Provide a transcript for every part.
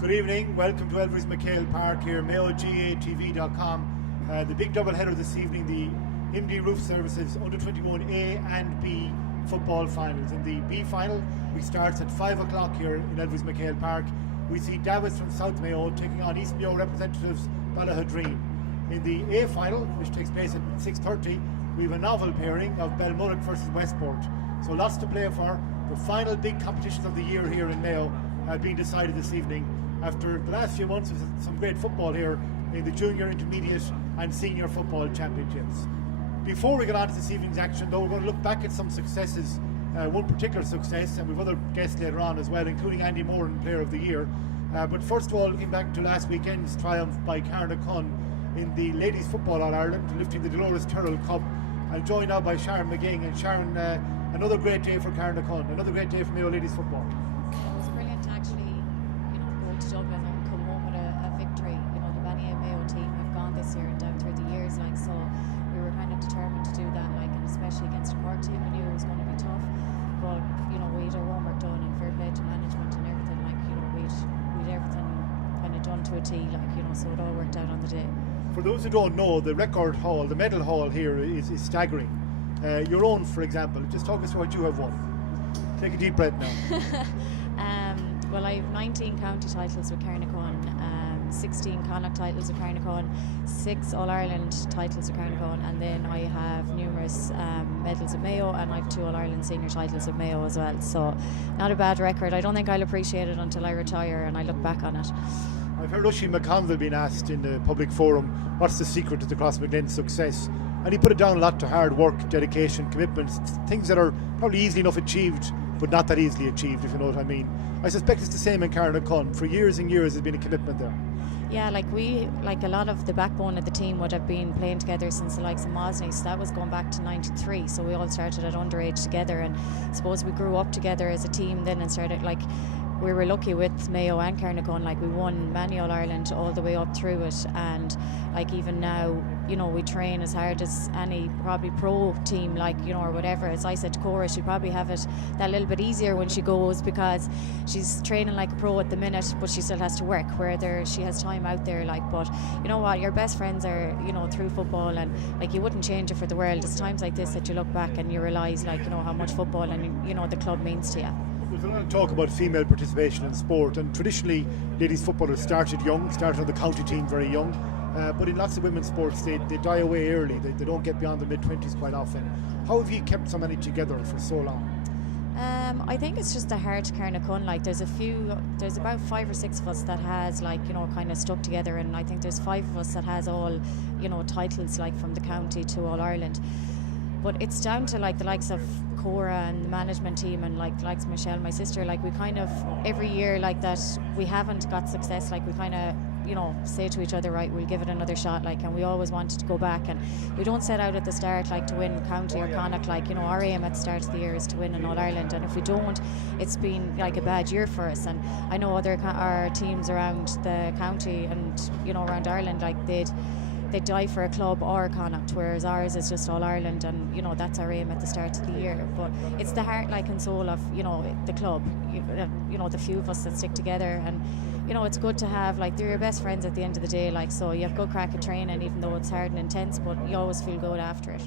Good evening, welcome to Elverys MacHale Park here, MayoGAA.TV.com. The big double header this evening, the MD Roof Services Under-21 A and B football finals. In the B final, we start at 5 o'clock here in Elverys MacHale Park. We see Davitts from South Mayo taking on East Mayo representatives Ballaghaderreen. In the A final, which takes place at 6:30, we have a novel pairing of Belmullet versus Westport. So lots to play for. The final big competitions of the year here in Mayo have been decided this evening after the last few months of some great football here in the junior, intermediate and senior football championships. Before we get on to this evening's action though, we're going to look back at some successes, one particular success, and we've other guests later on as well, including Andy Moran, Player of the Year. But first of all, looking back to last weekend's triumph by Carnacon in the Ladies Football All-Ireland, lifting the Dolores Tyrrell Cup. I'm joined now by Sharon McGing. And Sharon, another great day for Carnacon, another great day for Mayo Ladies Football. It was brilliant to actually, go to Dublin and come home with a victory. The Ballaghaderreen Mayo team have gone this year and down through the years, so we were kind of determined to do that, and especially against a Cork team. We knew it was going to be tough, but we had our homework done and fair play to management and everything. We'd everything kind of done to a T, so it all worked out on the day. For those who don't know, the record haul, the medal haul here is staggering. Your own, for example, just talk us through what you have won. Take a deep breath now. Well, I have 19 county titles with Carnacon, 16 Connacht titles with Carnacon, 6 All-Ireland titles with Carnacon, and then I have numerous medals at Mayo, and I have 2 All-Ireland senior titles at Mayo as well. So not a bad record. I don't think I'll appreciate it until I retire and I look back on it. I've heard Oisin McConville being asked in the public forum, what's the secret to the Crossmaglen's success? And he put it down a lot to hard work, dedication, commitments, things that are probably easily enough achieved, but not that easily achieved, if you know what I mean. I suspect it's the same in Carnacon. For years and years there's been a commitment there. Yeah, a lot of the backbone of the team would have been playing together since the likes of Mosney, so that was going back to 93, so we all started at underage together, and I suppose we grew up together as a team then and started, we were lucky with Mayo and Carnacon, we won many All-Ireland all the way up through it, and even now, we train as hard as any probably pro team, or whatever. As I said to Cora, she'll probably have it that little bit easier when she goes because she's training like a pro at the minute, but she still has to work, where she has time out there, but you know what, your best friends are, through football, and you wouldn't change it for the world. It's times like this that you look back and you realise, how much football and, the club means to you. There's a lot of talk about female participation in sport, and traditionally ladies footballers started on the county team very young, but in lots of women's sports they die away early, they don't get beyond the mid-20s quite often. How have you kept so many together for so long? I think it's just a hard Carnacon. There's about 5 or 6 of us that has kind of stuck together, and I think there's 5 of us that has all titles from the county to All Ireland. But it's down to the likes of Cora and the management team and the likes of MacHale, my sister. We kind of every year that we haven't got success. We kind of say to each other, right, we'll give it another shot. And we always wanted to go back, and we don't set out at the start to win county or Connacht. Our aim at the start of the year is to win an All Ireland, and if we don't, it's been a bad year for us. And I know our teams around the county and around Ireland, they die for a club or a Connacht, whereas ours is just All Ireland, and that's our aim at the start of the year. But it's the heart and soul of the club, the few of us that stick together, and it's good to have they're your best friends at the end of the day, so you have good crack at training even though it's hard and intense, but you always feel good after it.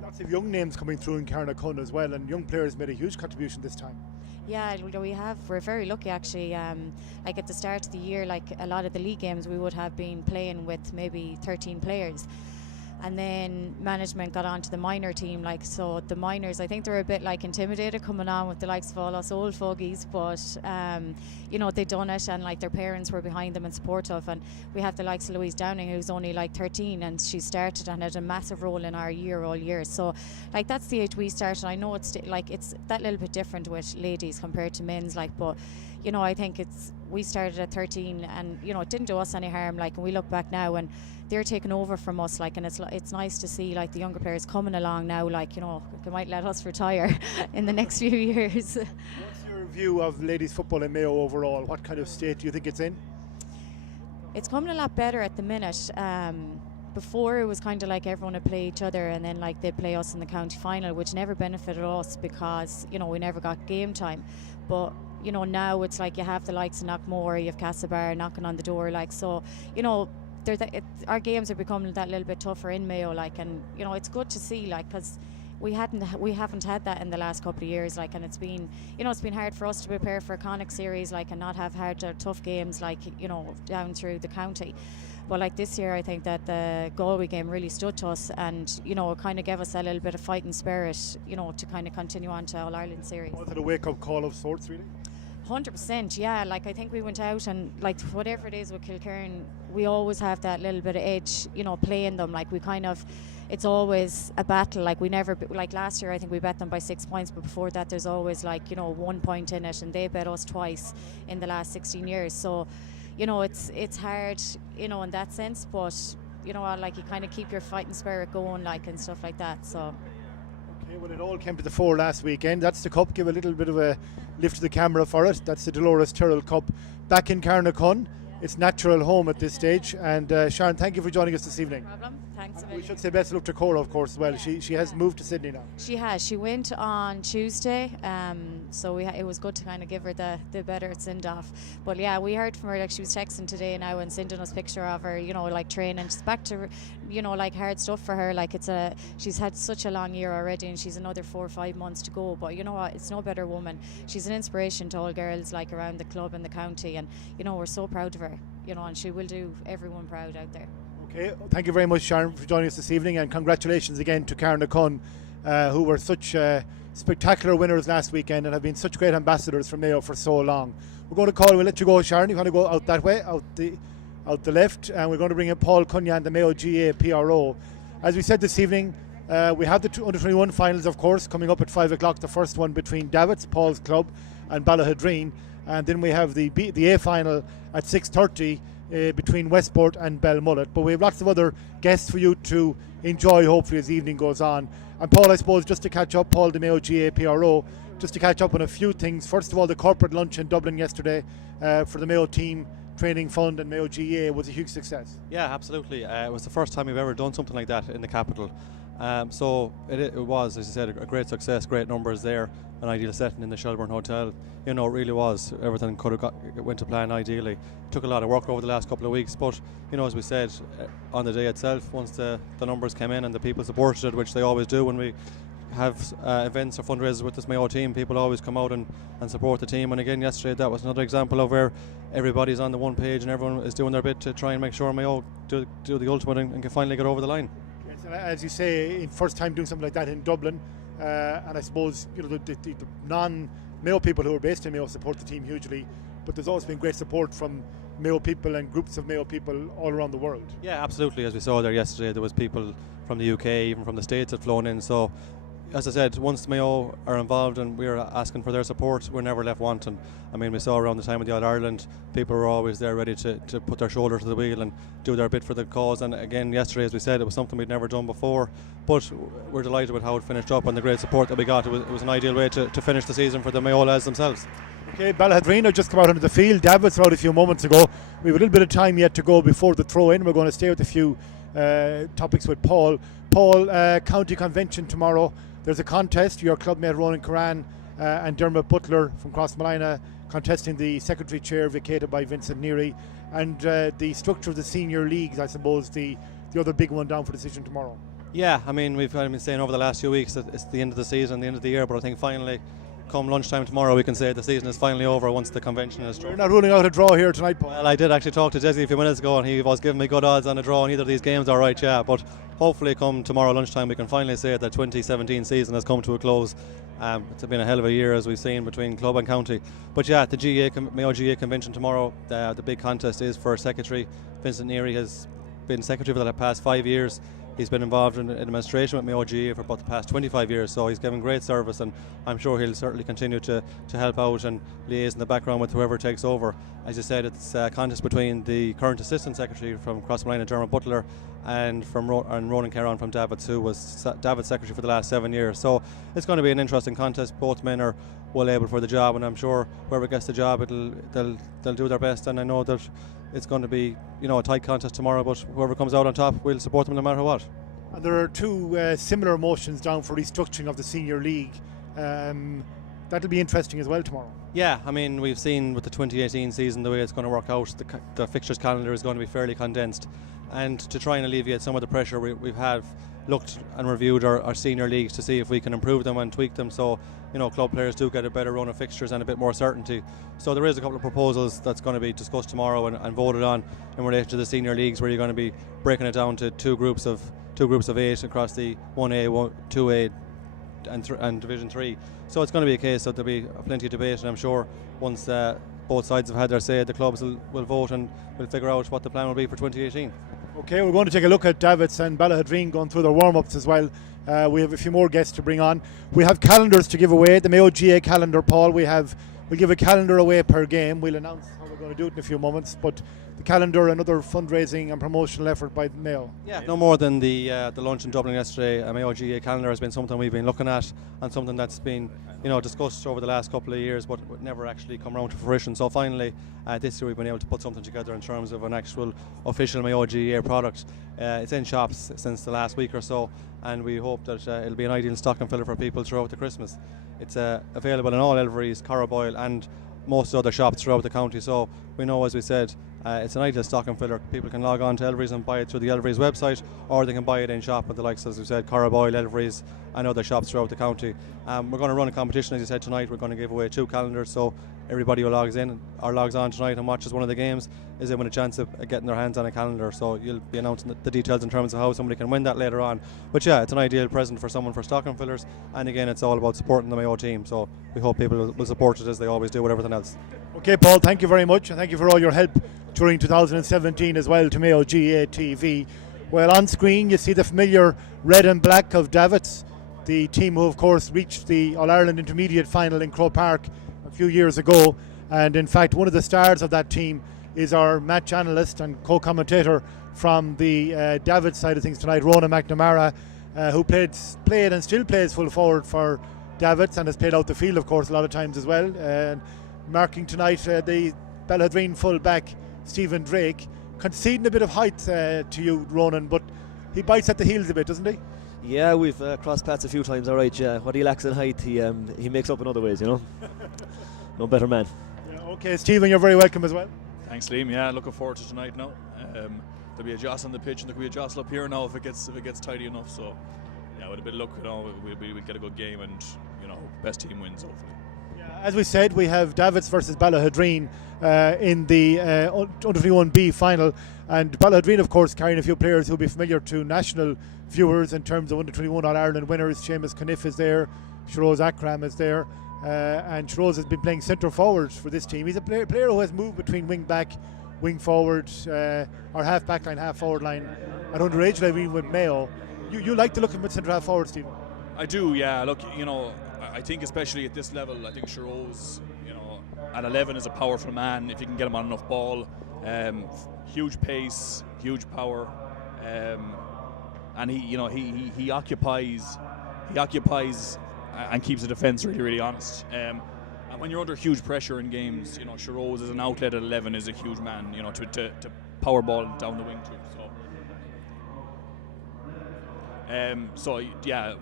Lots of young names coming through in Carnacon as well, and young players made a huge contribution this time. Yeah, we're very lucky actually. At the start of the year, a lot of the league games we would have been playing with maybe 13 players, and then management got on to the minor team, so the minors, I think they were a bit intimidated coming on with the likes of all us old fogies, but they done it, and their parents were behind them and supportive. And we have the likes of Louise Downing, who's only 13, and she started and had a massive role in our year all year. So that's the age we started. I know it's it's that little bit different with ladies compared to men's, but I think we started at 13, and it didn't do us any harm, and we look back now and they're taking over from us, and it's nice to see the younger players coming along now, they might let us retire in the next few years. What's your view of ladies football in Mayo overall? What kind of state do you think it's in? It's coming a lot better at the minute. Before it was kind of everyone would play each other, and then they'd play us in the county final, which never benefited us because we never got game time. But you know, now it's like you have the likes of Knockmore, you have Castlebar knocking on the door, like, so, you know, our games are becoming that little bit tougher in Mayo, like, and you know, it's good to see, like, because we haven't had that in the last couple of years, like, and it's been, you know, it's been hard for us to prepare for a Connacht series, like, and not have hard or tough games, like, you know, down through the county. But like this year, I think that the Galway game really stood to us, and you know, it kind of gave us a little bit of fighting spirit, you know, to kind of continue on to All Ireland series. Was it a wake-up call of sorts, really? 100%, yeah. Like, I think we went out and, like, whatever it is with Kilkerran, we always have that little bit of edge, you know, playing them. Like, we kind of, it's always a battle. Like, we never, like last year, I think we bet them by 6 points, but before that, there's always, like, you know, 1 point in it, and they bet us twice in the last 16 years. So, you know, it's hard, you know, in that sense, but, you know, like, you kind of keep your fighting spirit going, like, and stuff like that. So. Okay, well, it all came to the fore last weekend. That's the cup. Give a little bit of a lift to the camera for it. That's the Dolores Tyrrell Cup back in Carnacon. It's natural home at this stage. And Sharon, thank you for joining us this evening. No problem. Thanks. We should say best of luck to Cora, of course, as well. Yeah, She has moved to Sydney now. She has. She went on Tuesday, so it was good to kind of give her the better send off. But yeah, we heard from her, like, she was texting today now and sending us picture of her, you know, like, training. She's back to, you know, like, hard stuff for her. Like, she's had such a long year already, and she's another 4 or 5 months to go. But you know what? It's no better woman. She's an inspiration to all girls, like, around the club and the county, and you know, we're so proud of her. You know, and she will do everyone proud out there. Okay, thank you very much, Sharon, for joining us this evening, and congratulations again to Carnacon, who were such spectacular winners last weekend and have been such great ambassadors for Mayo for so long. We're going to call, we'll let you go, Sharon. You're going to go out that way, out the left, and we're going to bring in Paul Cunyan, the Mayo GAA PRO. As we said this evening, we have the under-21 finals, of course, coming up at 5 o'clock, the first one between Davitts, Paul's club, and Ballaghaderreen, and then we have the A final at 6:30 between Westport and Belmullet. But we have lots of other guests for you to enjoy, hopefully, as the evening goes on. And Paul, I suppose, just to catch up, Paul, the Mayo GAA PRO, just to catch up on a few things. First of all, the corporate lunch in Dublin yesterday for the Mayo Team Training Fund and Mayo GAA was a huge success. Yeah, absolutely. It was the first time we've ever done something like that in the capital. So it was, as you said, a great success, great numbers there, an ideal setting in the Shelbourne Hotel. You know, it really was. Everything went to plan ideally. It took a lot of work over the last couple of weeks, but you know, as we said, on the day itself, once the numbers came in and the people supported it, which they always do when we have events or fundraisers with this Mayo team, people always come out and support the team. And again, yesterday, that was another example of where everybody's on the one page and everyone is doing their bit to try and make sure Mayo do the ultimate and can finally get over the line. As you say, first time doing something like that in Dublin, and I suppose, you know, the non-Mayo people who are based in Mayo support the team hugely, but there's also been great support from Mayo people and groups of Mayo people all around the world. Yeah, absolutely. As we saw there yesterday, there was people from the UK, even from the States, had flown in. So, as I said, once Mayo are involved and we're asking for their support, we're never left wanting. I mean, we saw around the time of the All Ireland, people were always there ready to put their shoulder to the wheel and do their bit for the cause. And again, yesterday, as we said, it was something we'd never done before. But we're delighted with how it finished up and the great support that we got. It was an ideal way to finish the season for the Mayo lads themselves. Okay, Ballaghaderreen have just come out onto the field. Davitts were out a few moments ago. We have a little bit of time yet to go before the throw-in. We're going to stay with a few topics with Paul. Paul, County Convention tomorrow. There's a contest. Your clubmate Ronan Curran and Dermot Butler from Crossmolina contesting the secretary chair vacated by Vincent Neary, and the structure of the senior leagues, I suppose, the other big one down for decision tomorrow. Yeah, I mean, we've been saying over the last few weeks that it's the end of the season, the end of the year, but I think finally, come lunchtime tomorrow, we can say the season is finally over once the convention is through. We're not ruling out a draw here tonight, Paul. Well, I did actually talk to Jesse a few minutes ago, and he was giving me good odds on a draw in either of these games. All right, yeah, but hopefully come tomorrow lunchtime we can finally say that the 2017 season has come to a close. It's been a hell of a year, as we've seen, between club and county. But yeah, the Mayo GAA convention tomorrow, the big contest is for secretary. Vincent Neary has been secretary for the past 5 years. He's been involved in administration with Mayo GAA for about the past 25 years, so he's given great service, and I'm sure he'll certainly continue to help out and liaise in the background with whoever takes over. As you said, it's a contest between the current assistant secretary from Crossmolina, Dermot Butler, and Ronan Curran from Davitts, who was Davitts secretary for the last 7 years. So it's going to be an interesting contest. Both men are well able for the job, and I'm sure whoever gets the job, they'll do their best. And I know that it's going to be, you know, a tight contest tomorrow, but whoever comes out on top, we'll support them no matter what. And there are two similar motions down for restructuring of the senior league. that'll be interesting as well tomorrow. Yeah, I mean, we've seen with the 2018 season the way it's going to work out. The fixtures calendar is going to be fairly condensed, and to try and alleviate some of the pressure, we've looked and reviewed our senior leagues to see if we can improve them and tweak them, so club players do get a better run of fixtures and a bit more certainty. So there is a couple of proposals that's going to be discussed tomorrow and voted on in relation to the senior leagues, where you're going to be breaking it down to two groups of 8 across the 1A, 2A and Division 3. So it's going to be a case that there'll be plenty of debate, and I'm sure once both sides have had their say, the clubs will vote and we'll figure out what the plan will be for 2018. Okay, we're going to take a look at Davitts and Ballaghaderreen going through their warm-ups as well. We have a few more guests to bring on. We have calendars to give away. The Mayo GAA calendar, Paul. We'll give a calendar away per game. We'll announce how we're going to do it in a few moments. But the calendar, another fundraising and promotional effort by Mayo. Yeah, no more than the lunch in Dublin yesterday. A Mayo GAA calendar has been something we've been looking at, and something that's been discussed over the last couple of years, but never actually come around to fruition. So finally, this year we've been able to put something together in terms of an actual official Mayo GAA product. It's in shops since the last week or so, and we hope that it'll be an ideal stocking filler for people throughout the Christmas. It's available in all Elverys, Carraboyle and most other shops throughout the county, so we know, as we said, it's an ideal stocking filler. People can log on to Elverys and buy it through the Elverys website, or they can buy it in shop at the likes, as we said, Carraboyle, Elverys and other shops throughout the county. We're going to run a competition, as you said, tonight. We're going to give away 2 calendars, so everybody who logs on tonight and watches one of the games is in with a chance of getting their hands on a calendar. So you'll be announcing the details in terms of how somebody can win that later on. But yeah, it's an ideal present for someone for stocking fillers, and again, it's all about supporting the Mayo team, so we hope people will support it as they always do with everything else. Okay, Paul, thank you very much, and thank you for all your help during 2017 as well to Mayo GAA TV. Well, on screen you see the familiar red and black of Davitts, the team who of course reached the All-Ireland Intermediate final in Croke Park a few years ago, and in fact one of the stars of that team is our match analyst and co-commentator from the Davitts side of things tonight, Ronan McNamara, who played and still plays full forward for Davitts and has played out the field of course a lot of times as well. Marking tonight the Ballaghaderreen full back Stephen Drake, conceding a bit of height to you, Ronan, but he bites at the heels a bit, doesn't he? Yeah, we've crossed paths a few times, all right. Yeah, what he lacks in height, he makes up in other ways, No better man. Yeah, okay, Stephen, you're very welcome as well. Thanks, Liam. Yeah, looking forward to tonight now. There'll be a jostle on the pitch, and there could be a jostle up here now if it gets tidy enough. So, yeah, with a bit of luck, we'll get a good game, and best team wins hopefully. As we said, we have Davitts versus Ballaghaderreen in the Under-21B final, and Ballaghaderreen of course carrying a few players who will be familiar to national viewers in terms of Under-21 All-Ireland winners. Seamus Caniff is there, Shiroz Akram is there, and Shiroz has been playing centre forward for this team. He's a player who has moved between wing back, wing forward, or half back line, half forward line at underage level with Mayo. You like to look at centre half forward, Stephen? I do, yeah. Look, I think especially at this level, I think Shiroz, at 11 is a powerful man if you can get him on enough ball. Huge pace, huge power, and he occupies and keeps the defence really, really honest. And when you're under huge pressure in games, Shiroz as an outlet at 11 is a huge man, to power ball down the wing too. So yeah.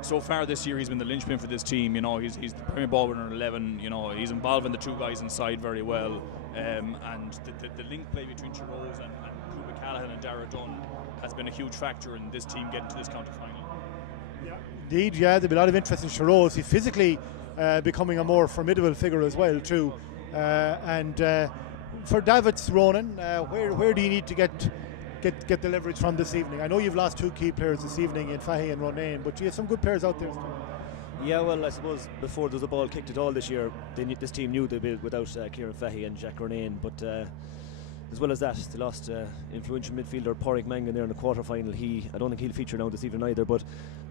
So far this year, he's been the linchpin for this team. He's the premier ball winner at 11. He's involving the 2 guys inside very well. And the link play between Shiroz and Cooper Callahan and Dara Dunn has been a huge factor in this team getting to this county final. Yeah. Indeed, yeah, there'll be a lot of interest in Shiroz. He's physically becoming a more formidable figure as well too. And for Davitts, Ronan, where do you need to get the leverage from this evening? I know you've lost 2 key players this evening in Fahy and Ronan, but you have some good players out there. Yeah, well, I suppose before there's a ball kicked at all this year, this team knew they'd be without Kieran Fahy and Jack Ronan, but as well as that, they lost influential midfielder Pádraig Mangan there in the quarter-final. I don't think he'll feature now this evening either, but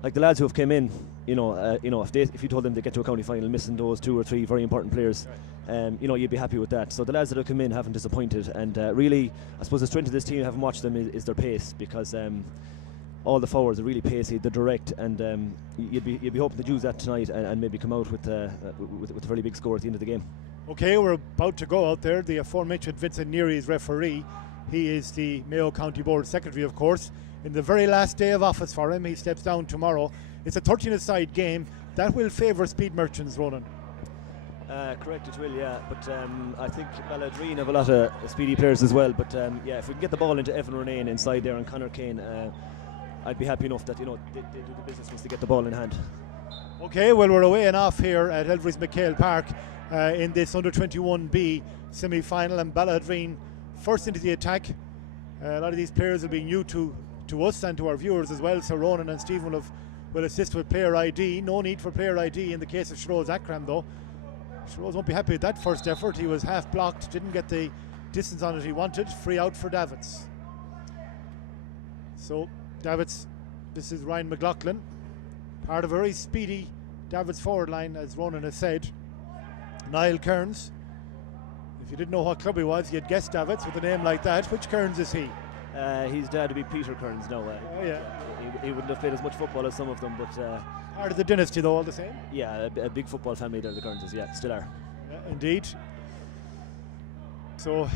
like the lads who have come in, if you told them they get to a county final missing those 2 or 3 very important players, you'd be happy with that. So the lads that have come in haven't disappointed, and really, I suppose the strength of this team, having watched them, is their pace, because all the forwards are really pacey, they're direct, and you'd be hoping to use that tonight and maybe come out with a very big score at the end of the game. Okay, we're about to go out there. The aforementioned Vincent Neary is referee. He is the Mayo County Board Secretary, of course. In the very last day of office for him, he steps down tomorrow. It's a 13-a-side game. that will favour Speed Merchants, Ronan. Correct, it will, yeah. But I think Ballaghaderreen have a lot of speedy players as well. But yeah, if we can get the ball into Evan Renane inside there and Conor Kane, I'd be happy enough that they do the business once they get the ball in hand. Okay, well, we're away and off here at Elverys MacHale Park in this under-21B semi-final, and Ballaghaderreen first into the attack. A lot of these players will be new to us and to our viewers as well, so Ronan and Stephen will assist with player ID. No need for player ID in the case of Shiroz Akram, though. Shiroz won't be happy with that first effort. He was half blocked, didn't get the distance on it he wanted. Free out for Davitts. So Davitts, this is Ryan McLaughlin, part of a very speedy Davitts forward line, as Ronan has said. Niall Kearns. If you didn't know what club he was, you'd guess Davitts with a name like that. Which Kearns is he? His dad would be Peter Kearns now. Oh yeah. He wouldn't have played as much football as some of them, but part of the dynasty though, all the same. Yeah, a big football family there, the Kearnses. Yeah, still are. Yeah, indeed. So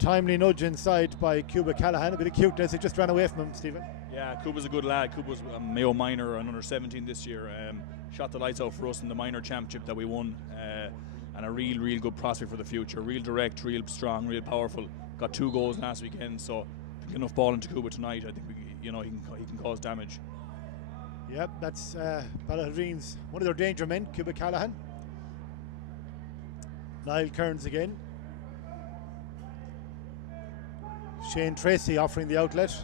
timely nudge inside by Cuba Callahan. A bit of cuteness. He just ran away from him, Stephen. Yeah, Cuba's a good lad. Cuba's a Mayo minor and under 17 this year. Shot the lights out for us in the minor championship that we won. And a real good prospect for the future. Real direct, real strong, real powerful. Got 2 goals last weekend, so enough ball into Cuba tonight. I think he can cause damage. Yep, that's Ballaghaderreen's one of their danger men, Cuba Callahan. Niall Kearns again. Shane Tracy offering the outlet.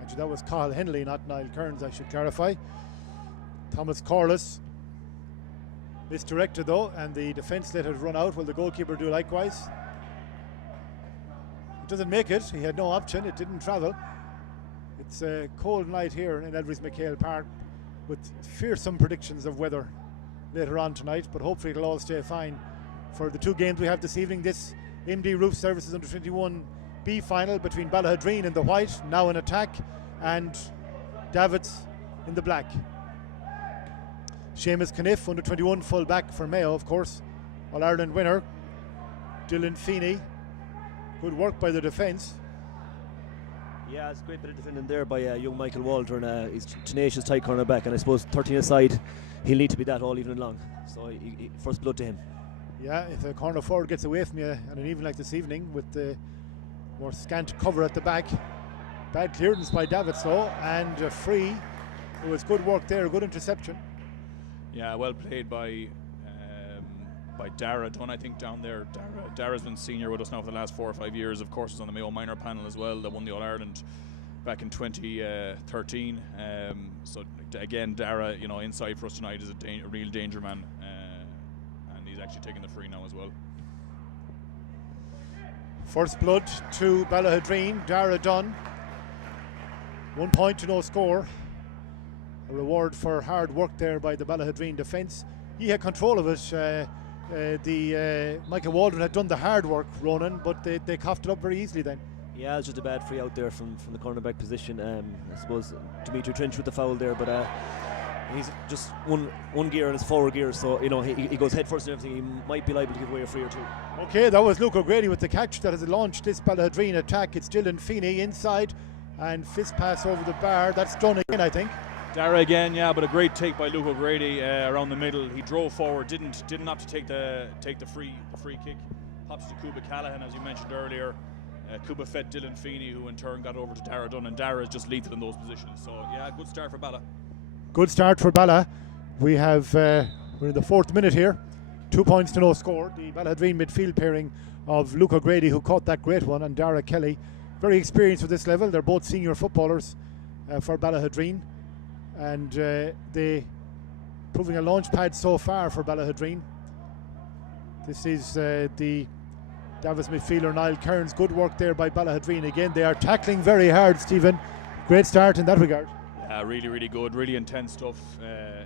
Actually, that was Carl Henley, not Niall Kearns, I should clarify. Thomas Corliss misdirected though, and the defence let it run out. Will the goalkeeper do likewise? It doesn't make it. He had no option. It didn't travel. It's a cold night here in Elverys MacHale Park, with fearsome predictions of weather later on tonight, but hopefully it'll all stay fine for the 2 games we have this evening. This MD Roof Services under-21B final between Ballaghaderreen in the white, now in attack, and Davitts in the black. Seamus Caniff, under-21 full back for Mayo, of course, All-Ireland winner. Dylan Feeney, good work by the defence. Yeah, it's a great bit of defending there by young Michael Waldron. He's tenacious, tight corner back, and I suppose 13 aside, he'll need to be that all evening long. So first blood to him. Yeah, if a corner forward gets away from you on an evening like this evening with the more scant cover at the back. Bad clearance by Davitts though, and a free. It was good work there, good interception. Yeah, well played by Dara Dunn, I think, down there. Dara's been senior with us now for the last 4 or 5 years. Of course, was on the Mayo minor panel as well. That won the All-Ireland back in 2013. So again, Dara, inside for us tonight is a real danger man, and he's actually taking the free now as well. First blood to Ballaghaderreen. Dara Dunn. 1 point to no score. A reward for hard work there by the Ballaghaderreen defence. He had control of it. Michael Waldron had done the hard work, Ronan, but they coughed it up very easily then. Yeah, it's just a bad free out there from the cornerback position. I suppose Dimitri Trench with the foul there, but he's just one gear in his forward gear, so he goes head first and everything. He might be liable to give away a free or 2. Okay, that was Luke O'Grady with the catch that has launched this Ballaghaderreen attack. It's Dylan Feeney inside, and fist pass over the bar. That's done again, I think. Dara again, yeah, but a great take by Luke O'Grady around the middle. He drove forward, didn't have to take the free kick. Pops to Cuba Callahan, as you mentioned earlier. Cuba fed Dylan Feeney, who in turn got over to Dara Dunn, and Dara is just lethal in those positions. So yeah, good start for Balla. Good start for Balla. We have we're in the 4th minute here. 2 points to no score. The Ballaghaderreen midfield pairing of Luke O'Grady, who caught that great one, and Dara Kelly, very experienced at this level. They're both senior footballers for Ballaghaderreen. And they proving a launch pad so far for Ballaghaderreen. This is the Davitts midfielder Niall Kearns. Good work there by Ballaghaderreen again. They are tackling very hard, Stephen. Great start in that regard. Yeah, really good, really intense stuff.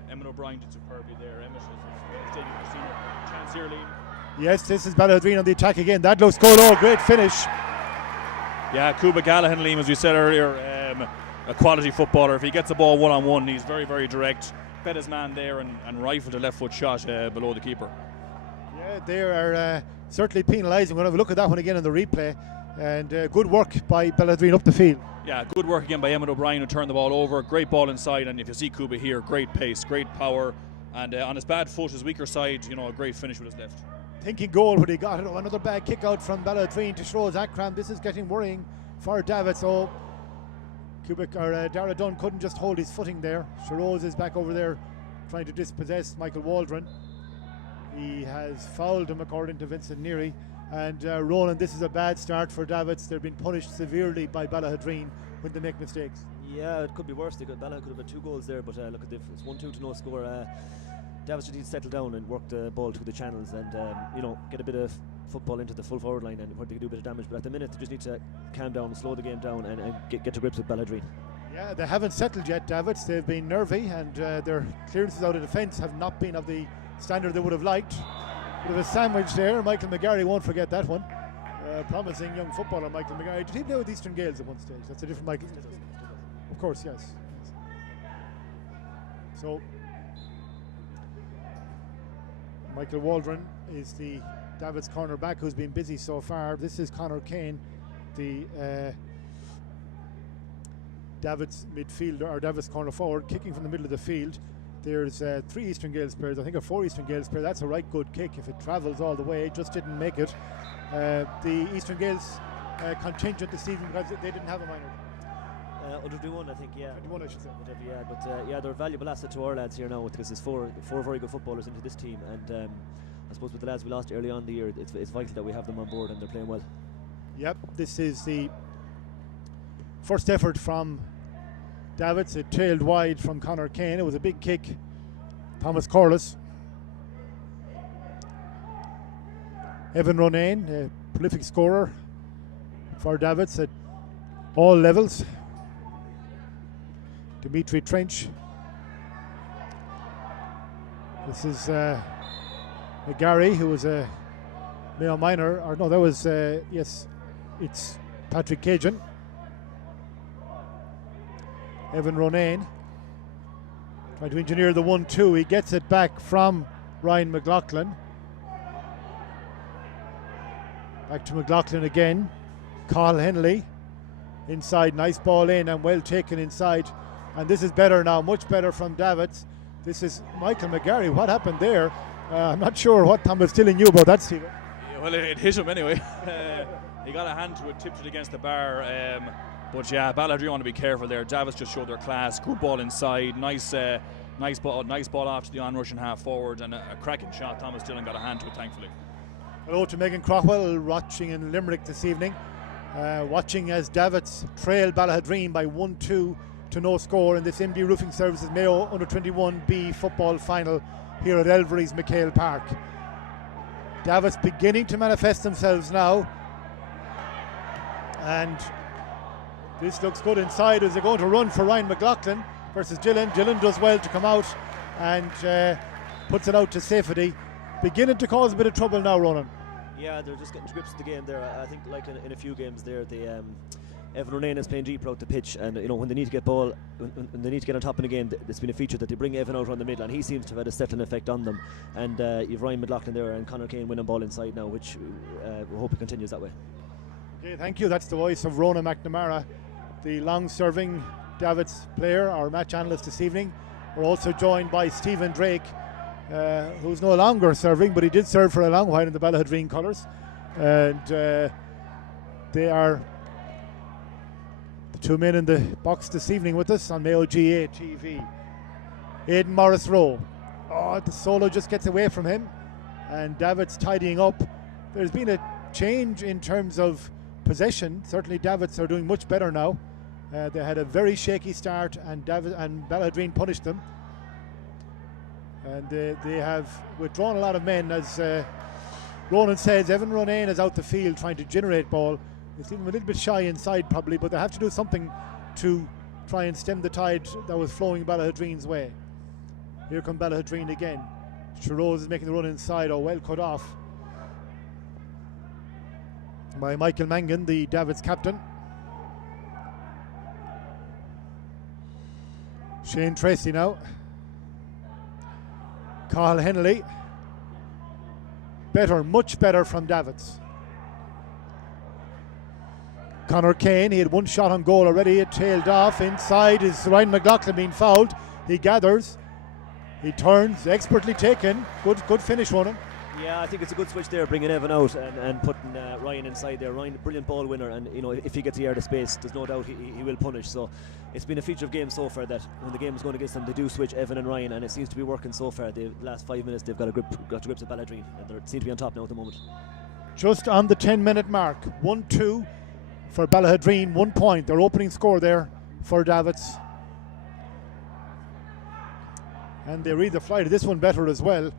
Emmett O'Brien did superbly there. Emmett is taking a senior chance here, Liam. Yes, this is Ballaghaderreen on the attack again. That looks good. Oh, great finish. Yeah, Cuba Callahan, Liam, as we said earlier, a quality footballer. If he gets the ball one-on-one, he's very direct. Fed his man there and rifled a left foot shot below the keeper. Yeah, they are certainly penalising. We're going to have a look at that one again in the replay. And good work by Ballaghaderreen up the field. Yeah, good work again by Emmett O'Brien, who turned the ball over. Great ball inside, and if you see Kuba here, great pace, great power, and on his bad foot, his weaker side, a great finish with his left. Thinking goal when he got it. Another bad kick out from Ballaghaderreen to Shroz Akram. This is getting worrying for Davitts. So Dara Dunn couldn't just hold his footing there. Shroz is back over there trying to dispossess Michael Waldron. He has fouled him according to Vincent Neary. And Ronan, this is a bad start for Davitts. They've been punished severely by Ballaghaderreen when they make mistakes. Yeah, it could be worse. Ballaghaderreen could have had 2 goals there, but look, it's 1-2 to no score. Davitts just need to settle down and work the ball through the channels and get a bit of football into the full forward line and where they can do a bit of damage. But at the minute, they just need to calm down, slow the game down, and get to grips with Ballaghaderreen. Yeah, they haven't settled yet, Davitts. They've been nervy, and their clearances out of defence have not been of the standard they would have liked. Bit of a sandwich there. Michael McGarry won't forget that one. Promising young footballer Michael McGarry. Did he play with Eastern Gales at one stage? That's a different Michael. Of course, yes. So Michael Waldron is the Davitts cornerback who's been busy so far. This is Conor Kane, the Davitts midfielder, or Davitts corner forward, kicking from the middle of the field. There's 3 Eastern Gales players, I think a 4 Eastern Gales player. That's a right good kick if it travels all the way. It just didn't make it. The Eastern Gales contingent this season because they didn't have a minor. Under 21, I think, yeah. 21, I should say. But they're a valuable asset to our lads here now because there's four very good footballers into this team, and I suppose with the lads we lost early on in the year, it's vital that we have them on board and they're playing well. Yep, this is the first effort from Davitts. It trailed wide from Conor Kane. It was a big kick. Thomas Corliss. Evan Ronayne, a prolific scorer for Davitts at all levels. Dimitri Trench. This is McGarry, who was a Mayo minor. Or no, that was, yes, it's Patrick Cajun. Evan Ronayne trying to engineer the 1-2. He gets it back from Ryan McLaughlin. Back to McLaughlin again. Carl Henley inside. Nice ball in and well taken inside. And this is better now, much better from Davitts. This is Michael McGarry. What happened there? I'm not sure what Thomas Dillon knew about that, Stephen. Yeah, well, it hit him anyway. He got a hand to it, tipped it against the bar. But yeah, Ballaghaderreen want to be careful there. Davitts just showed their class. Good ball inside. Nice ball after the onrush and half forward, and a cracking shot. Thomas Dillon got a hand to it, thankfully. Hello to Megan Crockwell, watching in Limerick this evening. Watching as Davitts trail Ballaghaderreen by 1-2 to no score in this MD Roofing Services Mayo Under-21B football final here at Elverys MacHale Park. Davitts beginning to manifest themselves now, and this looks good inside as they're going to run for Ryan McLaughlin versus Gillen. Gillen does well to come out and puts it out to safety. Beginning to cause a bit of trouble now, Ronan. Yeah, they're just getting to grips with the game there. I think like in a few games there, Evan Ronayne is playing deeper out the pitch, and when they need to get ball, when they need to get on top in a game, it's been a feature that they bring Evan out around the middle, and he seems to have had a settling effect on them. And you've Ryan McLaughlin there and Conor Kane winning ball inside now, which we hope it continues that way. Okay, thank you. That's the voice of Ronan McNamara, the long-serving Davitts player, our match analyst this evening. We're also joined by Stephen Drake, who's no longer serving, but he did serve for a long while in the Ballaghaderreen colours. And they are the 2 men in the box this evening with us on Mayo GAA TV. Aidan Morris Rowe. Oh, the solo just gets away from him, and Davitts tidying up. There's been a change in terms of possession. Certainly Davitts are doing much better now. They had a very shaky start, and Ballaghaderreen punished them. And they have withdrawn a lot of men, as Ronan says. Evan Ronayne is out the field trying to generate ball. He's leaving a little bit shy inside probably, but they have to do something to try and stem the tide that was flowing Ballaghaderreen's way. Here come Ballaghaderreen again. Shroz is making the run inside, well cut off by Michael Mangan, the Davitts captain. Shane Tracy now. Carl Henley. Better, much better from Davitts. Conor Kane, he had one shot on goal already. It tailed off. Inside is Ryan McLaughlin being fouled. He gathers. He turns, expertly taken. Good finish, Ronan. Yeah, I think it's a good switch there, bringing Evan out and putting Ryan inside there. Ryan, brilliant ball winner, and if he gets the air to space, there's no doubt he will punish. So it's been a feature of game so far that when the game is going against them, they do switch Evan and Ryan, and it seems to be working so far. The last 5 minutes, they've got to grips at Ballaghaderreen, and they seem to be on top now at the moment. Just on the 10-minute mark, 1-2 for Ballaghaderreen, 1 point. Their opening score there for Davitts. And they read the fly to this one better as well.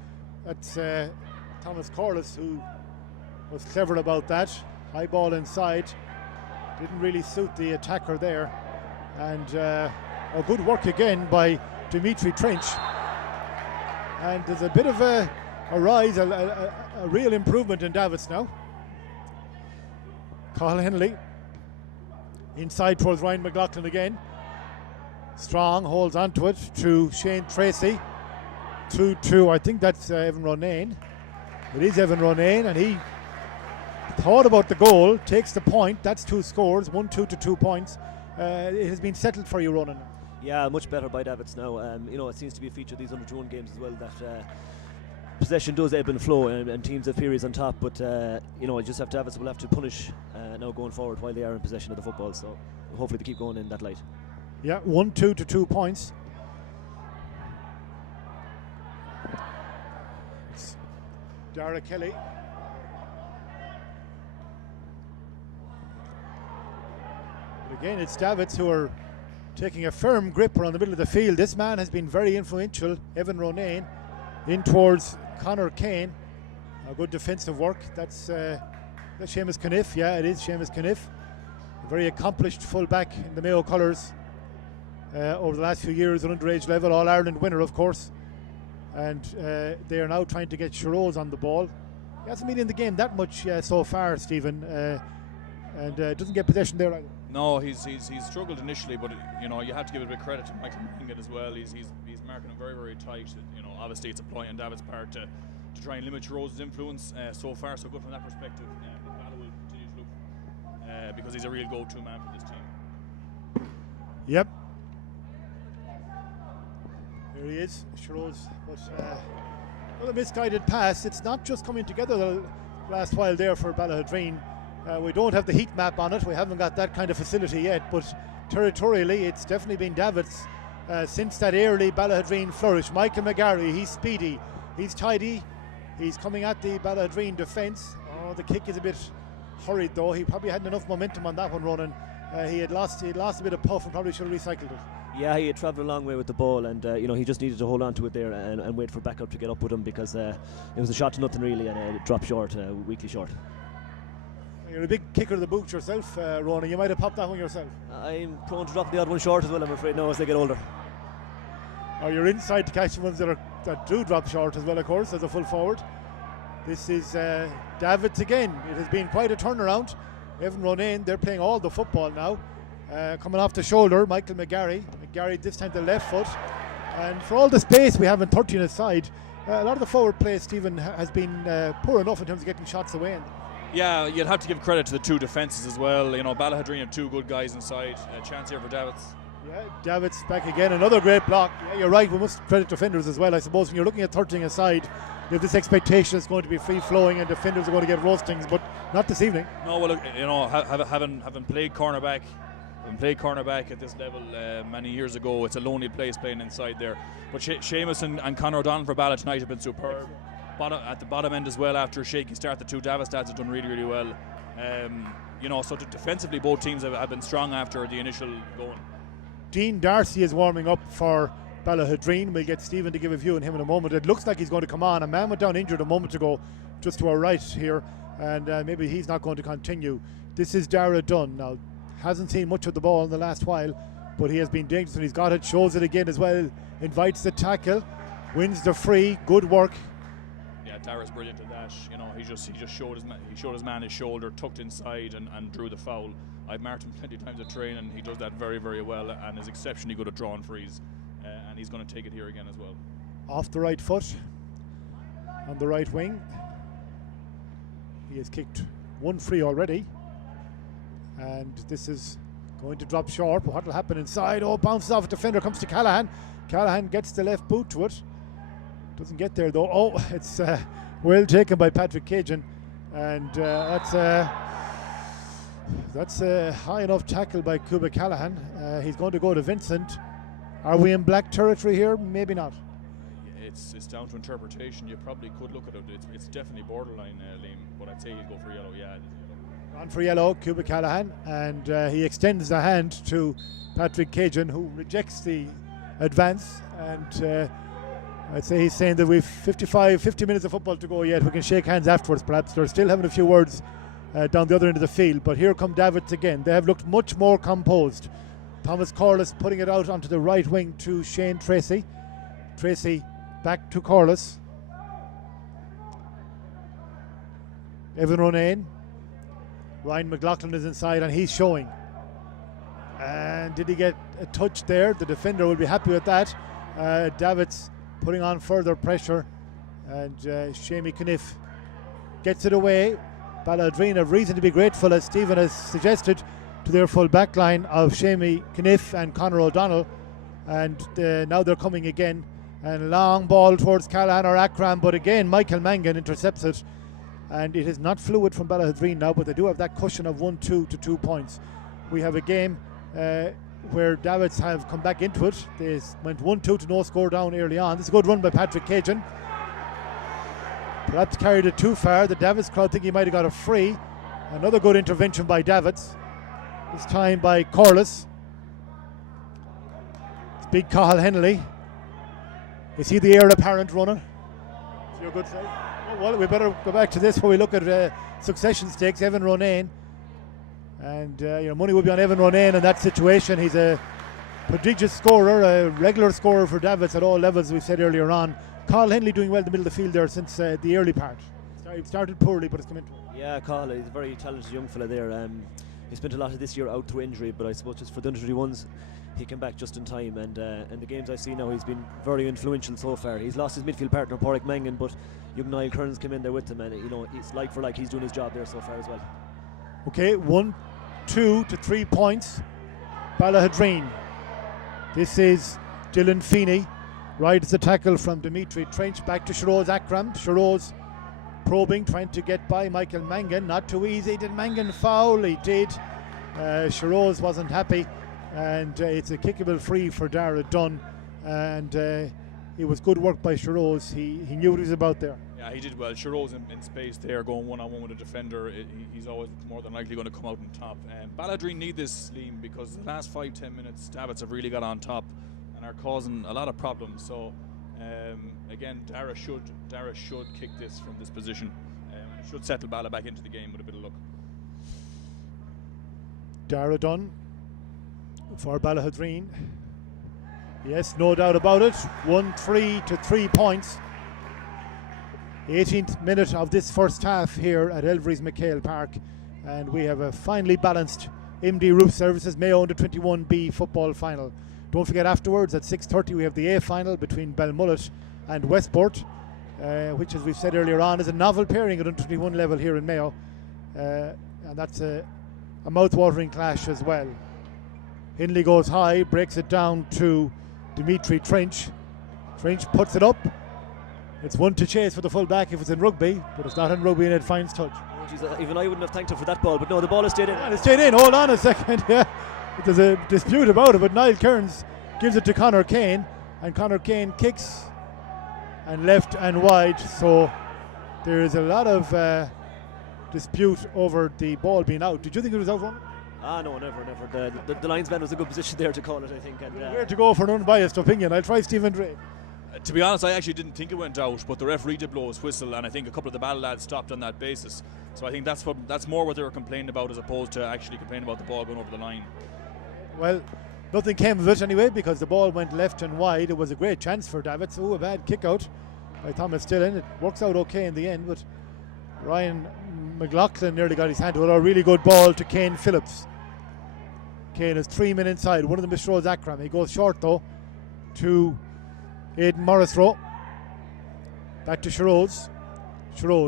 That's Thomas Corliss who was clever about that. High ball inside. Didn't really suit the attacker there. And a good work again by Dimitri Trench. And there's a bit of a rise, a real improvement in Davitts now. Carl Henley inside towards Ryan McLaughlin again. Strong holds onto it to Shane Tracy. 2-2, I think that's Evan Ronayne. It is Evan Ronayne, and he thought about the goal, takes the point. That's 2 scores, 1-2 to 2 points. It has been settled for you, Ronan. Yeah, much better by Davitts now. It seems to be a feature of these under-21 games as well that possession does ebb and flow, and teams have periods on top. But just Davitts will have to punish now going forward while they are in possession of the football. So hopefully they keep going in that light. Yeah, 1-2 to 2 points. It's Dara Kelly. But again, it's Davitts who are taking a firm grip around the middle of the field. This man has been very influential, Evan Ronayne, in towards Conor Kane. A good defensive work. That's Seamus Caniff. Yeah, it is Seamus Caniff. A very accomplished fullback in the Mayo colours. Over the last few years at underage level, All-Ireland winner of course, and they are now trying to get Shiroz on the ball. He hasn't been in the game that much so far, Stephen, and doesn't get possession there either. No, he's struggled initially, but you have to give a bit of credit to Michael Mangan as well. He's marking him very, very tight. Obviously it's a ploy on Davitts' part to try and limit Shiroz' influence. So far so good from that perspective. Ballaghaderreen will continue to look because he's a real go-to man for this team. Yep. Here he is, Shiroz, but a misguided pass. It's not just coming together the last while there for Ballaghaderreen. We don't have the heat map on it, we haven't got that kind of facility yet, but territorially it's definitely been Davitts since that early Ballaghaderreen flourish. Michael McGarry, he's speedy, he's tidy, he's coming at the Ballaghaderreen defence. Oh, the kick is a bit hurried though. He probably hadn't enough momentum on that one, Ronan. He had lost a bit of puff and probably should have recycled it. Yeah, he had travelled a long way with the ball, and he just needed to hold on to it there and wait for backup to get up with him, because it was a shot to nothing really, and it dropped short, weakly short. You're a big kicker of the boot yourself, Ronan. You might have popped that one yourself. I'm prone to drop the odd one short as well, I'm afraid, now as they get older. Or you're inside to catch the ones that do drop short as well, of course, as a full forward. This is Davitts again. It has been quite a turnaround. Evan Ronayne, they're playing all the football now. Coming off the shoulder, Michael McGarry. McGarry this time the left foot. And for all the space we have in 13 aside, a lot of the forward play, Stephen, has been poor enough in terms of getting shots away. Yeah, you'd have to give credit to the 2 defences as well. Ballaghaderreen have 2 good guys inside. A chance here for Davitts. Yeah, Davitts back again. Another great block. Yeah, you're right. We must credit defenders as well, I suppose. When you're looking at 13 aside, you have this expectation it's going to be free-flowing and defenders are going to get roastings, but not this evening. No, well, look, having played cornerback at this level many years ago, it's a lonely place playing inside there. But Seamus and Conor O'Donnell for Ballaghaderreen tonight have been superb. At the bottom end as well, after a shaky start, the 2 Davitts lads have done really, really well. So defensively, both teams have been strong after the initial going. Dean Darcy is warming up for Ballaghaderreen. We'll get Stephen to give a view on him in a moment. It looks like he's going to come on. A man went down injured a moment ago, just to our right here, and maybe he's not going to continue. This is Dara Dunn. Now, hasn't seen much of the ball in the last while, but he has been dangerous when he's got it, shows it again as well, invites the tackle, wins the free, good work. Yeah, Dara's brilliant at that. He just showed his man his shoulder, tucked inside and drew the foul. I've marked him plenty of times at training. He does that very, very well and is exceptionally good at drawing frees, and he's going to take it here again as well. Off the right foot, on the right wing. He has kicked 1 free already, And this is going to drop short, but what will happen inside? Oh, bounces off a defender, comes to Callahan. Callahan gets the left boot to it. Doesn't get there though. Oh, it's well taken by Patrick Cajun. And that's a high enough tackle by Cuba Callahan. He's going to go to Vincent. Are we in black territory here? Maybe not. It's down to interpretation. You probably could look at it. It's definitely borderline, Liam, but I'd say he'd go for yellow. Yeah. On for yellow, Cuba Callahan, and he extends the hand to Patrick Cajun, who rejects the advance. And I'd say he's saying that we've 50 minutes of football to go yet. We can shake hands afterwards, perhaps. They're still having a few words down the other end of the field. But here come Davitts again. They have looked much more composed. Thomas Corliss putting it out onto the right wing to Shane Tracy. Tracy back to Corliss. Evan Ronayne. Ryan McLaughlin is inside and he's showing. And did he get a touch there? The defender will be happy with that. Davitts putting on further pressure, and Shamie Caniff gets it away. Ballaghaderreen have reason to be grateful, as Stephen has suggested, to their full back line of Shamie Caniff and Conor O'Donnell. And now they're coming again. And long ball towards Callahan or Akram, but again MacHale Mangan intercepts it. And it is not fluid from Ballaghaderreen now, but they do have that cushion of 1-2 to 2 points. We have a game where Davitts have come back into it. They went 1-2 to no score down early on. This is a good run by Patrick Cajun. Perhaps carried it too far. The Davitts crowd think he might have got a free. Another good intervention by Davitts. This time by Corliss. It's big Cathal Henley. Is he the heir apparent runner? Is your good say? Oh, well, we better go back to this where we look at succession stakes. Evan Ronayne. And money will be on Evan Ronayne in that situation. He's a prodigious scorer, a regular scorer for Davitts at all levels, as we said earlier on. Carl Henley doing well in the middle of the field there since the early part. He started poorly, but it's come into it. Yeah, Carl, he's a very talented young fella there. He spent a lot of this year out through injury, but I suppose just for the under-21s, he came back just in time. And the games I see now, he's been very influential so far. He's lost his midfield partner, Pádraig Mangan, but young Niall Kearns came in there with him, and it's like for like he's doing his job there so far as well. Okay, 1-2 to 3 points. Ballaghaderreen. This is Dylan Feeney. Rides the tackle from Dimitri Trench back to Shiroz Akram. Shiroz probing, trying to get by MacHale Mangan. Not too easy. Did Mangan foul? He did. Shiroz wasn't happy. And it's a kickable free for Dara Dunn. And it was good work by Shiroz. He knew what he was about there. Yeah, he did well. Shiroz in space there, going one-on-one with a defender. He's always more than likely going to come out on top. Ballaghaderreen need this, Liam, because the last 5-10 minutes, Davitts have really got on top and are causing a lot of problems. So again, Dara should kick this from this position, and it should settle Balla back into the game with a bit of luck. Dara Dunn for Ballaghaderreen. Yes, no doubt about it. 1-3 to 3 points. 18th minute of this first half here at Elverys MacHale Park, and we have a finely balanced MD Roof Services Mayo Under-21B football final. Don't forget, afterwards at 6:30 we have the A final between Belmullet and Westport, which, as we've said earlier on, is a novel pairing at Under-21 level here in Mayo, and that's a mouth-watering clash as well. Hindley goes high, breaks it down to Dimitri Trench. Trench puts it up. It's one to chase for the full back if it's in rugby, but it's not in rugby, and it finds touch. Oh, geez, even I wouldn't have thanked him for that ball, but no, the ball has stayed in. Yeah, it stayed in. Hold on a second. Yeah, there's a dispute about it, but Niall Kearns gives it to Conor Kane, and Conor Kane kicks and left and wide. So there is a lot of dispute over the ball being out. Did you think it was out, Ron? No, never. The linesman was a good position there to call it, I think. And where to go for an unbiased opinion? I'll try Stephen Dre. To be honest, I actually didn't think it went out, but the referee did blow his whistle, and I think a couple of the Ball lads stopped on that basis. So I think that's more what they were complaining about, as opposed to actually complaining about the ball going over the line. Well, nothing came of it anyway, because the ball went left and wide. It was a great chance for Davitts. A bad kick out by Thomas Dillon. It works out okay in the end, but Ryan McLaughlin nearly got his hand to it. A really good ball to Kane Phillips. Kane has 3 men inside. One of them is Shiroz Akram. He goes short though to Aidan Morrisroe. Back to Shiroz.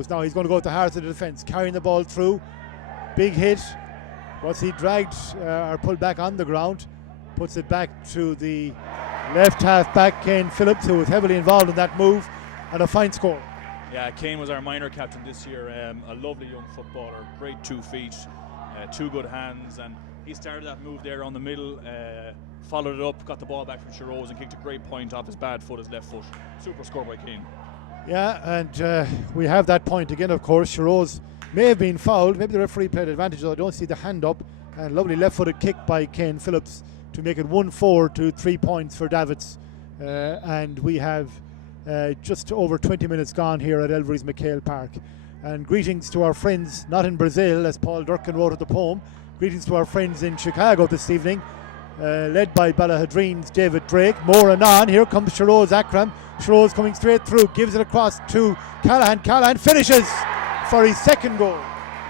Now he's going to go to the heart of the defence, carrying the ball through. Big hit. Was he dragged or pulled back on the ground? Puts it back to the left half back, Kane Phillips, who was heavily involved in that move, and a fine score. Yeah, Kane was our minor captain this year. A lovely young footballer, great 2 feet, 2 good hands, and he started that move there on the middle, followed it up, got the ball back from Shiroz and kicked a great point off his bad foot, his left foot. Super score by Kane. Yeah, and we have that point again, of course. Shiroz may have been fouled. Maybe the referee played advantage, though I don't see the hand up. And lovely left-footed kick by Kane Phillips to make it 1-4 to 3 points for Davitts. And we have just over 20 minutes gone here at Elverys MacHale Park. And greetings to our friends, not in Brazil, as Paul Durkin wrote at the poem. Greetings to our friends in Chicago this evening, led by Ballaghaderreen's David Drake. More anon. Here comes Shiroz Akram. Shiroz coming straight through, gives it across to Callahan. Callahan finishes for his second goal.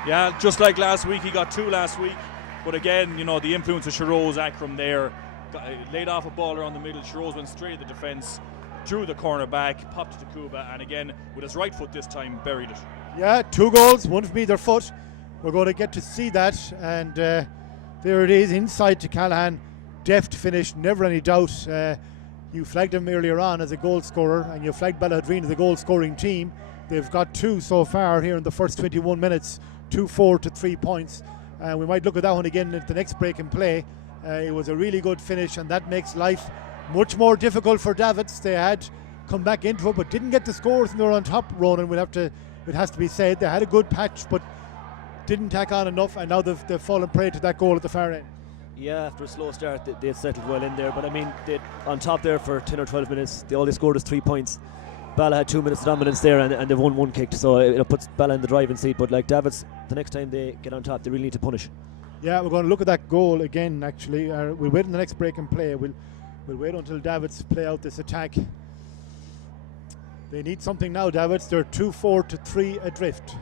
Yeah, just like last week, he got 2 last week. But again, you know, the influence of Shiroz Akram there, laid off a ball around the middle. Shiroz went straight at the defence, drew the corner back, popped it to Kuba, and again, with his right foot this time, buried it. Yeah, 2 goals, one from either foot. We're going to get to see that, and there it is, inside to Callahan. Deft finish, never any doubt. You flagged him earlier on as a goal scorer, and you flagged Ballaghaderreen as a goal scoring team. They've got 2 so far here in the first 21 minutes, 2-4 to 3 points. We might look at that one again at the next break in play. It was a really good finish, and that makes life much more difficult for Davitts. They had come back into it, but didn't get the scores, and they were on top. Ronan, it has to be said, they had a good patch, but didn't tack on enough, and now they've fallen prey to that goal at the far end. Yeah, after a slow start, they've settled well in there. But I mean, on top there for 10 or 12 minutes, all they scored is 3 points. Balla had 2 minutes of dominance there, and they've won 1 kicked, so it puts Balla in the driving seat. But like Davitts, the next time they get on top, they really need to punish. Yeah, we're going to look at that goal again. Actually, we'll wait in the next break and play. We'll wait until Davitts play out this attack. They need something now, Davitts. They're 2-4 to 3 adrift.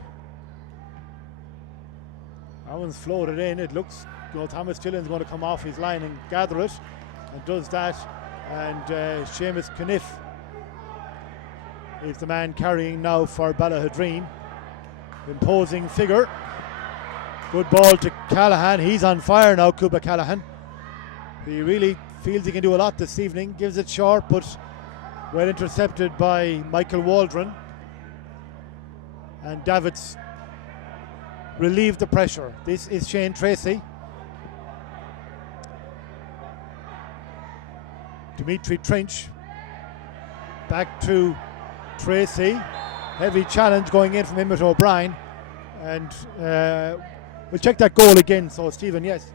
That one's floated in. It looks, Thomas Gillian's going to come off his line and gather it, and does that. And Seamus Caniff is the man carrying now for Ballaghaderreen. Imposing figure. Good ball to Callahan. He's on fire now, Kuba Callahan. He really feels he can do a lot this evening. Gives it short, but well intercepted by Michael Waldron. And Davitts relieved the pressure. This is Shane Tracy. Dimitri Trench. Back to Tracy. Heavy challenge going in from Emmett O'Brien. And we'll check that goal again. So, Stephen, yes.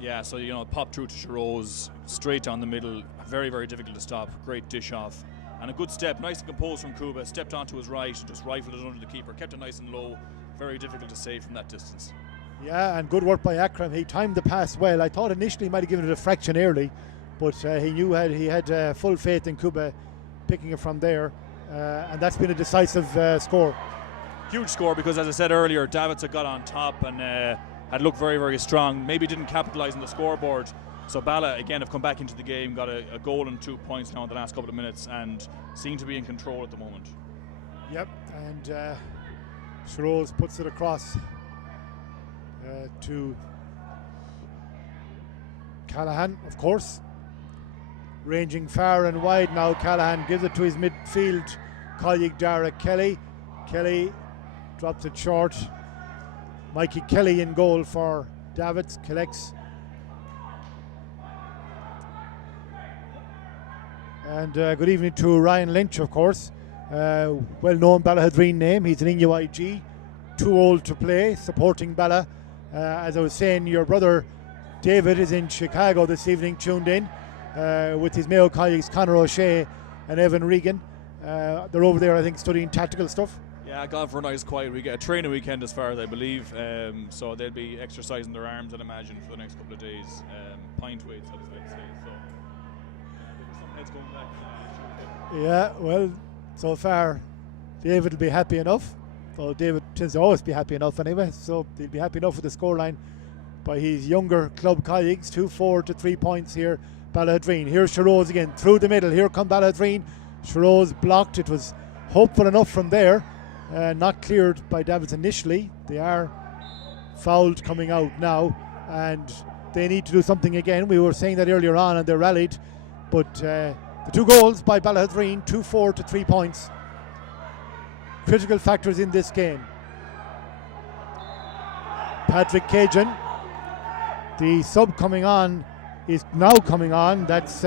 Yeah, so, pop through to Shiroz, straight down the middle. Very, very difficult to stop. Great dish off. And a good step. Nice and composed from Kuba. Stepped onto his right and just rifled it under the keeper. Kept it nice and low. Very difficult to save from that distance. Yeah, and good work by Akram. He timed the pass well. I thought initially he might have given it a fraction early, but he knew he had full faith in Kuba picking it from there. And that's been a decisive score. Huge score because, as I said earlier, Davitts had got on top and had looked very, very strong. Maybe didn't capitalise on the scoreboard. So Balla, again, have come back into the game, got a goal and 2 points now in the last couple of minutes and seem to be in control at the moment. Yep, and Shiroz puts it across to Callahan, of course. Ranging far and wide now, Callahan gives it to his midfield colleague Dara Kelly. Kelly drops it short. Mikey Kelly in goal for Davitts, collects. And good evening to Ryan Lynch, of course. Well-known Ballaghaderreen name. He's an NUIG, too old to play, supporting Balla. As I was saying, your brother David is in Chicago this evening, tuned in with his Mayo colleagues Conor O'Shea and Evan Regan. They're over there, I think, studying tactical stuff. Yeah, gone for a nice quiet week, a training weekend as far as I believe. So they'll be exercising their arms, I'd imagine, for the next couple of days. Pint weights, I'd say. So some heads going back. Yeah, well, so far David will be happy enough. Well, David tends to always be happy enough anyway, so he'll be happy enough with the scoreline by his younger club colleagues. 2-4 to 3 points here, Ballaghaderreen. Here's Shiroz again, through the middle. Here come Ballaghadereen. Shiroz blocked. It was hopeful enough from there. Not cleared by Davitts initially. They are fouled coming out now, and they need to do something again. We were saying that earlier on, and they rallied, but the 2 goals by Ballaghaderreen, 2-4 to 3 points. Critical factors in this game. Patrick Cajun, the sub coming on, is now coming on. That's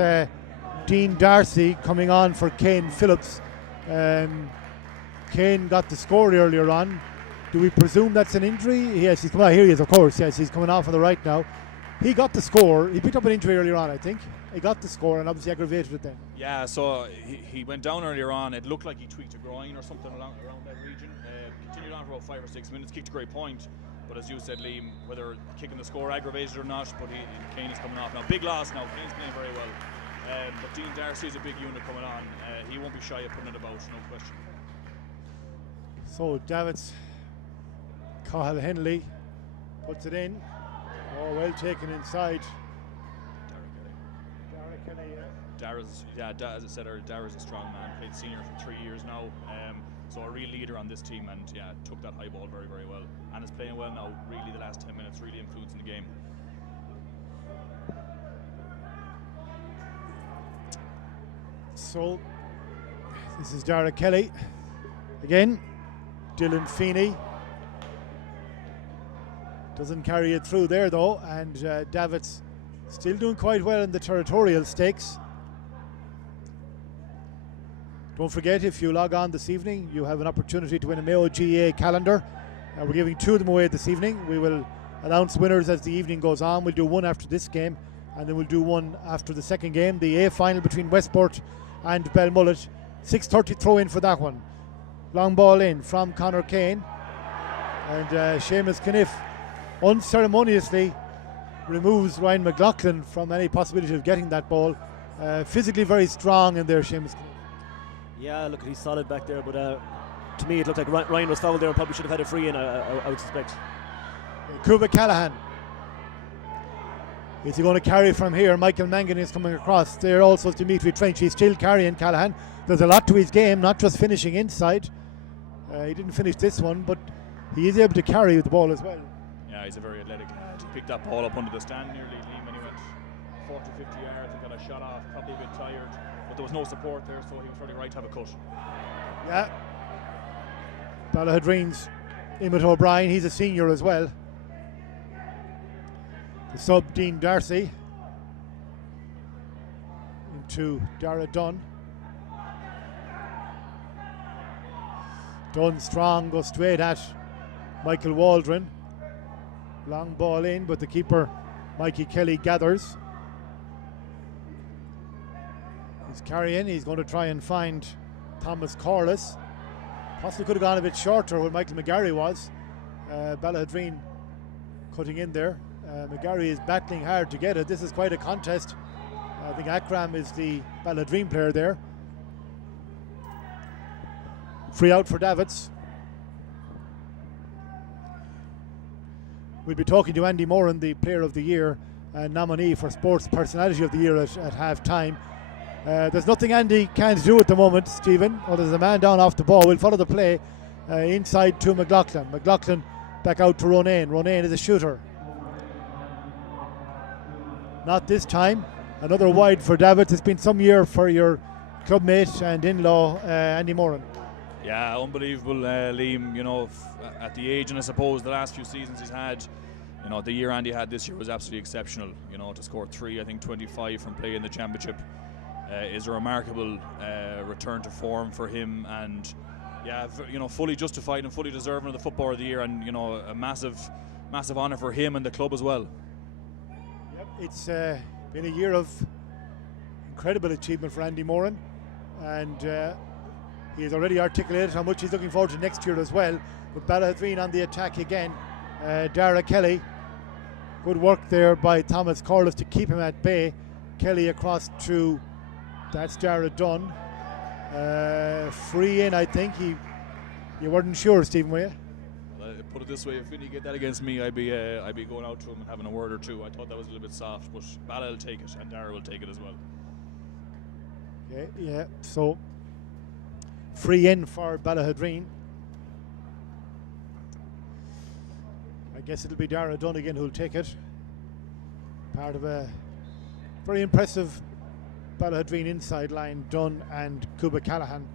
Dean Darcy coming on for Kane Phillips. Kane got the score earlier on. Do we presume that's an injury? Yes, he's coming out. Here he is, of course. Yes, he's coming off on the right now. He got the score. He picked up an injury earlier on, I think. He got the score and obviously aggravated it then. Yeah, so he went down earlier on. It looked like he tweaked a groin or something around that region. Continued on for about 5 or 6 minutes, kicked a great point. But as you said, Liam, whether kicking the score aggravated or not, but Kane is coming off now. Big loss now. Kane's playing very well. But Dean Darcy is a big unit coming on. He won't be shy of putting it about, no question. So Davitts, Cahill Henley puts it in. Oh, well taken inside. Dara's, as I said earlier, Dara's a strong man. Played senior for 3 years now. So a real leader on this team, and took that high ball very, very well. And is playing well now, really, the last 10 minutes, really influencing the game. So, this is Dara Kelly. Again, Dylan Feeney. Doesn't carry it through there though, and Davitts still doing quite well in the territorial stakes. Don't forget, if you log on this evening, you have an opportunity to win a Mayo GAA calendar. We're giving 2 of them away this evening. We will announce winners as the evening goes on. We'll do one after this game, and then we'll do one after the second game, the A final between Westport and Belmullet. 6:30 throw in for that one. Long ball in from Conor Kane, and Seamus Caniff unceremoniously removes Ryan McLaughlin from any possibility of getting that ball. Physically very strong in there, Seamus Caniff. Yeah, look, he's solid back there, but to me it looked like Ryan was fouled there and probably should have had a free in, I would suspect. Cuba Callahan. Is he going to carry from here? Michael Mangan is coming across. There also is Dimitri Trench. He's still carrying Callahan. There's a lot to his game, not just finishing inside. He didn't finish this one, but he is able to carry the ball as well. Yeah, he's a very athletic lad. He picked that ball up under the stand nearly, Liam, and he went 40, 50 yards and got a shot off, probably a bit tired. But there was no support there, so he was probably right to have a cut. Yeah. Ballaghaderreen's Emmett O'Brien, he's a senior as well. The sub, Dean Darcy. Into Dara Dunn. Dunn strong, goes straight at Michael Waldron. Long ball in, but the keeper, Mikey Kelly, gathers. He's carrying, he's going to try and find Thomas Corliss. Possibly could have gone a bit shorter where Michael McGarry was. Ballaghaderreen cutting in there. McGarry is battling hard to get it. This is quite a contest. I think Akram is the Ballaghaderreen player there. Free out for Davitts. We'll be talking to Andy Moran, the Player of the Year and nominee for Sports Personality of the Year at half-time. There's nothing Andy can't do at the moment, Stephen. Oh, there's a man down off the ball. We'll follow the play inside to McLaughlin. McLaughlin back out to Ronayne. Ronayne is a shooter. Not this time. Another wide for Davitts. It's been some year for your clubmate and in-law, Andy Moran. Yeah, unbelievable, Liam. You know, at the age and I suppose the last few seasons he's had, you know, the year Andy had this year was absolutely exceptional. You know, to score 25 from play in the championship is a remarkable return to form for him, and yeah, you know, fully justified and fully deserving of the Footballer of the Year, and you know, a massive honour for him and the club as well. Yep, it's been a year of incredible achievement for Andy Moran, and he has already articulated how much he's looking forward to next year as well. With Ballaghaderreen on the attack again, Dara Kelly, good work there by Thomas Corliss to keep him at bay. Kelly across to, that's Dara Dunn. Free in, I think. You weren't sure, Stephen, were you? Well, put it this way, if Vinny get that against me, I'd be going out to him and having a word or two. I thought that was a little bit soft, but Balla will take it and Dara will take it as well. Okay, yeah, so free in for Ballaghaderreen. guess it'll be Dara Dunn again who'll take it. Part of a very impressive Ballaghaderreen inside line, Dunn and Cuba Callahan.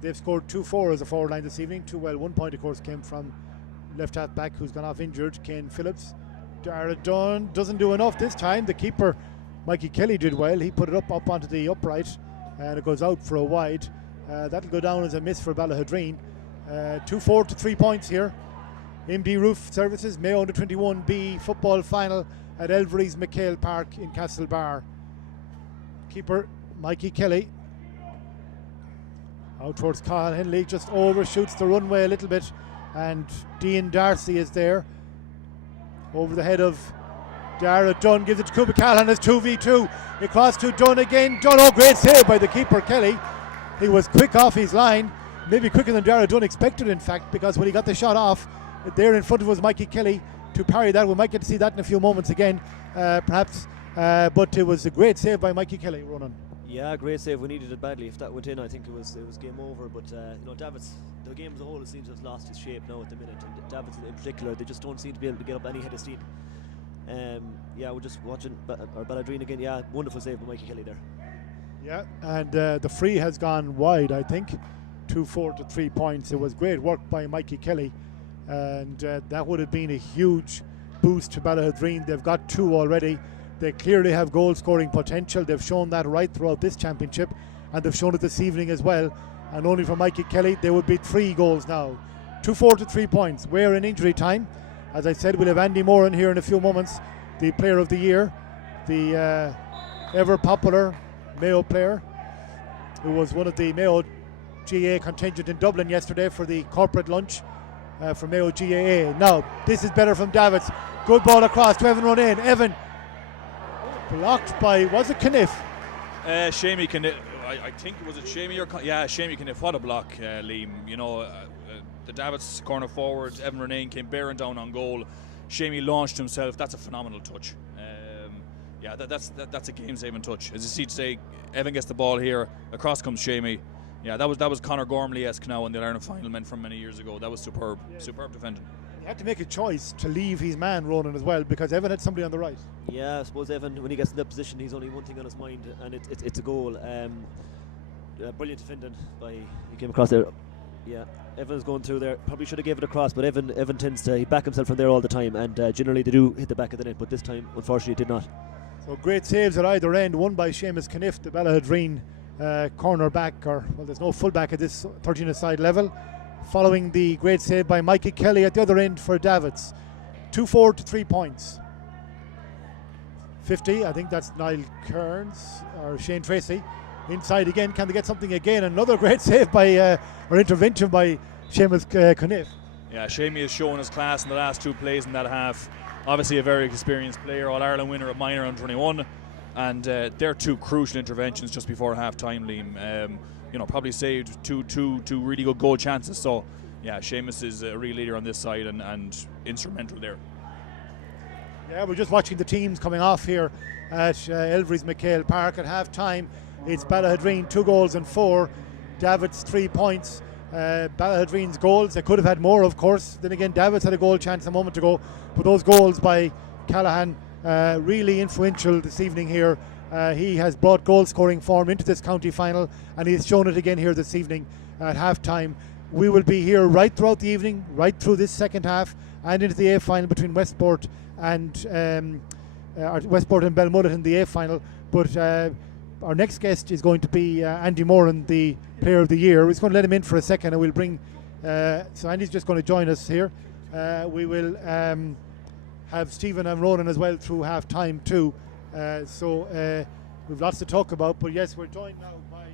They've scored 2-4 as a forward line this evening. 1 point, of course, came from left half back who's gone off injured, Kane Phillips. Dara Dunn doesn't do enough this time. The keeper, Mikey Kelly, did well. He put it up onto the upright, and it goes out for a wide. That'll go down as a miss for Ballaghaderreen. 2-4 to 3 points here. MD Roof Services, Mayo Under-21B football final at Elverys MacHale Park in Castlebar. Keeper Mikey Kelly out towards Cathal Henley, just overshoots the runway a little bit, and Dean Darcy is there over the head of Dara Dunn, gives it to Cuba Callahan as 2v2 across to Dunn again. Dunn, oh, great save by the keeper Kelly. He was quick off his line, maybe quicker than Dara Dunn expected, in fact, because when he got the shot off, there in front of was Mikey Kelly to parry that. We might get to see that in a few moments again, perhaps, but it was a great save by Mikey Kelly, Ronan. Yeah, great save. We needed it badly. If that went in, I think it was game over. But Davitts, the game as a whole, it seems to have lost its shape now at the minute. And Davitts in particular, they just don't seem to be able to get up any head of steam. We're just watching Ballaghaderreen again. Yeah, wonderful save by Mikey Kelly there. Yeah, and the free has gone wide, I think. 2-4 to 3 points. It was great work by Mikey Kelly, and that would have been a huge boost to Ballaghaderreen. They've got 2 already. They clearly have goal scoring potential. They've shown that right throughout this championship, and they've shown it this evening as well. And only for Mikey Kelly, there would be 3 goals now. 2-4 to 3 points. We're in injury time. As I said, we'll have Andy Moran here in a few moments, the player of the year, the ever popular Mayo player, who was one of the Mayo GAA contingent in Dublin yesterday for the corporate lunch for Mayo GAA. Now, this is better from Davitts. Good ball across to Evan Ronan. Evan blocked by, was it Caniff? Shamey Caniff. I think it was Shamey or Shamey Caniff. What a block, Liam. The Davitts corner forward, Evan Ronan came bearing down on goal. Shamey launched himself. That's a phenomenal touch. That's a game-saving touch. As you see today, Evan gets the ball here. Across comes Shamey. Yeah, that was Conor Gormley-esque now in the Ireland final meant from many years ago. That was superb. Superb defending. He had to make a choice to leave his man Ronan as well, because Evan had somebody on the right. Yeah, I suppose Evan, when he gets in that position, he's only one thing on his mind, and it's a goal. Brilliant defending by, he came across there. Yeah, Evan's going through there. Probably should have given it across, but Evan tends to back himself from there all the time, and generally they do hit the back of the net, but this time, unfortunately, it did not. So great saves at either end. One by Seamus Caniff, the Ballaghaderreen corner back, there's no full back at this 13-a-side level. Following the great save by Mikey Kelly at the other end for Davitts. 2-4 to 3 points. 50, I think that's Niall Kearns or Shane Tracy. Inside again, can they get something again? Another great save by, or intervention by Seamus Caniff. Yeah, Shamey has shown his class in the last 2 plays in that half. Obviously a very experienced player, All-Ireland winner at minor under 21. And they're 2 crucial interventions just before half-time, Liam. Probably saved two really good goal chances. So, yeah, Seamus is a real leader on this side and instrumental there. Yeah, we're just watching the teams coming off here at Elverys MacHale Park at half-time. It's Ballaghaderreen 2 goals and 4. Davitts 3 points. Ballaghaderreen's goals, they could have had more, of course. Then again, Davitts had a goal chance a moment ago. But those goals by Callahan really influential this evening here. He has brought goal scoring form into this county final, and he's shown it again here this evening at half time. We will be here right throughout the evening, right through this second half, and into the A final between Westport and Belmullet in the A final. But our next guest is going to be Andy Moran, the player of the year. We're just going to let him in for a second, and we'll bring so Andy's just going to join us here. We will have Stephen and Ronan as well through half time too. We've lots to talk about, but yes, we're joined now by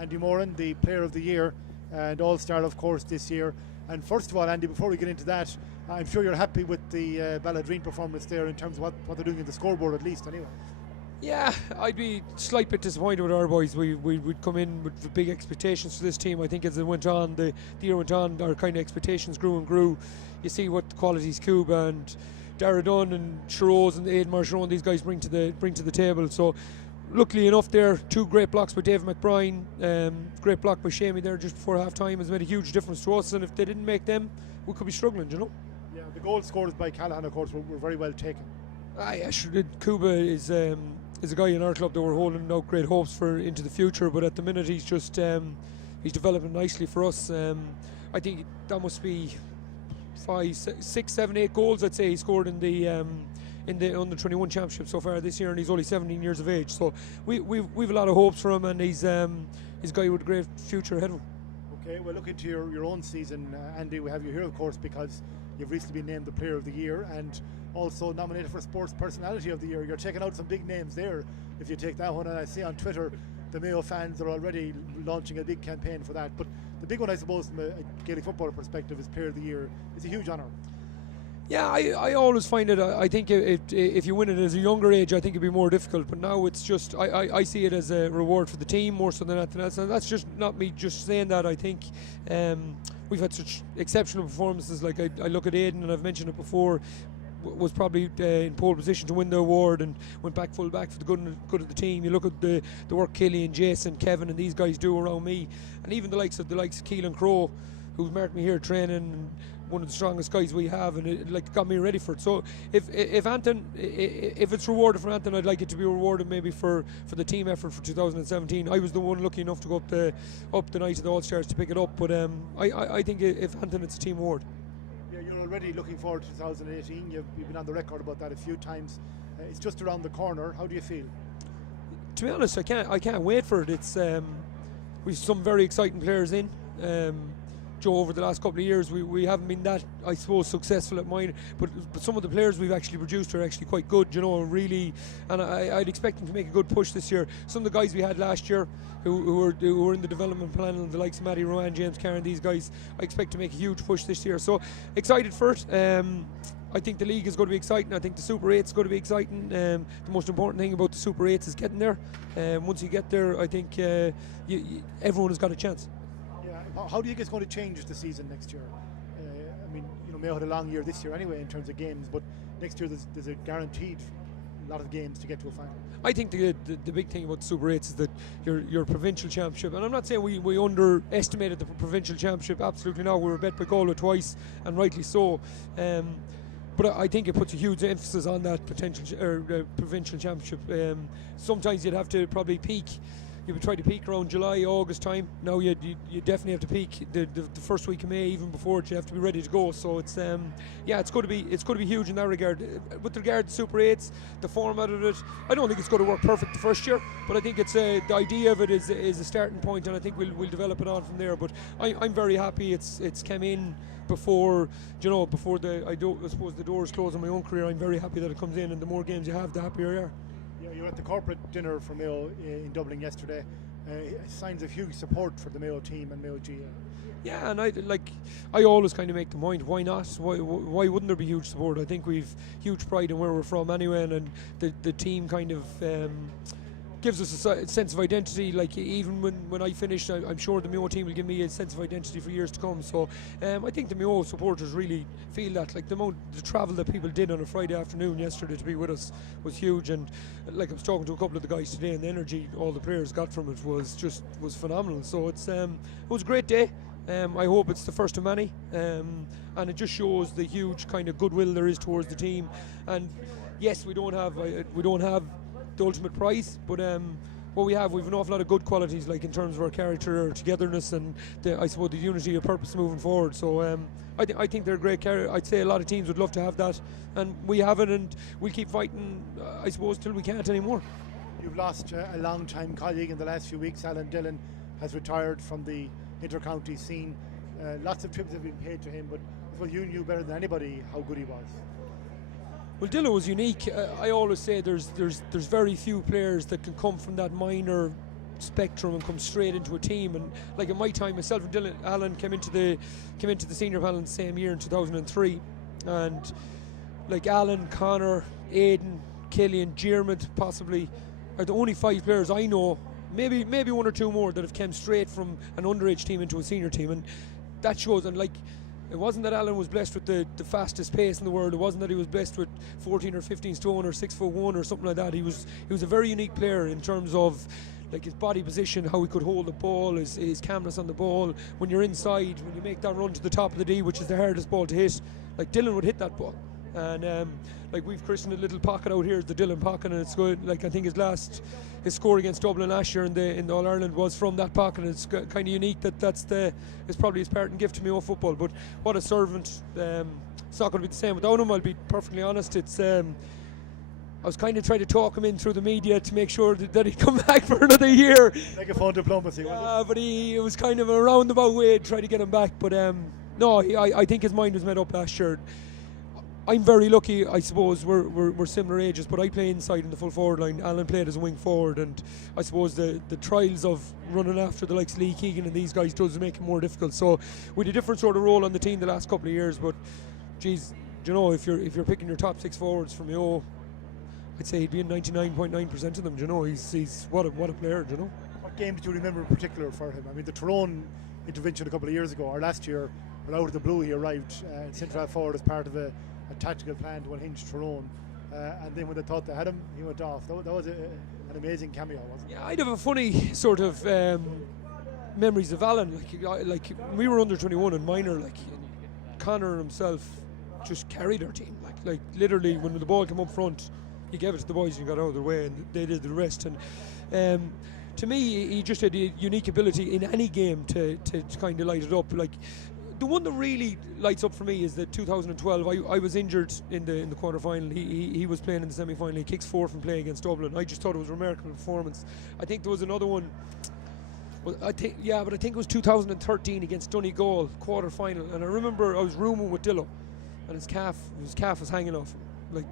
Andy Moran, the player of the year and all-star, of course, this year. And first of all, Andy, before we get into that, I'm sure you're happy with the Ballaghaderreen performance there in terms of what they're doing in the scoreboard, at least, anyway. Yeah, I'd be slight bit disappointed with our boys. We'd come in with big expectations for this team. I think as it went on, the year went on, our kind of expectations grew and grew. You see what the qualities Cuba and Dara Dunn and Shiroz and Aidan Marshall, these guys bring to the table. So luckily enough, there 2 great blocks by David McBride, great block by Shamey there just before half time has made a huge difference to us, and if they didn't make them, we could be struggling, you know. Yeah, the goal scored by Callahan, of course, were very well taken. Yeah, sure. Cuba is a guy in our club that we're holding out great hopes for into the future, but at the minute he's just he's developing nicely for us. I think that must be 5, 6, 7, 8 goals I'd say he scored in the under-21 championship so far this year, and he's only 17 years of age. So we've a lot of hopes for him, and he's a guy with a great future ahead of him. Okay, well, look into your own season, Andy. We have you here, of course, because you've recently been named the Player of the Year and also nominated for Sports Personality of the Year. You're taking out some big names there if you take that one, and I see on Twitter the Mayo fans are already launching a big campaign for that. But the big one, I suppose, from a Gaelic footballer perspective, is Player of the Year. It's a huge honour. Yeah, I always find it, I think if you win it as a younger age, I think it'd be more difficult, but now it's just, I see it as a reward for the team more so than anything else, and that's just not me just saying that. I think we've had such exceptional performances. Like I look at Aidan, and I've mentioned it before, was probably in pole position to win the award and went back full back for the good of the team. You look at the work Killian, Jason, Kevin and these guys do around me, and even the likes of Keelan Crowe, who's marked me here training, and one of the strongest guys we have, and it got me ready for it. So if Anton, if it's rewarded for Anton, I'd like it to be rewarded maybe for the team effort for 2017. I was the one lucky enough to go up the night of the All-Stars to pick it up, but I think if Anton, it's a team award. Yeah, you're already looking forward to 2018. You've been on the record about that a few times. It's just around the corner. How do you feel? To be honest, I can't wait for it. It's we've some very exciting players in. Joe, over the last couple of years, we haven't been that, I suppose, successful at mine, but some of the players we've actually produced are actually quite good, really, and I'd expect them to make a good push this year. Some of the guys we had last year who were in the development plan, the likes of Matty Rowan, James Carron, these guys, I expect to make a huge push this year. So excited for it. I think the league is going to be exciting. I think the Super 8 is going to be exciting. The most important thing about the Super 8s is getting there. Once you get there, I think everyone has got a chance. How do you think it's going to change the season next year? I mean, Mayo had a long year this year anyway in terms of games, but next year there's a guaranteed lot of games to get to a final. I think the big thing about the Super 8s is that your provincial championship, and I'm not saying we underestimated the provincial championship, absolutely not. We were bet by Galway twice, and rightly so. But I think it puts a huge emphasis on that provincial championship. Sometimes you'd have to probably peak. You would try to peak around July, August time. Now you definitely have to peak the first week of May, even before it. You have to be ready to go. So it's it's going to be huge in that regard. With regard to Super 8s, the format of it, I don't think it's going to work perfect the first year, but I think it's the idea of it is a starting point, and I think we'll develop it on from there. But I'm very happy it's come in before I suppose the doors close on my own career. I'm very happy that it comes in, and the more games you have, the happier you are. Yeah, you were at the corporate dinner for Mayo in Dublin yesterday. Signs of huge support for the Mayo team and Mayo GAA. Yeah, and I always kind of make the point, why not? Why wouldn't there be huge support? I think we've huge pride in where we're from anyway, and the team kind of gives us a sense of identity. Like, even when I finish, I'm sure the Mayo team will give me a sense of identity for years to come. So I think the Mayo supporters really feel that. Like, the travel that people did on a Friday afternoon yesterday to be with us was huge, and like I was talking to a couple of the guys today, and the energy all the players got from it was phenomenal. So it was a great day. I hope it's the first of many, and it just shows the huge kind of goodwill there is towards the team. And yes, we don't have the ultimate prize, but what we've an awful lot of good qualities, like in terms of our character, our togetherness, and I suppose the unity of purpose moving forward. So I think they're a great character. I'd say a lot of teams would love to have that, and we have it, and we'll keep fighting, I suppose, till we can't anymore. You've lost a long-time colleague in the last few weeks. Alan Dillon has retired from the inter-county scene. Lots of trips have been paid to him, but well, you knew better than anybody how good he was. Well, Dillon was unique. I always say there's very few players that can come from that minor spectrum and come straight into a team. And like in my time, myself and Dillon, Alan came into the senior panel in the same year in 2003, and like Alan, Connor, Aidan, Killian, Jermid possibly are the only 5 players I know, maybe 1 or 2 more, that have come straight from an underage team into a senior team, and that shows. And like, it wasn't that Alan was blessed with the fastest pace in the world. It wasn't that he was blessed with 14 or 15 stone or 6'1" or something like that. He was a very unique player in terms of like his body position, how he could hold the ball, his calmness on the ball. When you're inside, when you make that run to the top of the D, which is the hardest ball to hit, like Dylan would hit that ball. And like we've christened a little pocket out here as the Dylan pocket, and it's good. Like I think his score against Dublin last year in the All Ireland was from that pocket. And it's kind of unique it's probably his parting gift to Mayo football. But what a servant! It's not going to be the same without him. I'll be perfectly honest. It's I was kind of trying to talk him in through the media to make sure that he'd come back for another year. Megaphone diplomacy. But it was kind of a roundabout way to try to get him back. But no, I think his mind was made up last year. I'm very lucky, I suppose. We're similar ages, but I play inside in the full forward line. Alan played as a wing forward, and I suppose the trials of running after the likes of Lee Keegan and these guys does make it more difficult. So we had a different sort of role on the team the last couple of years, but geez, you know, if you're picking your top 6 forwards from Mayo, I'd say he'd be in 99.9% of them. You know, he's what a player. You know. What game did you remember in particular for him? I mean, the Tyrone intervention a couple of years ago, or last year, but out of the blue, he arrived in central forward as part of a tactical plan to unhinge Tyrone, and then when they thought they had him, he went off. That was an amazing cameo, wasn't it? Yeah, I'd have a funny sort of memories of Alan. Like we were under 21 and minor. Like Connor himself just carried our team. Like literally, when the ball came up front, he gave it to the boys and got out of the way, and they did the rest. And to me, he just had a unique ability in any game to kind of light it up. Like the one that really lights up for me is the 2012. I was injured in the quarter final. He was playing in the semi final. He kicks 4 from playing against Dublin. I just thought it was a remarkable performance. I think there was another one. Well, I think it was 2013 against Donegal quarter final. And I remember I was rooming with Dillo, and his calf was hanging off him. Like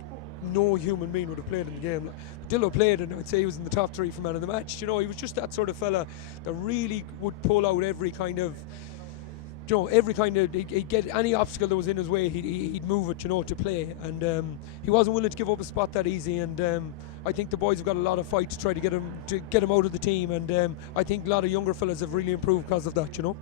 no human being would have played in the game. Dillo played, and I'd say he was in the top 3 for man of the match. You know, he was just that sort of fella that really would pull out every kind of. You know, he'd get any obstacle that was in his way, he'd move it, you know, to play. And he wasn't willing to give up a spot that easy. And I think the boys have got a lot of fight to try to get him out of the team. And I think a lot of younger fellas have really improved because of that, you know.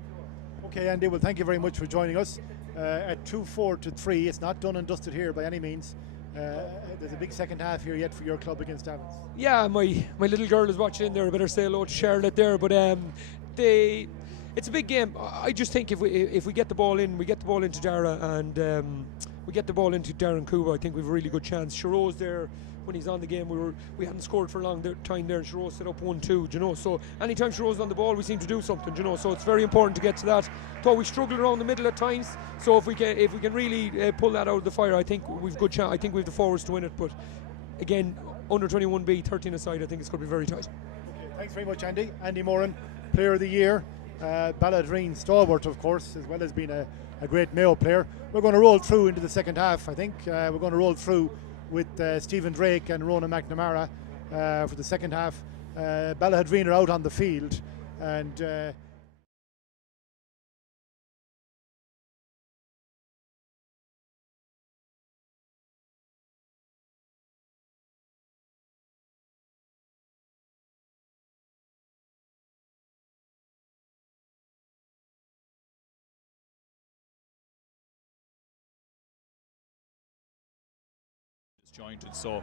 Okay, Andy, well, thank you very much for joining us. At 2-4 to 3, it's not done and dusted here by any means. There's a big second half here yet for your club against Davitts. Yeah, my little girl is watching in there. I better say hello to Charlotte there. But it's a big game. I just think if we get the ball in, we get the ball into Dara, and we get the ball into Darren Kuba, I think we've a really good chance. Shiro's there when he's on the game. We hadn't scored for a long time there, and Shiro set up 1-2, you know. So anytime Shiro's on the ball, we seem to do something, you know. So it's very important to get to that. Though we struggled around the middle at times. So if we can really pull that out of the fire, I think we've good chance. I think we've the forwards to win it. But again, under 21B, 13 aside, I think it's going to be very tight. Okay, thanks very much, Andy. Andy Moran, Player of the Year. Ballaghaderreen stalwart, of course, as well as being a great Mayo player. We're going to roll through into the second half, I think. We're going to roll through with Stephen Drake and Ronan McNamara for the second half. Ballaghaderreen are out on the field, and disjointed, so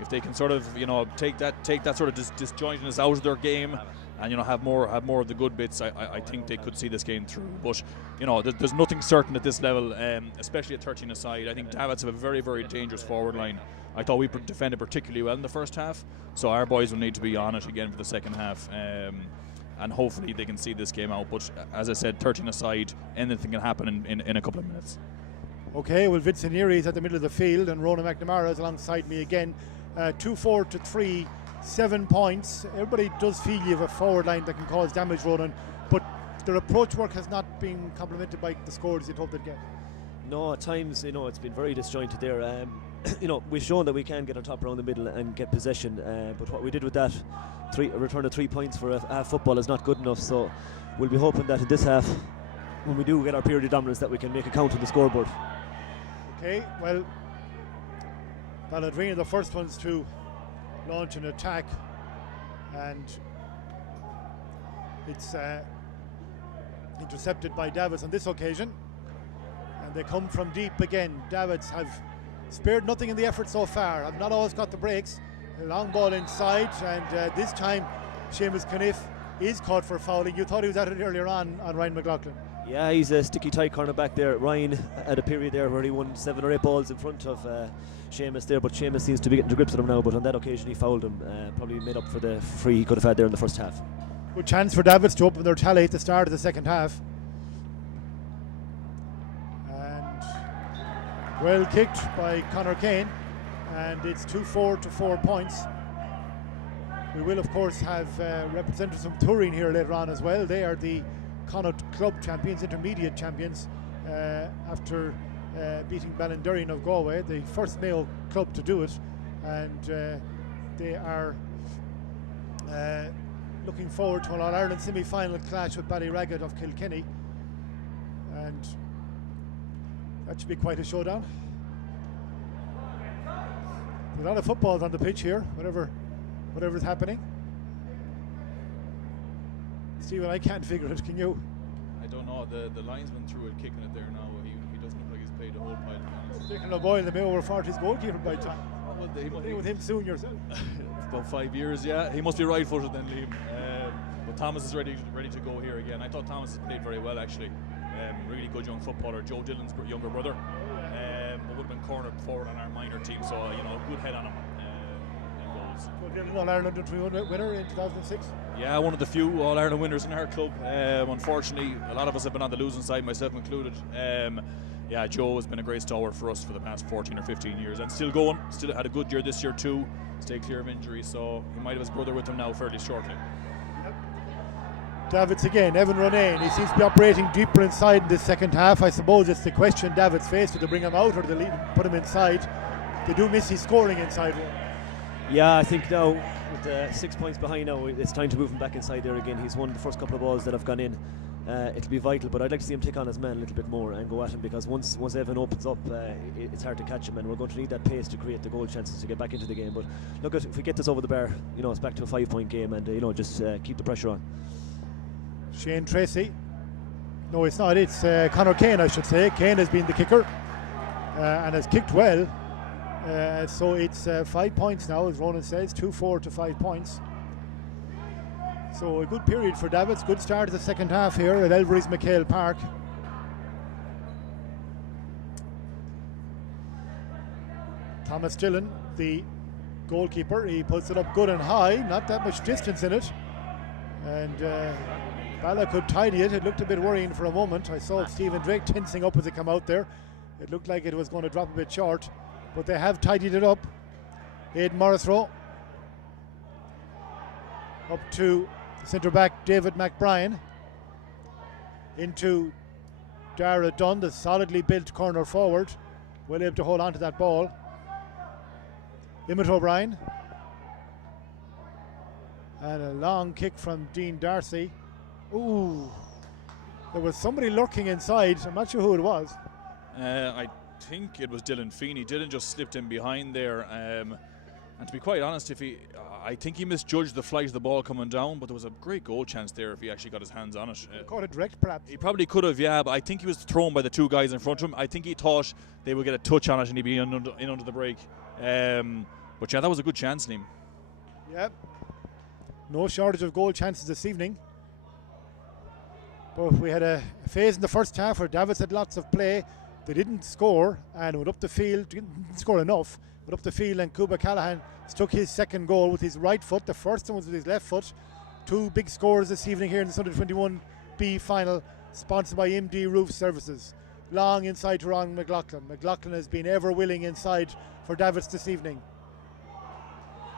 if they can sort of, you know, take that sort of disjointedness out of their game, and, you know, have more of the good bits, I think they could see this game through. But, you know, there's nothing certain at this level, especially at 13 aside. I think Davitts have a very, very dangerous forward line. I thought we defended particularly well in the first half, so our boys will need to be on it again for the second half, and hopefully they can see this game out. But as I said, 13 aside, anything can happen in a couple of minutes. Okay, well, Vincent Neary is at the middle of the field, and Ronan McNamara is alongside me again. 2-4 to 3, 7 points. Everybody does feel you have a forward line that can cause damage, Ronan, but their approach work has not been complemented by the scores you'd hope they'd get. No, at times, you know, it's been very disjointed there. You know, we've shown that we can get on top around the middle and get possession, but what we did with that, a return of 3 points for a half football is not good enough. So we'll be hoping that in this half, when we do get our period of dominance, that we can make a count on the scoreboard. Okay, well, Ballaghaderreen are the first ones to launch an attack, and it's intercepted by Davitts on this occasion, and they come from deep again. Davitts have spared nothing in the effort so far, have not always got the breaks. A long ball inside, and this time Seamus Caniff is caught for fouling. You thought he was at it earlier on Ryan McLaughlin. Yeah, he's a sticky tight cornerback there. Ryan had a period there where he won 7 or 8 balls in front of Seamus there, but Seamus seems to be getting to grips with him now, but on that occasion he fouled him, probably made up for the free he could have had there in the first half. Good chance for Davitts to open their tally at the start of the second half. And well kicked by Conor Kane, and it's 2-4 to 4 points. We will of course have representatives from Turin here later on as well. They are the Connaught Club champions, intermediate champions, after beating Ballaghaderreen of Galway, the first Mayo club to do it, and they are looking forward to an All-Ireland semi-final clash with Ballaghaderreen of Kilkenny, and that should be quite a showdown. A lot of footballs on the pitch here, whatever's happening. Stephen, I can't figure it. Can you? I don't know. The linesman threw it, kicking it there now. He doesn't look like he's paid the whole pile. Speaking of Boyle, the Mayo were 40s goalkeeper by time. Well, You'll play with him soon yourself. About 5 years, yeah. He must be right-footed then, Liam. But Thomas is ready to go here again. I thought Thomas has played very well actually. Really good young footballer. Joe Dillon's younger brother. But would have been cornered forward on our minor team, so good head on him. Joe Dillon, All-Ireland Under-21 winner in 2006. Yeah, one of the few All-Ireland winners in our club. Unfortunately, a lot of us have been on the losing side, myself included. Yeah, Joe has been a great stalwart for us for the past 14 or 15 years, and still going. Still had a good year this year too. Stay clear of injury, so he might have his brother with him now fairly shortly. Davitts again, Evan Ronayne. He seems to be operating deeper inside in this second half. I suppose it's the question Davitts faced: do they bring him out or do they put him inside? They do miss his scoring inside. Yeah, I think now with 6 points behind now, it's time to move him back inside there again. He's won the first couple of balls that have gone in. It'll be vital, but I'd like to see him take on his man a little bit more and go at him, because once Evan opens up, it's hard to catch him, and we're going to need that pace to create the goal chances to get back into the game. But look, if we get this over the bar, it's back to a 5-point game, and just keep the pressure on. Shane Tracy. No, it's not. It's Conor Kane, I should say. Kane has been the kicker and has kicked well. So it's 5 points now, as Ronan says, 2-4 to 5 points. So a good period for Davitts. Good start of the second half here at Elverys MacHale Park. Thomas Dillon, the goalkeeper, he puts it up good and high, not that much distance in it. And Balla could tidy it. It looked a bit worrying for a moment. I saw Stephen Drake tensing up as he come out there. It looked like it was going to drop a bit short, but they have tidied it up. Aidan Morrisroe up to centre back David McBrien, into Dara Dunn, the solidly built corner forward, well able to hold on to that ball. Emmett O'Brien, and a long kick from Dean Darcy. Ooh, there was somebody lurking inside. I'm not sure who it was. I think it was Dylan Feeney. Dylan just slipped in behind there, and to be quite honest, I think he misjudged the flight of the ball coming down, but there was a great goal chance there if he actually got his hands on it. Caught it direct, perhaps. He probably could have, yeah, but I think he was thrown by the two guys in front of him. I think he thought they would get a touch on it and he'd be in under the break. But yeah, that was a good chance, Liam. Yep. No shortage of goal chances this evening. But we had a phase in the first half where Davitts had lots of play. They didn't score and went up the field, didn't score enough, went up the field, and Cuba Callahan took his second goal with his right foot. The first one was with his left foot. Two big scores this evening here in the Under-21B final, sponsored by MD Roof Services. Long inside to Ron McLaughlin. McLaughlin has been ever willing inside for Davitts this evening.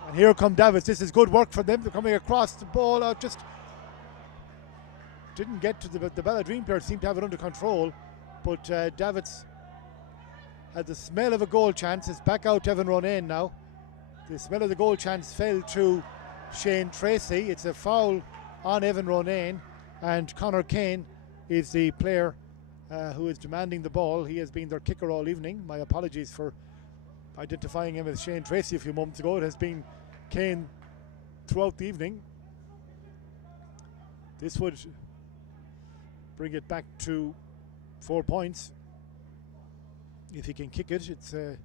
And here come Davitts. This is good work for them. They're coming across the ball out, just didn't get to the Ballaghaderreen player, seemed to have it under control. But Davitts had the smell of a goal chance. It's back out to Evan Ronayne now. The smell of the goal chance fell to Shane Tracy. It's a foul on Evan Ronayne, and Conor Kane is the player who is demanding the ball. He has been their kicker all evening. My apologies for identifying him as Shane Tracy a few moments ago. It has been Kane throughout the evening. This would bring it back to 4 points if he can kick it. It's an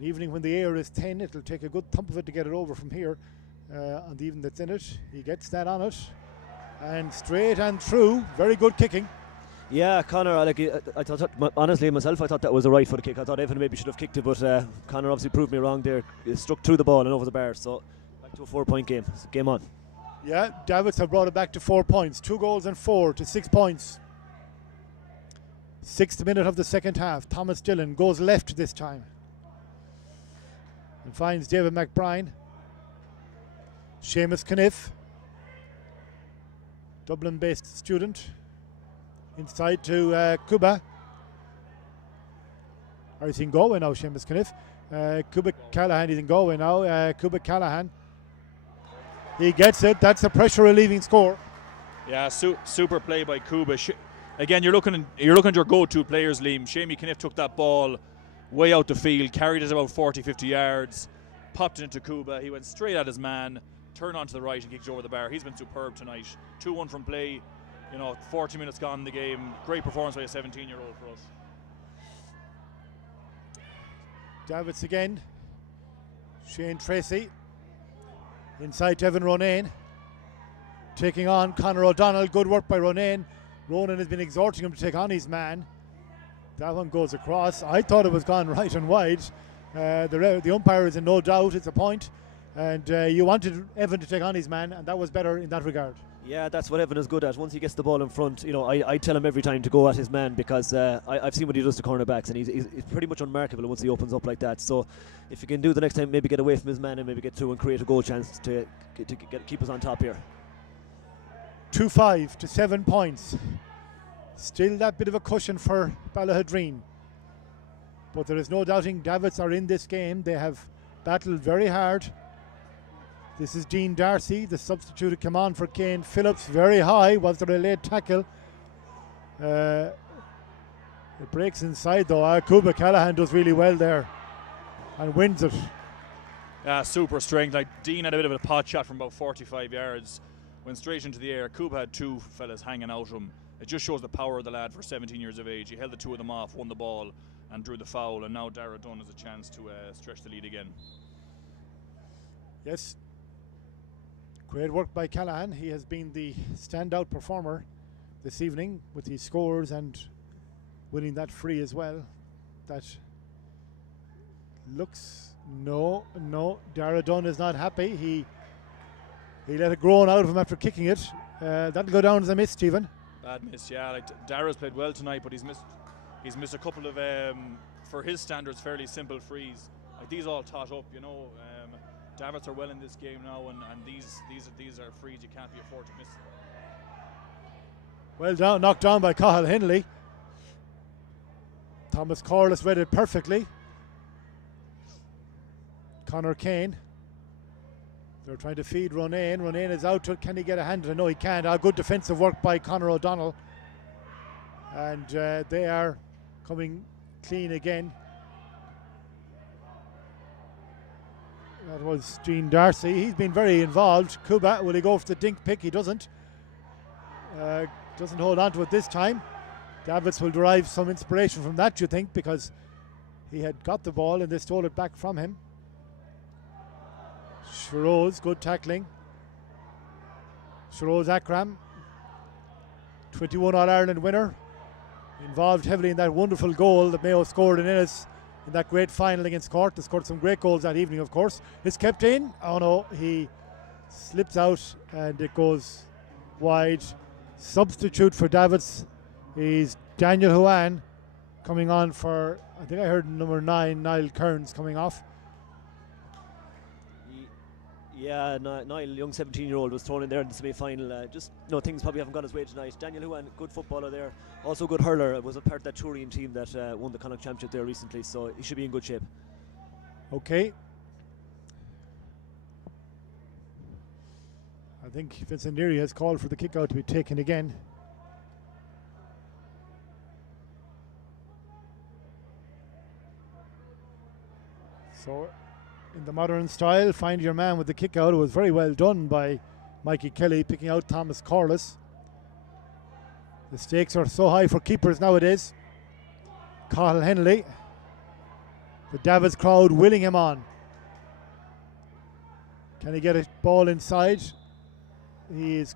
evening when the air is 10. It'll take a good thump of it to get it over from here. on the evening that's in it. He gets that on it. And straight and through. Very good kicking. Yeah, Conor, I thought, honestly myself, I thought that was a right foot kick. I thought Evan maybe should have kicked it, but Conor obviously proved me wrong there. It struck through the ball and over the bar, so back to a 4-point game. So game on. Yeah, Davitts have brought it back to 4 points. 2 goals and 4 to 6 points. 6th minute of the second half. Thomas Dillon goes left this time and finds David McBride. Seamus Caniff, Dublin-based student, inside to Cuba. Or is he in Galway now, Seamus Caniff? Cuba Callahan is in Galway now. Cuba Callahan. He gets it. That's a pressure-relieving score. Yeah, super play by Cuba. Again, you're looking at your go-to players, Liam. Seamus Caniff took that ball way out the field, carried it about 40-50 yards, popped it into Cuba. He went straight at his man, turned onto the right and kicked over the bar. He's been superb tonight. 2-1 from play. 40 minutes gone in the game. Great performance by a 17-year-old for us. Davitts again. Shane Tracy. Inside to Evan Ronayne. Taking on Conor O'Donnell. Good work by Ronayne. Ronan has been exhorting him to take on his man. That one goes across. I thought it was gone right and wide. The umpire is in no doubt. It's a point. And you wanted Evan to take on his man, and that was better in that regard. Yeah, that's what Evan is good at. Once he gets the ball in front, I tell him every time to go at his man, because I've seen what he does to cornerbacks, and he's pretty much unmarkable once he opens up like that. So if you can do the next time, maybe get away from his man and maybe get through and create a goal chance to keep us on top here. 2-5 to 7 points. Still that bit of a cushion for Ballaghaderreen. But there is no doubting Davitts are in this game. They have battled very hard. This is Dean Darcy, the substitute to come on for Kane Phillips. Very high. Was there a late tackle? It breaks inside though. Cuba Callahan does really well there and wins it. Yeah, super strength. Like Dean had a bit of a pot shot from about 45 yards. Went straight into the air. Cuba had 2 fellas hanging out of him. It just shows the power of the lad for 17 years of age. He held the 2 of them off, won the ball and drew the foul, and now Dara Dunn has a chance to stretch the lead again. Yes. Great work by Callahan. He has been the standout performer this evening with his scores and winning that free as well. That looks... No. Dara Dunn is not happy. He let it groan out of him after kicking it. That'll go down as a miss, Stephen. Bad miss, yeah. Like Dara's played well tonight, but he's missed a couple of, for his standards, fairly simple frees. Like these all tot up, Davitts are well in this game now, and these are frees you can't be afford to miss. Well down, knocked down by Cathal Henley. Thomas Corliss read it perfectly. Conor Kane. They're trying to feed Ronayne. Ronayne is out to it. Can he get a hand? No, he can't. Good defensive work by Conor O'Donnell. And they are coming clean again. That was Dean Darcy. He's been very involved. Cuba, will he go for the dink pick? He doesn't. Doesn't hold on to it this time. Davitts will derive some inspiration from that, you think, because he had got the ball and they stole it back from him. Shiroz, good tackling. Shiroz Akram, 21 All-Ireland winner, involved heavily in that wonderful goal that Mayo scored in Ennis in that great final against Cork. They scored some great goals that evening, of course. It's kept in. Oh no, he slips out and it goes wide. Substitute for Davitts is Daniel Huan coming on for, I think I heard number 9, Niall Kearns coming off. Yeah, Niall, young 17-year-old, was thrown in there in the semi-final. Things probably haven't gone his way tonight. Daniel Huan, good footballer there, also good hurler. Was a part of that Turian team that won the Connacht Championship there recently, so he should be in good shape. Okay. I think Vincent Neary has called for the kick out to be taken again. So, in the modern style, find your man with the kick out. It was very well done by Mikey Kelly, picking out Thomas Corliss. The stakes are so high for keepers nowadays. Cathal Henley. The Davitts crowd willing him on. Can he get a ball inside? It's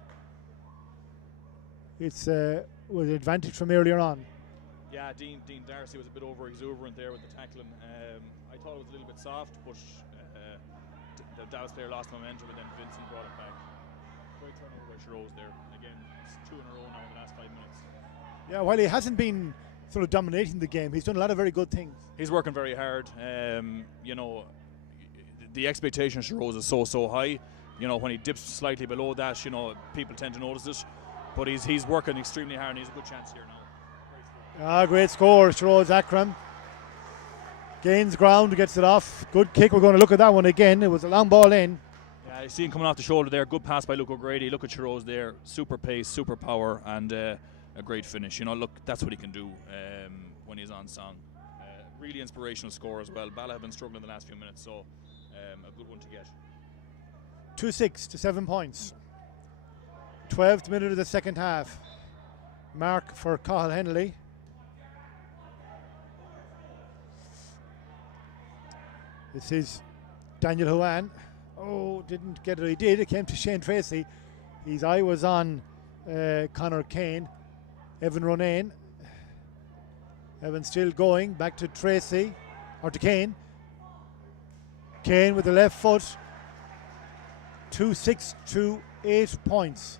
with advantage from earlier on. Yeah, Dean Darcy was a bit over exuberant there with the tackling. I thought it was a little bit soft, but the Davitts player lost momentum, and then Vincent brought it back. Great turnover by Shiroz there. Again, it's 2 in a row now in the last 5 minutes. Yeah, while he hasn't been sort of dominating the game, he's done a lot of very good things. He's working very hard. You know, the expectation of Shiroz is so high. You know, when he dips slightly below that, you know, people tend to notice it. But he's working extremely hard, and he's a good chance here now. Great score, Shiroz Akram. Gains ground, gets it off. Good kick. We're going to look at that one again. It was a long ball in. Yeah, you see him coming off the shoulder there. Good pass by Luke O'Grady. Look at Shiroz there. Super pace, super power, and a great finish. You know, look, that's what he can do when he's on song. Really inspirational score as well. Bala have been struggling the last few minutes, so a good one to get. 2-6 to 7 points. 12th minute of the second half. Mark for Cathal Henley. This is Daniel Huan. Oh, didn't get it. He did. It came to Shane Tracy. His eye was on Conor Kane. Evan Ronayne. Evan still going. Back to Tracy. Or to Kane. Kane with the left foot. 2-6 to 8 points.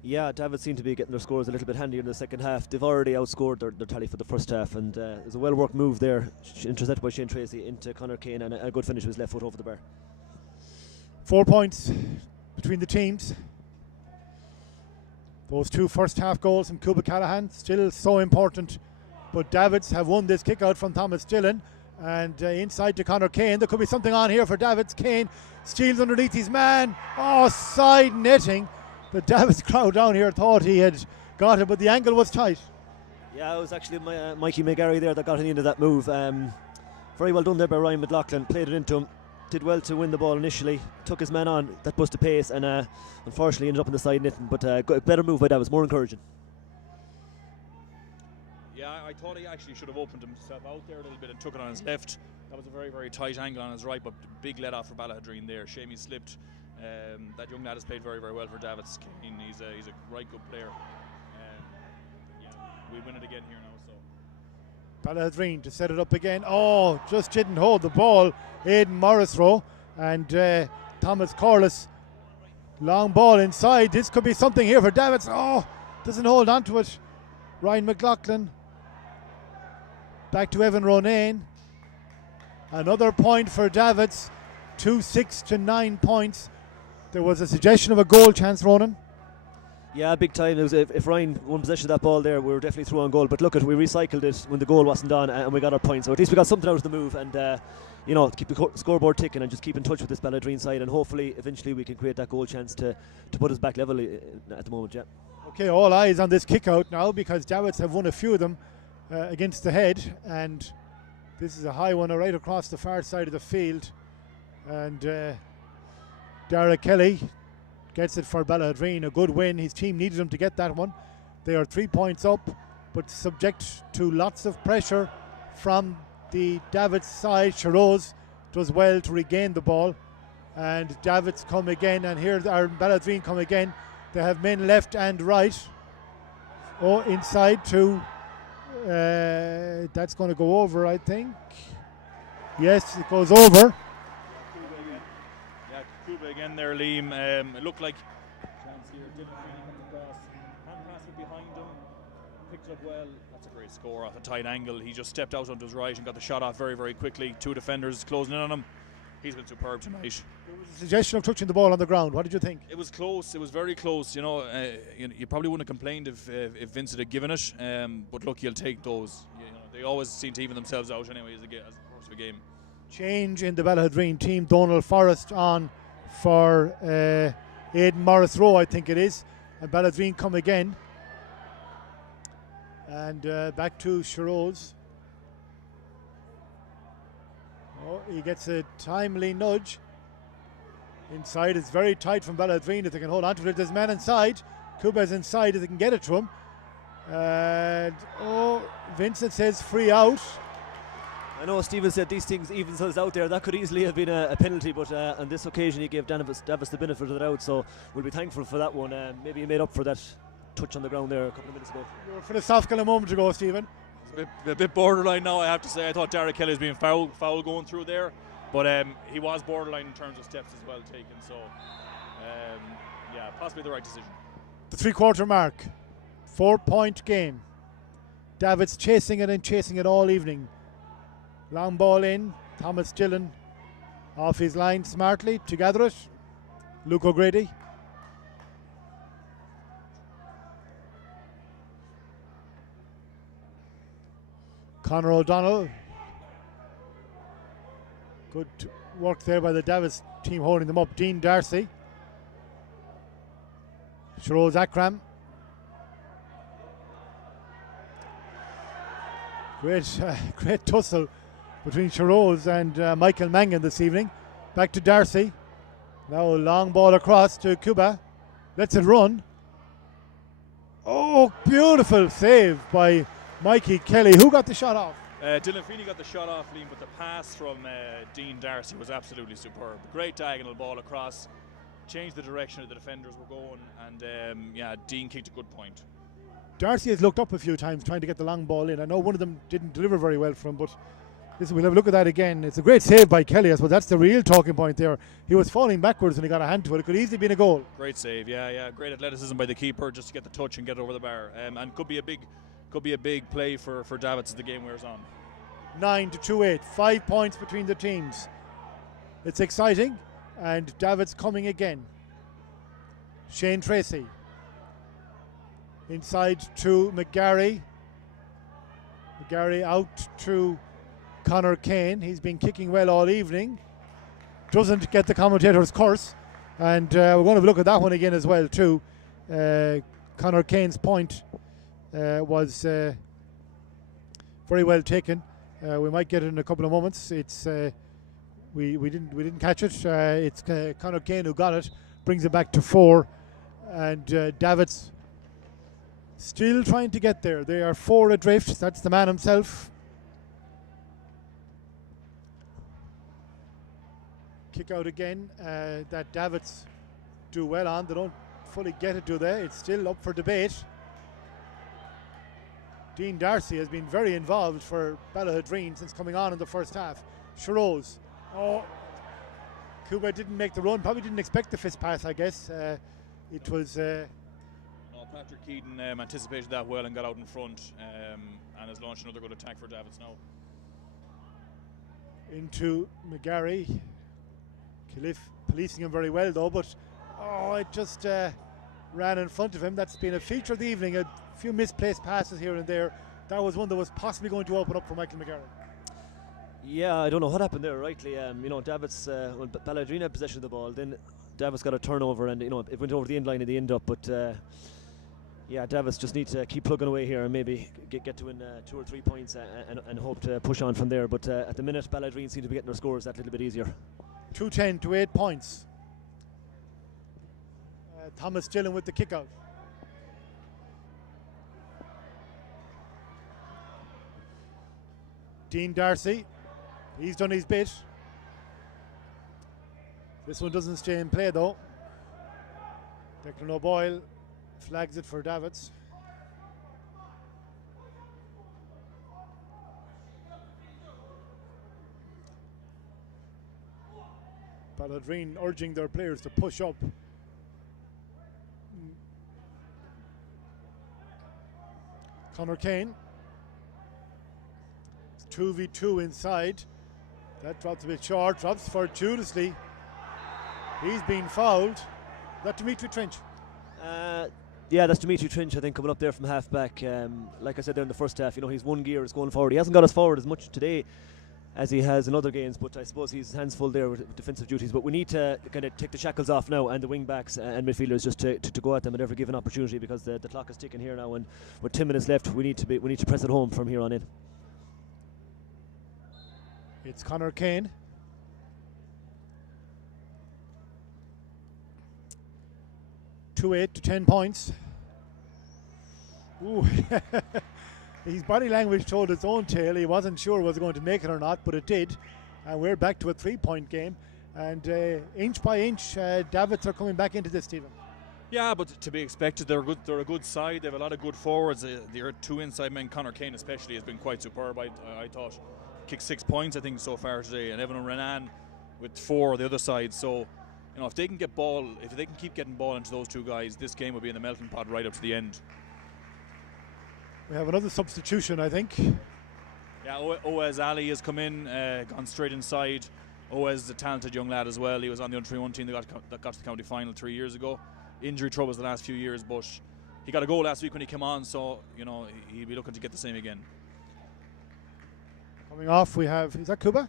Yeah, Davitts seem to be getting their scores a little bit handier in the second half. They've already outscored their tally for the first half, and there's a well-worked move there, intercepted by Shane Tracy into Conor Kane, and a good finish with his left foot over the bar. 4 points between the teams. Those 2 first half goals from Cuba Callahan, still so important. But Davitts have won this kick out from Thomas Dillon. And inside to Conor Kane. There could be something on here for Davitts. Kane steals underneath his man. Oh, side netting. The Davitts crowd down here thought he had got it, but the angle was tight. Yeah, it was actually Mikey McGarry there that got into that move. Very well done there by Ryan McLaughlin. Played it into him. Did well to win the ball initially. Took his man on. That pushed the pace, and unfortunately ended up in the side netting. But a better move by Davitts. More encouraging. Yeah, I thought he actually should have opened himself out there a little bit and took it on his left. That was a very, very tight angle on his right, but big let off for Ballaghaderreen there. Shame he slipped. That young lad has played very, very well for Davitts. He's a right good player. Yeah, we win it again here now. So Ballaghaderreen to set it up again. Oh, just didn't hold the ball. Aidan Morrisroe and Thomas Corliss. Long ball inside. This could be something here for Davitts. Oh, doesn't hold on to it. Ryan McLaughlin. Back to Evan Ronayne. Another point for Davitts. 2-6 to 9 points. There was a suggestion of a goal chance, Ronan. Yeah, big time. It was if Ryan won possession of that ball there, we were definitely through on goal. But look, we recycled it when the goal wasn't on, and we got our point. So at least we got something out of the move, and you know, keep the scoreboard ticking and just keep in touch with this Ballaghaderreen side, and hopefully, eventually, we can create that goal chance to put us back level at the moment. Yeah. Okay, all eyes on this kick out now because Davitts have won a few of them against the head, and this is a high one right across the far side of the field, and Dara Kelly gets it for Ballaghaderreen. A good win. His team needed him to get that one. They are 3 points up, but subject to lots of pressure from the Davitts side. Shiroz does well to regain the ball, and Davitts come again, and here are Ballaghaderreen come again. They have men left and right. Oh, inside to that's going to go over, I think. Yes, it goes over. Yeah, Cuba again there, Liam. It looked like chance here. Didn't really come across. Hand pass it behind him. Picked it up well. That's a great score off a tight angle. He just stepped out onto his right and got the shot off very, very quickly. 2 defenders closing in on him. He's been superb tonight. There was a suggestion of touching the ball on the ground. What did you think? It was close. It was very close. You know, you probably wouldn't have complained if Vincent had given it. But look, you'll take those. You know, they always seem to even themselves out anyway as the course of a game. Change in the Ballaghaderreen team. Donald Forrest on for Aidan Morrisroe, I think it is. And Ballaghaderreen come again. And back to Shiroz. Oh, he gets a timely nudge. Inside, it's very tight from Ballaghaderreen. If they can hold on to it, there's a man inside. Kuba's inside if they can get it to him. And Vincent says free out. I know Stephen said these things evens us out there. That could easily have been a penalty, but on this occasion he gave Davitts the benefit of the doubt, so we'll be thankful for that one. Maybe he made up for that touch on the ground there a couple of minutes ago. You were philosophical a moment ago, Stephen. It's a bit borderline now, I have to say. I thought Derek Kelly was being foul going through there, but he was borderline in terms of steps as well taken, so yeah, possibly the right decision. The 3-quarter mark, 4-point game. Davitts chasing it all evening. Long ball in, Thomas Dillon off his line smartly to gather it. Luke O'Grady. Conor O'Donnell. Good work there by the Davitts team holding them up. Dean Darcy. Shiroz Akram. Great tussle between Shiroz and Michael Mangan this evening. Back to Darcy. Now a long ball across to Cuba. Lets it run. Oh, beautiful save by Mikey Kelly. Who got the shot off? Dylan Feeney got the shot off, Liam, but the pass from Dean Darcy was absolutely superb. Great diagonal ball across. Changed the direction of the defenders were going, and yeah, Dean kicked a good point. Darcy has looked up a few times trying to get the long ball in. I know one of them didn't deliver very well for him, but listen, we'll have a look at that again. It's a great save by Kelly. I suppose that's the real talking point there. He was falling backwards when he got a hand to it. It could easily have been a goal. Great save, yeah. Great athleticism by the keeper just to get the touch and get it over the bar. And could be a big play for Davitts as the game wears on. 9-2-8, 5 points between the teams. It's exciting, and Davitts coming again. Shane Tracy. Inside to McGarry. McGarry out to Conor Kane. He's been kicking well all evening. Doesn't get the commentator's curse. And we're going to look at that one again as well too. Conor Kane's point was very well taken. We might get it in a couple of moments. It's we didn't catch it. It's Conor Kane who got it. Brings it back to 4. And Davitts still trying to get there. They are 4 adrift. That's the man himself. Kick out again. That Davitts do well on. They don't fully get it, do they? It's still up for debate. Dean Darcy has been very involved for Ballaghaderreen since coming on in the first half. Shiroz. Oh, Cuba didn't make the run. Probably didn't expect the fist pass, I guess. It was... Patrick Keaton anticipated that well and got out in front and has launched another good attack for Davitts now. Into McGarry. Khalif policing him very well though, but it just ran in front of him. That's been a feature of the evening. A few misplaced passes here and there. That was one that was possibly going to open up for Michael McGarry. Yeah, I don't know what happened there rightly. Davitts, when Ballaghaderreen had possession of the ball, then Davitts got a turnover and it went over the end line at the end up, but yeah, Davitts just need to keep plugging away here and maybe get to win 2 or 3 points and hope to push on from there. But at the minute, Ballaghaderreen seem to be getting their scores that little bit easier. 2-10 to 8 points. Thomas Dillon with the kick out. Dean Darcy, he's done his bit. This one doesn't stay in play though. Declan O'Boyle flags it for Davitts. Ballaghaderreen urging their players to push up. Conor Kane. It's 2v2 inside. That drops a bit short, drops fortuitously. He's been fouled. Is that Dimitri Trench? Yeah, that's Dimitri Trench, I think, coming up there from half back. Like I said there in the first half, he's one gear, is going forward. He hasn't got us forward as much today as he has in other games, but I suppose he's hands full there with defensive duties. But we need to kind of take the shackles off now, and the wing backs and midfielders just to go at them at every given opportunity, because the clock is ticking here now, and with 10 minutes left, we need to press it home from here on in. It's Conor Kane. To 10 points. Ooh. his body language told its own tale. He wasn't sure was it going to make it or not, but it did. And we're back to a 3-point game. And inch by inch, Davitts are coming back into this, Stephen. Yeah, but to be expected. They're good. They're a good side. They have a lot of good forwards. Their two inside men, Conor Kane especially, has been quite superb. I thought kicked 6 points I think so far today, and Evan Renan with 4 the other side. So if they can keep getting ball into those two guys, this game will be in the melting pot right up to the end. We have another substitution, I think. Yeah, Oaz Ali has come in, gone straight inside. Oaz is a talented young lad as well. He was on the under-21 team that got to the county final 3 years ago. Injury troubles the last few years, but he got a goal last week when he came on, so he'll be looking to get the same again. Coming off, we have, is that Cuba?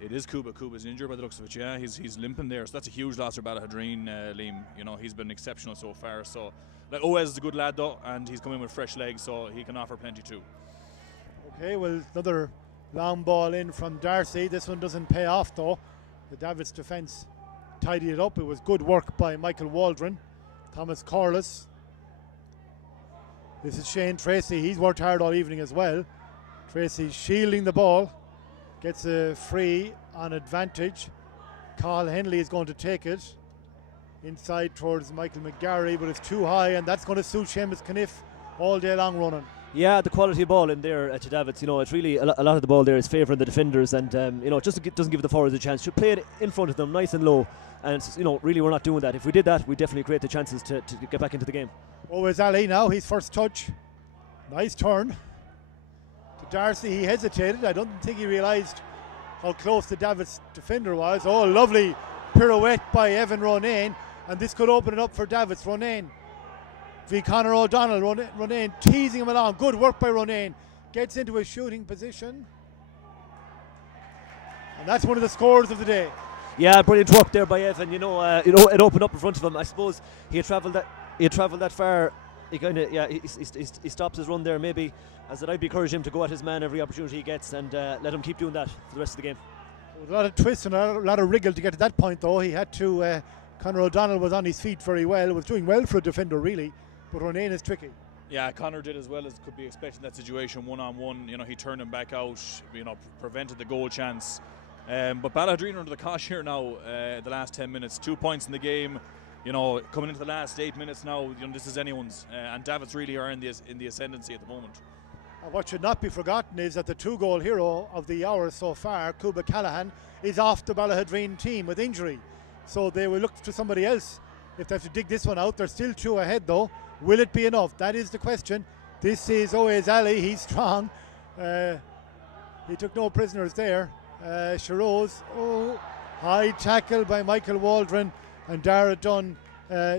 It is Cuba. Cuba's injured by the looks of it. Yeah, he's limping there, so that's a huge loss for Ballaghaderreen, Liam. He's been exceptional so far. So, Oaz is a good lad though, and he's coming with fresh legs, so he can offer plenty too. Okay, well, another long ball in from Darcy. This one doesn't pay off though. The Davitts defence tidied it up. It was good work by Michael Waldron. Thomas Corliss. This is Shane Tracy. He's worked hard all evening as well. Tracy shielding the ball. Gets a free on advantage. Carl Henley is going to take it. Inside towards Michael McGarry, but it's too high, and that's going to suit Seamus Caniff all day long running. Yeah, the quality of ball in there to Davitts, it's really a lot of the ball there is favouring the defenders, and just doesn't give the forwards a chance. Should play it in front of them, nice and low, and really we're not doing that. If we did that, we'd definitely create the chances to get back into the game. Oaz Ali now, his first touch. Nice turn to Darcy. He hesitated. I don't think he realised how close the Davitts defender was. Oh, lovely pirouette by Evan Ronayne, and this could open it up for Davitts. Ronayne v Conor O'Donnell. Ronayne teasing him along. Good work by Ronayne. Gets into a shooting position, and that's one of the scores of the day. Yeah, brilliant work there by Evan. It opened up in front of him. I suppose he had travelled that far. He stops his run there. Maybe I'd be encouraging him to go at his man every opportunity he gets, and let him keep doing that for the rest of the game. A lot of twists and a lot of wriggle to get to that point, though. He had to. Conor O'Donnell was on his feet very well. Was doing well for a defender, really. But Ronayne is tricky. Yeah, Conor did as well as could be expected in that situation, one-on-one. He turned him back out. Prevented the goal chance. But Ballaghaderreen are under the cosh here now. The last 10 minutes, 2 points in the game. Coming into the last 8 minutes now, this is anyone's. And Davitts really are in the ascendancy at the moment. And what should not be forgotten is that the 2-goal hero of the hour so far, Cuba Callahan, is off the Ballaghaderreen team with injury. So they will look to somebody else if they have to dig this one out. They're still 2 ahead though. Will it be enough? That is the question. This is Oaz Ali. He's strong. He took no prisoners there. Shiroz, high tackle by Michael Waldron, and Dara Dunn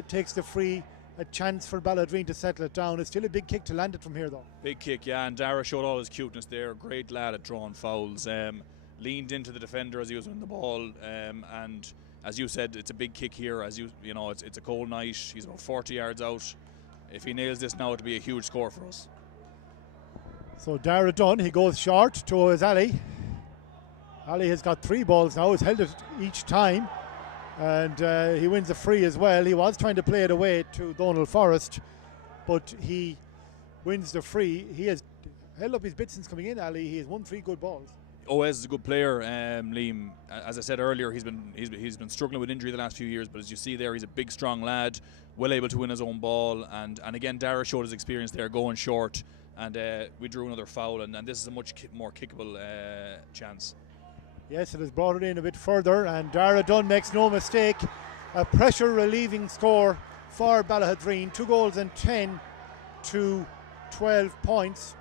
takes the free. A chance for Ballaghaderreen to settle it down. It's still a big kick to land it from here though. Big kick, yeah, and Dara showed all his cuteness there. Great lad at drawing fouls. Leaned into the defender as he was winning the ball, and as you said, it's a big kick here. It's a cold night. He's about 40 yards out. If he nails this now, it'll be a huge score for us. So Dara Dunn, he goes short to Oaz Ali. Ali has got 3 balls now. He's held it each time, and he wins a free as well. He was trying to play it away to Donald Forrest, but he wins the free. He has held up his bit since coming in, Ali. He has won 3 good balls. Oaz is a good player, Liam. As I said earlier, he's been struggling with injury the last few years, but as you see there, he's a big, strong lad, well able to win his own ball. And again, Dara showed his experience there, going short, and we drew another foul, and this is a much more kickable chance. Yes, it has brought it in a bit further, and Dara Dunn makes no mistake. A pressure relieving score for Ballaghaderreen. 2 goals and 10 to 12 points.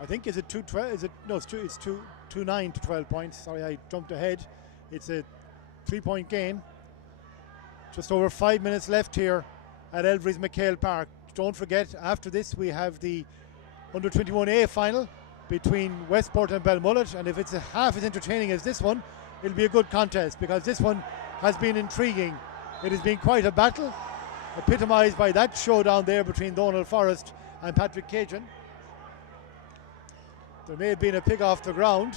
I think is it 2-12? Is it no? It's 2-9 to 12 points. Sorry, I jumped ahead. It's a 3-point game. Just over 5 minutes left here at Elverys MacHale Park. Don't forget, after this we have the under-21A final between Westport and Belmullet, and if it's half as entertaining as this one, it'll be a good contest, because this one has been intriguing. It has been quite a battle, epitomised by that showdown there between Donald Forrest and Patrick Cajun. There may have been a pick off the ground.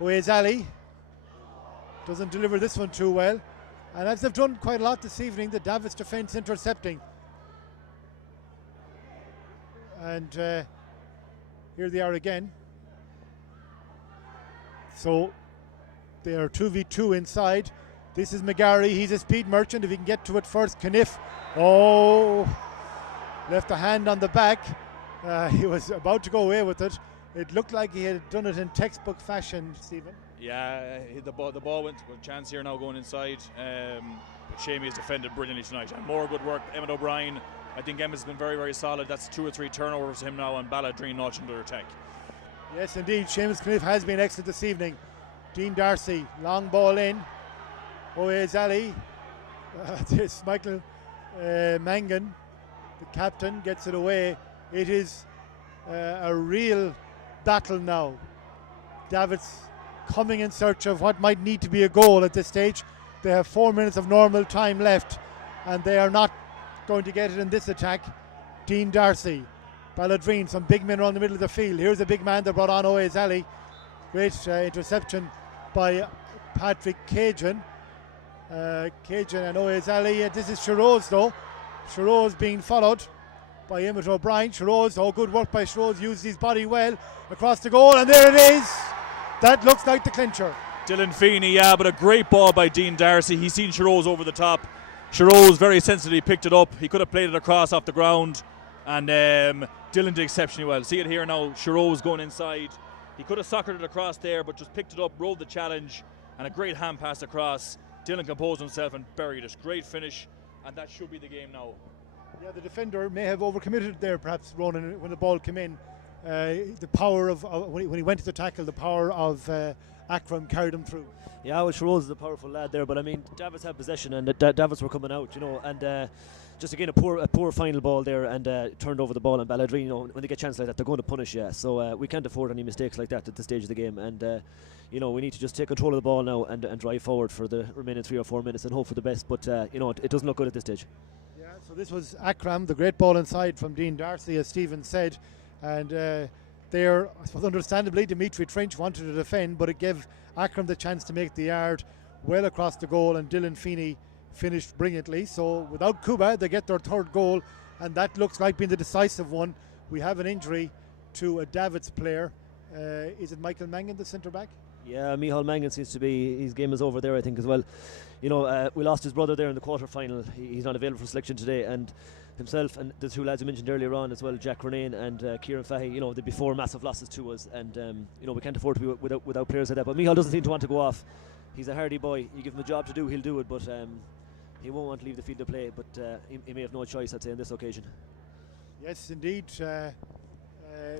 Oaz Ali doesn't deliver this one too well, and as they've done quite a lot this evening, the Davitts defence intercepting. And here they are again. So they are 2v2 inside. This is McGarry. He's a speed merchant. If he can get to it first, Caniff. Oh, left a hand on the back. He was about to go away with it. It looked like he had done it in textbook fashion, Stephen. Yeah, the ball went with a chance here now going inside. But Shamey has defended brilliantly tonight. And more good work. Emmett O'Brien. I think Emmett's been very, very solid. That's 2 or 3 turnovers to him now, and Ballaghaderreen notch under attack. Yes, indeed. Seamus Caniff has been excellent this evening. Dean Darcy, long ball in. Oaze Ali. This Michael Mangan, the captain, gets it away. It is a real battle now. Davitts coming in search of what might need to be a goal at this stage. They have 4 minutes of normal time left, and they are not going to get it in this attack. Dean Darcy, Ballaghaderreen, some big men around the middle of the field. Here's a big man that brought on Oaze Ali. Great interception by Patrick Cajun. Cajun and Oaze Ali. This is Shiroz though. Shiroz being followed by Emmett O'Brien. Shiroz, good work by Shiroz, used his body well across the goal, and there it is. That looks like the clincher. Dylan Feeney, but a great ball by Dean Darcy. He's seen Shiroz over the top. Shiroz very sensitively picked it up. He could have played it across off the ground, and Dylan did exceptionally well. See it here now, Shiroz going inside. He could have soccered it across there, but just picked it up, rolled the challenge, and a great hand pass across. Dylan composed himself and buried it. Great finish, and that should be the game now. Yeah, the defender may have overcommitted there, perhaps, Ronan, when the ball came in. The power of when he went to the tackle, the power of Akram carried him through. Yeah, well, Shiroz is a powerful lad there, but I mean, Davitts had possession, and Davitts were coming out, and just again a poor final ball there, and turned over the ball. And Ballaghaderreen, when they get a chance like that, they're going to punish. Yeah, so we can't afford any mistakes like that at this stage of the game, and we need to just take control of the ball now and drive forward for the remaining 3 or 4 minutes and hope for the best. But it doesn't look good at this stage. Yeah, so this was Akram, the great ball inside from Dean Darcy, as Stephen said, and there, I suppose, understandably, Dimitri Trench wanted to defend, but it gave Akram the chance to make the yard well across the goal, and Dylan Feeney finished brilliantly. So without Cuba, they get their 3rd goal, and that looks like being the decisive one. We have an injury to a Davitts player. Is it Michael Mangan, the centre back? Yeah, Micheál Mangan seems to be, his game is over there, I think, as well. We lost his brother there in the quarter final. He's not available for selection today, and himself and the 2 lads you mentioned earlier on as well, Jack Renane and Kieran Fahy, they'd be 4 massive losses to us, and we can't afford to be without players like that. But Micheál doesn't seem to want to go off. He's a hardy boy. You give him a job to do, he'll do it, but he won't want to leave the field to play, but he may have no choice, I'd say, on this occasion. Yes, indeed.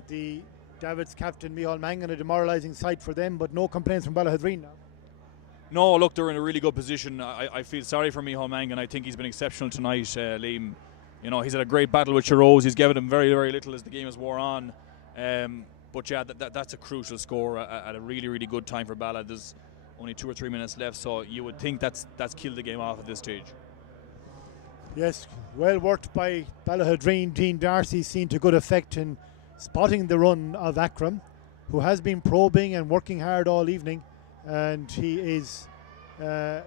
The Davitts captain Micheál Mangan, a demoralising sight for them, but no complaints from Ballaghaderreen now. No, look, they're in a really good position. I feel sorry for Micheál Mangan. I think he's been exceptional tonight, Liam. He's had a great battle with Shiroz. He's given him very, very little as the game has wore on. But yeah, that's a crucial score at a really, really good time for Balla. There's only 2 or 3 minutes left, so you would think that's killed the game off at this stage. Yes, well worked by Ballaghaderreen. Dean Darcy seen to good effect in spotting the run of Akram, who has been probing and working hard all evening, and he is the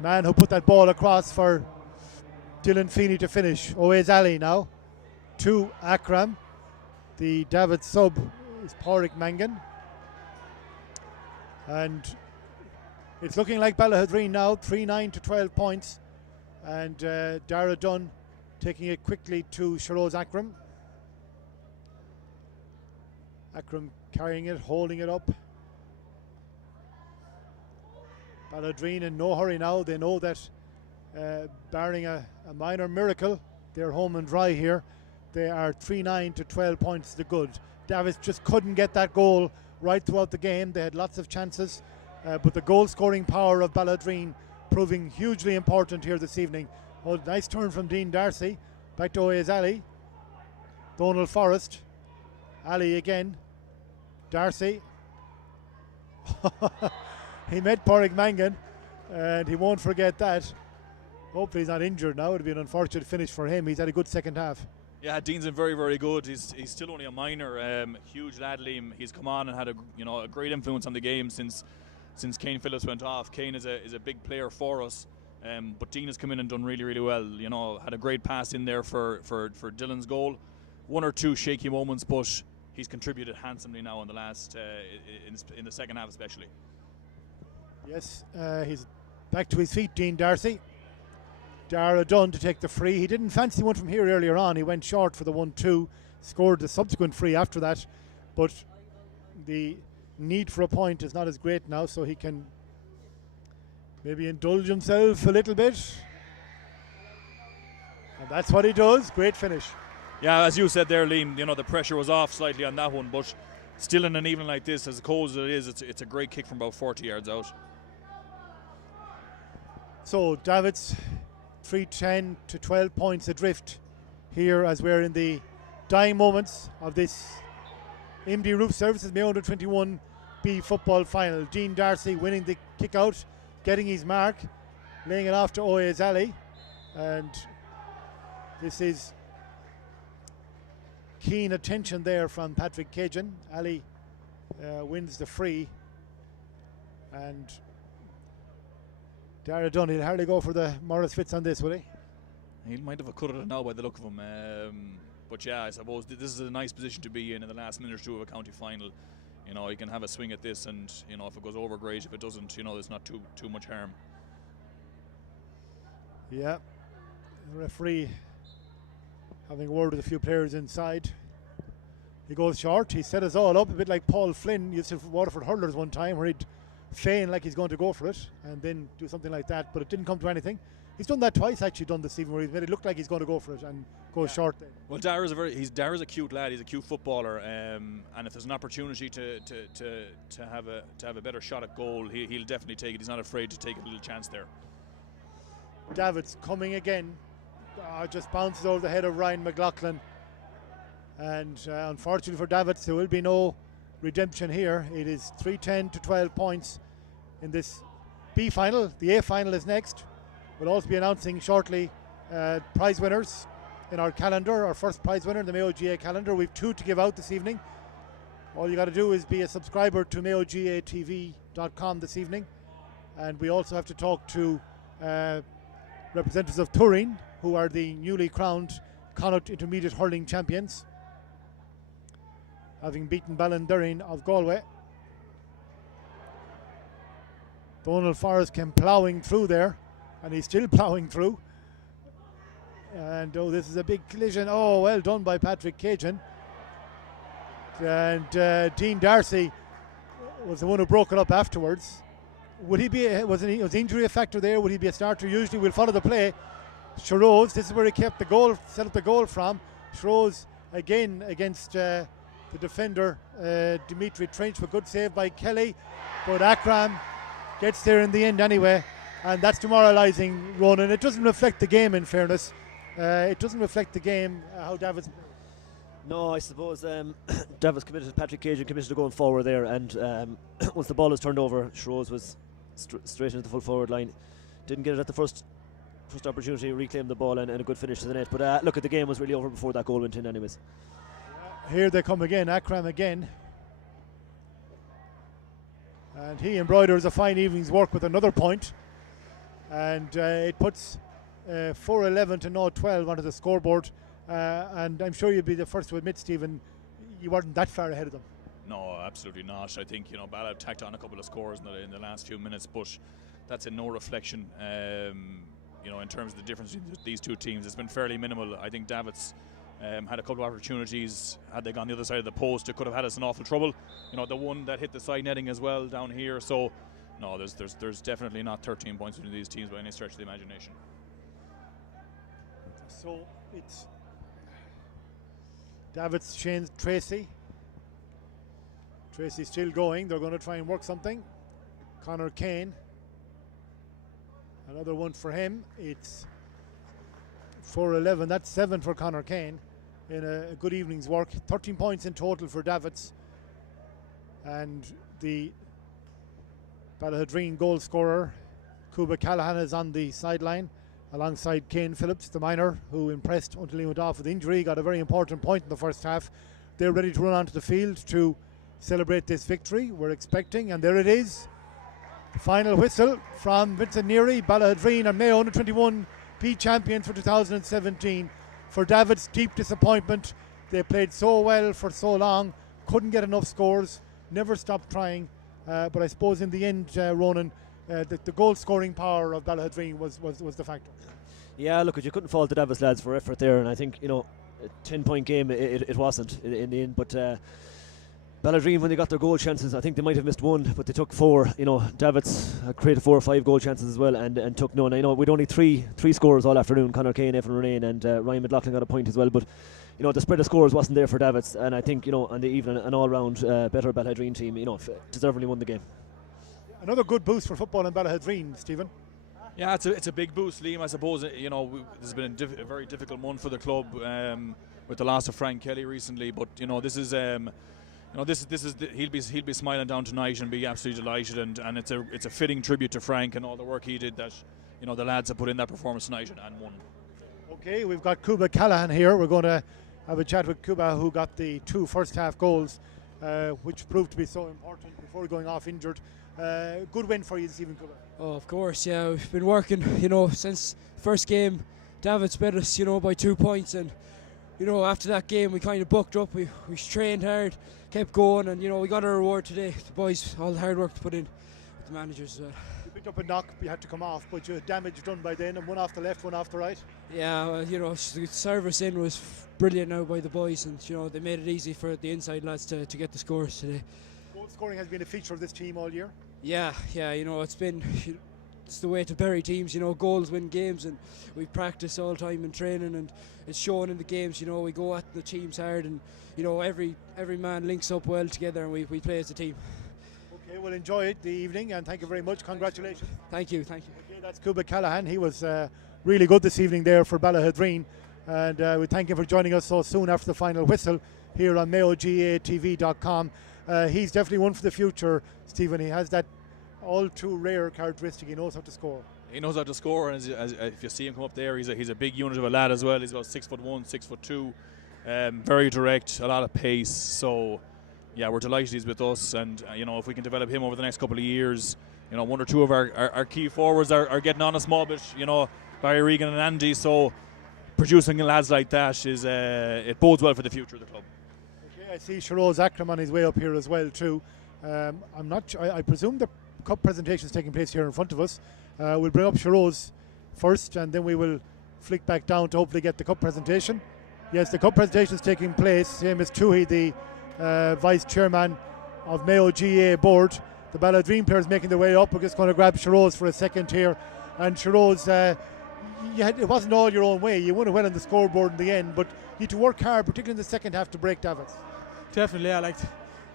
man who put that ball across for Dylan Feeney to finish. Oaze Ali now to Akram. The Davitts sub is Pádraig Mangan, and it's looking like Ballaghaderreen now 3-9 to 12 points, and Dara Dunn taking it quickly to Shiroz Akram. Akram carrying it, holding it up. Ballaghaderreen in no hurry now. They know that barring a minor miracle, they're home and dry here. They are 3-9 to 12 points to good. Davitts just couldn't get that goal right throughout the game. They had lots of chances, but the goal scoring power of Ballaghaderreen proving hugely important here this evening. Oh, nice turn from Dean Darcy. Back to Oaze Ali. Donald Forrest. Ali again. Darcy. He met Pádraig Mangan, and he won't forget that. Hopefully he's not injured now. It would be an unfortunate finish for him. He's had a good second half. Yeah, Dean's been very, very good. He's still only a minor. Huge lad, Liam. He's come on and had a great influence on the game since Kane Phillips went off. Kane is a big player for us, but Dean has come in and done really, really well. Had a great pass in there for Dylan's goal. one or two shaky moments, but he's contributed handsomely now in the last in the second half especially. Yes, he's back to his feet, Dean Darcy. Dara Dunn to take the free. He didn't fancy one from here earlier on. He went short for the 1-2, scored the subsequent free after that, but the need for a point is not as great now, so he can maybe indulge himself a little bit. And that's what he does. Great finish. Yeah, as you said there, Liam, you know, the pressure was off slightly on that one, but still in an evening like this, as cold as it is, it's a great kick from about 40 yards out. So Davitts 3-10 to 12 points adrift here as we're in the dying moments of this MD Roof Services Mayo Under-21 B football final. Dean Darcy winning the kick out, getting his mark, laying it off to Oa's Ali, and this is keen attention there from Patrick Cajun. Ali wins the free, and Dara Dunn, he'll hardly go for the Morris Fitz on this, will he? He might have cut it now by the look of him. But yeah, I suppose this is a nice position to be in the last minute or two of a county final. You know, he can have a swing at this, and you know, if it goes over, great. If it doesn't, you know, there's not too much harm. Yeah, the referee having a word with a few players inside. He goes short. He set us all up a bit like Paul Flynn used to for Waterford hurlers one time, where he'd feign like he's going to go for it and then do something like that, but it didn't come to anything. He's done that twice actually done this evening, where he's made it look like he's going to go for it and goes short there. Well, Dara's a cute lad. He's a cute footballer, and if there's an opportunity to have a better shot at goal, he'll definitely take it. He's not afraid to take a little chance there. Davitts coming again, just bounces over the head of Ryan McLaughlin, and unfortunately for Davitts, there will be no redemption here. It is 3-10 to 12 points in this B final. The A final is next. We'll also be announcing shortly prize winners in our calendar. Our first prize winner in the Mayo GAA calendar. We've 2 to give out this evening. All you got to do is be a subscriber to MayoGATV.com this evening, and we also have to talk to representatives of Turin, who are the newly crowned Connacht Intermediate Hurling Champions, having beaten Ballaghaderreen of Galway. Donald Forrest came ploughing through there, and he's still ploughing through. And this is a big collision. Oh, well done by Patrick Cajun. And Dean Darcy was the one who broke it up afterwards. Would he be? Was injury a factor there? Would he be a starter? Usually, we'll follow the play. Sharose, this is where he kept the goal, set up the goal from. Sharose again against the defender Dimitri Trench, with good save by Kelly, but Akram gets there in the end anyway, and that's demoralising, Ronan. It doesn't reflect the game, in fairness. It doesn't reflect the game how Davitts. No, I suppose Davitts committed, Patrick Cajun committed to going forward there, and once the ball was turned over, Shrose was straight into the full forward line. Didn't get it at the first opportunity, reclaimed the ball, and a good finish to the net. But look, the game was really over before that goal went in anyways. Here they come again, Akram again. And he embroiders a fine evening's work with another point. And it puts 4-11 to 0-12 onto the scoreboard. And I'm sure you'd be the first to admit, Stephen, you weren't that far ahead of them. No, absolutely not. I think, Ballaghaderreen tacked on a couple of scores in the last few minutes, but that's in no reflection. In terms of the difference between these two teams, it's been fairly minimal. I think Davitts had a couple of opportunities. Had they gone the other side of the post, it could have had us in awful trouble. The one that hit the side netting as well down here. So, no, there's definitely not 13 points between these teams by any stretch of the imagination. So it's Davitts, Shane, Tracy. Tracy's still going. They're going to try and work something. Conor Kane. Another one for him. It's 4-11. That's 7 for Conor Kane in a good evening's work. 13 points in total for Davitts. And the Ballaghaderreen goal scorer, Cuba Callahan, is on the sideline alongside Kane Phillips, the minor, who impressed until he went off with injury. Got a very important point in the first half. They're ready to run onto the field to celebrate this victory we're expecting, and there it is. The final whistle from Vincent Neary. Ballaghaderreen and Mayo Under-21 P champions for 2017. For Davitts, deep disappointment. They played so well for so long, couldn't get enough scores, never stopped trying. But I suppose in the end, Ronan, the goal scoring power of Ballaghaderreen was the factor. Yeah, look, you couldn't fault the Davitts lads for effort there, and I think, a 10-point game it wasn't in the end, but Ballaghaderreen, when they got their goal chances, I think they might have missed one, but they took 4. Davitts created 4 or 5 goal chances as well, and took none. I know we'd only three scores all afternoon. Conor Kane, Evan Renane, and Ryan McLaughlin got a point as well, but the spread of scores wasn't there for Davitts, and I think and even an all-round better Ballaghaderreen team deservedly won the game. Another good boost for football in Ballaghaderreen, Stephen. Yeah, it's a big boost, Liam. I suppose there's been a very difficult month for the club with the loss of Frank Kelly recently, but this is he'll be smiling down tonight and be absolutely delighted, and it's a fitting tribute to Frank and all the work he did that the lads have put in that performance tonight and won. Okay, we've got Cuba Callahan here. We're going to have a chat with Cuba, who got the 2 first-half goals, which proved to be so important before going off injured. Good win for you this evening, Cuba. Oh, of course, yeah. We've been working, since first game. Davitts bet us, by 2 points, and after that game we kind of bucked up. We trained hard, kept going, and we got our reward today. The boys, all the hard work to put in with the managers as well. You picked up a knock, you had to come off, but you had damage done by then, and one off the left, one off the right. Yeah, well, the service in was brilliant now by the boys, and they made it easy for the inside lads to get the scores today. Goal scoring has been a feature of this team all year. Yeah, it's the way to bury teams. Goals win games, and we practice all the time in training, and it's shown in the games. We go at the teams hard, and every man links up well together, and we play as a team. Okay, well, enjoy it the evening, and thank you very much. Congratulations. Thank you. Okay, that's Cuba Callahan. He was really good this evening there for Ballaghaderreen, and we thank him for joining us so soon after the final whistle here on MayoGAA.tv.com. He's definitely one for the future, Stephen. He has that all too rare characteristic. He knows how to score. He knows how to score, and if you see him come up there, he's a big unit of a lad as well. He's about 6'1", 6'2", very direct, a lot of pace. So, yeah, we're delighted he's with us, and if we can develop him over the next couple of years, 1 or 2 of our key forwards are getting on a small bit. Barry Regan and Andy. So, producing lads like that it bodes well for the future of the club. Okay, I see Shiroz Akram on his way up here as well too. I'm not sure. I presume the cup presentation is taking place here in front of us. We'll bring up Shiroz first, and then we will flick back down to hopefully get the cup presentation. Yes, the cup presentation is taking place. Same as Tuhi, the vice chairman of Mayo GAA board. The Ballaghaderreen players making their way up. We're just going to grab Shiroz for a second here. And Shiroz, it wasn't all your own way. You won well on the scoreboard in the end, but you had to work hard, particularly in the second half, to break Davitts. Definitely, yeah. The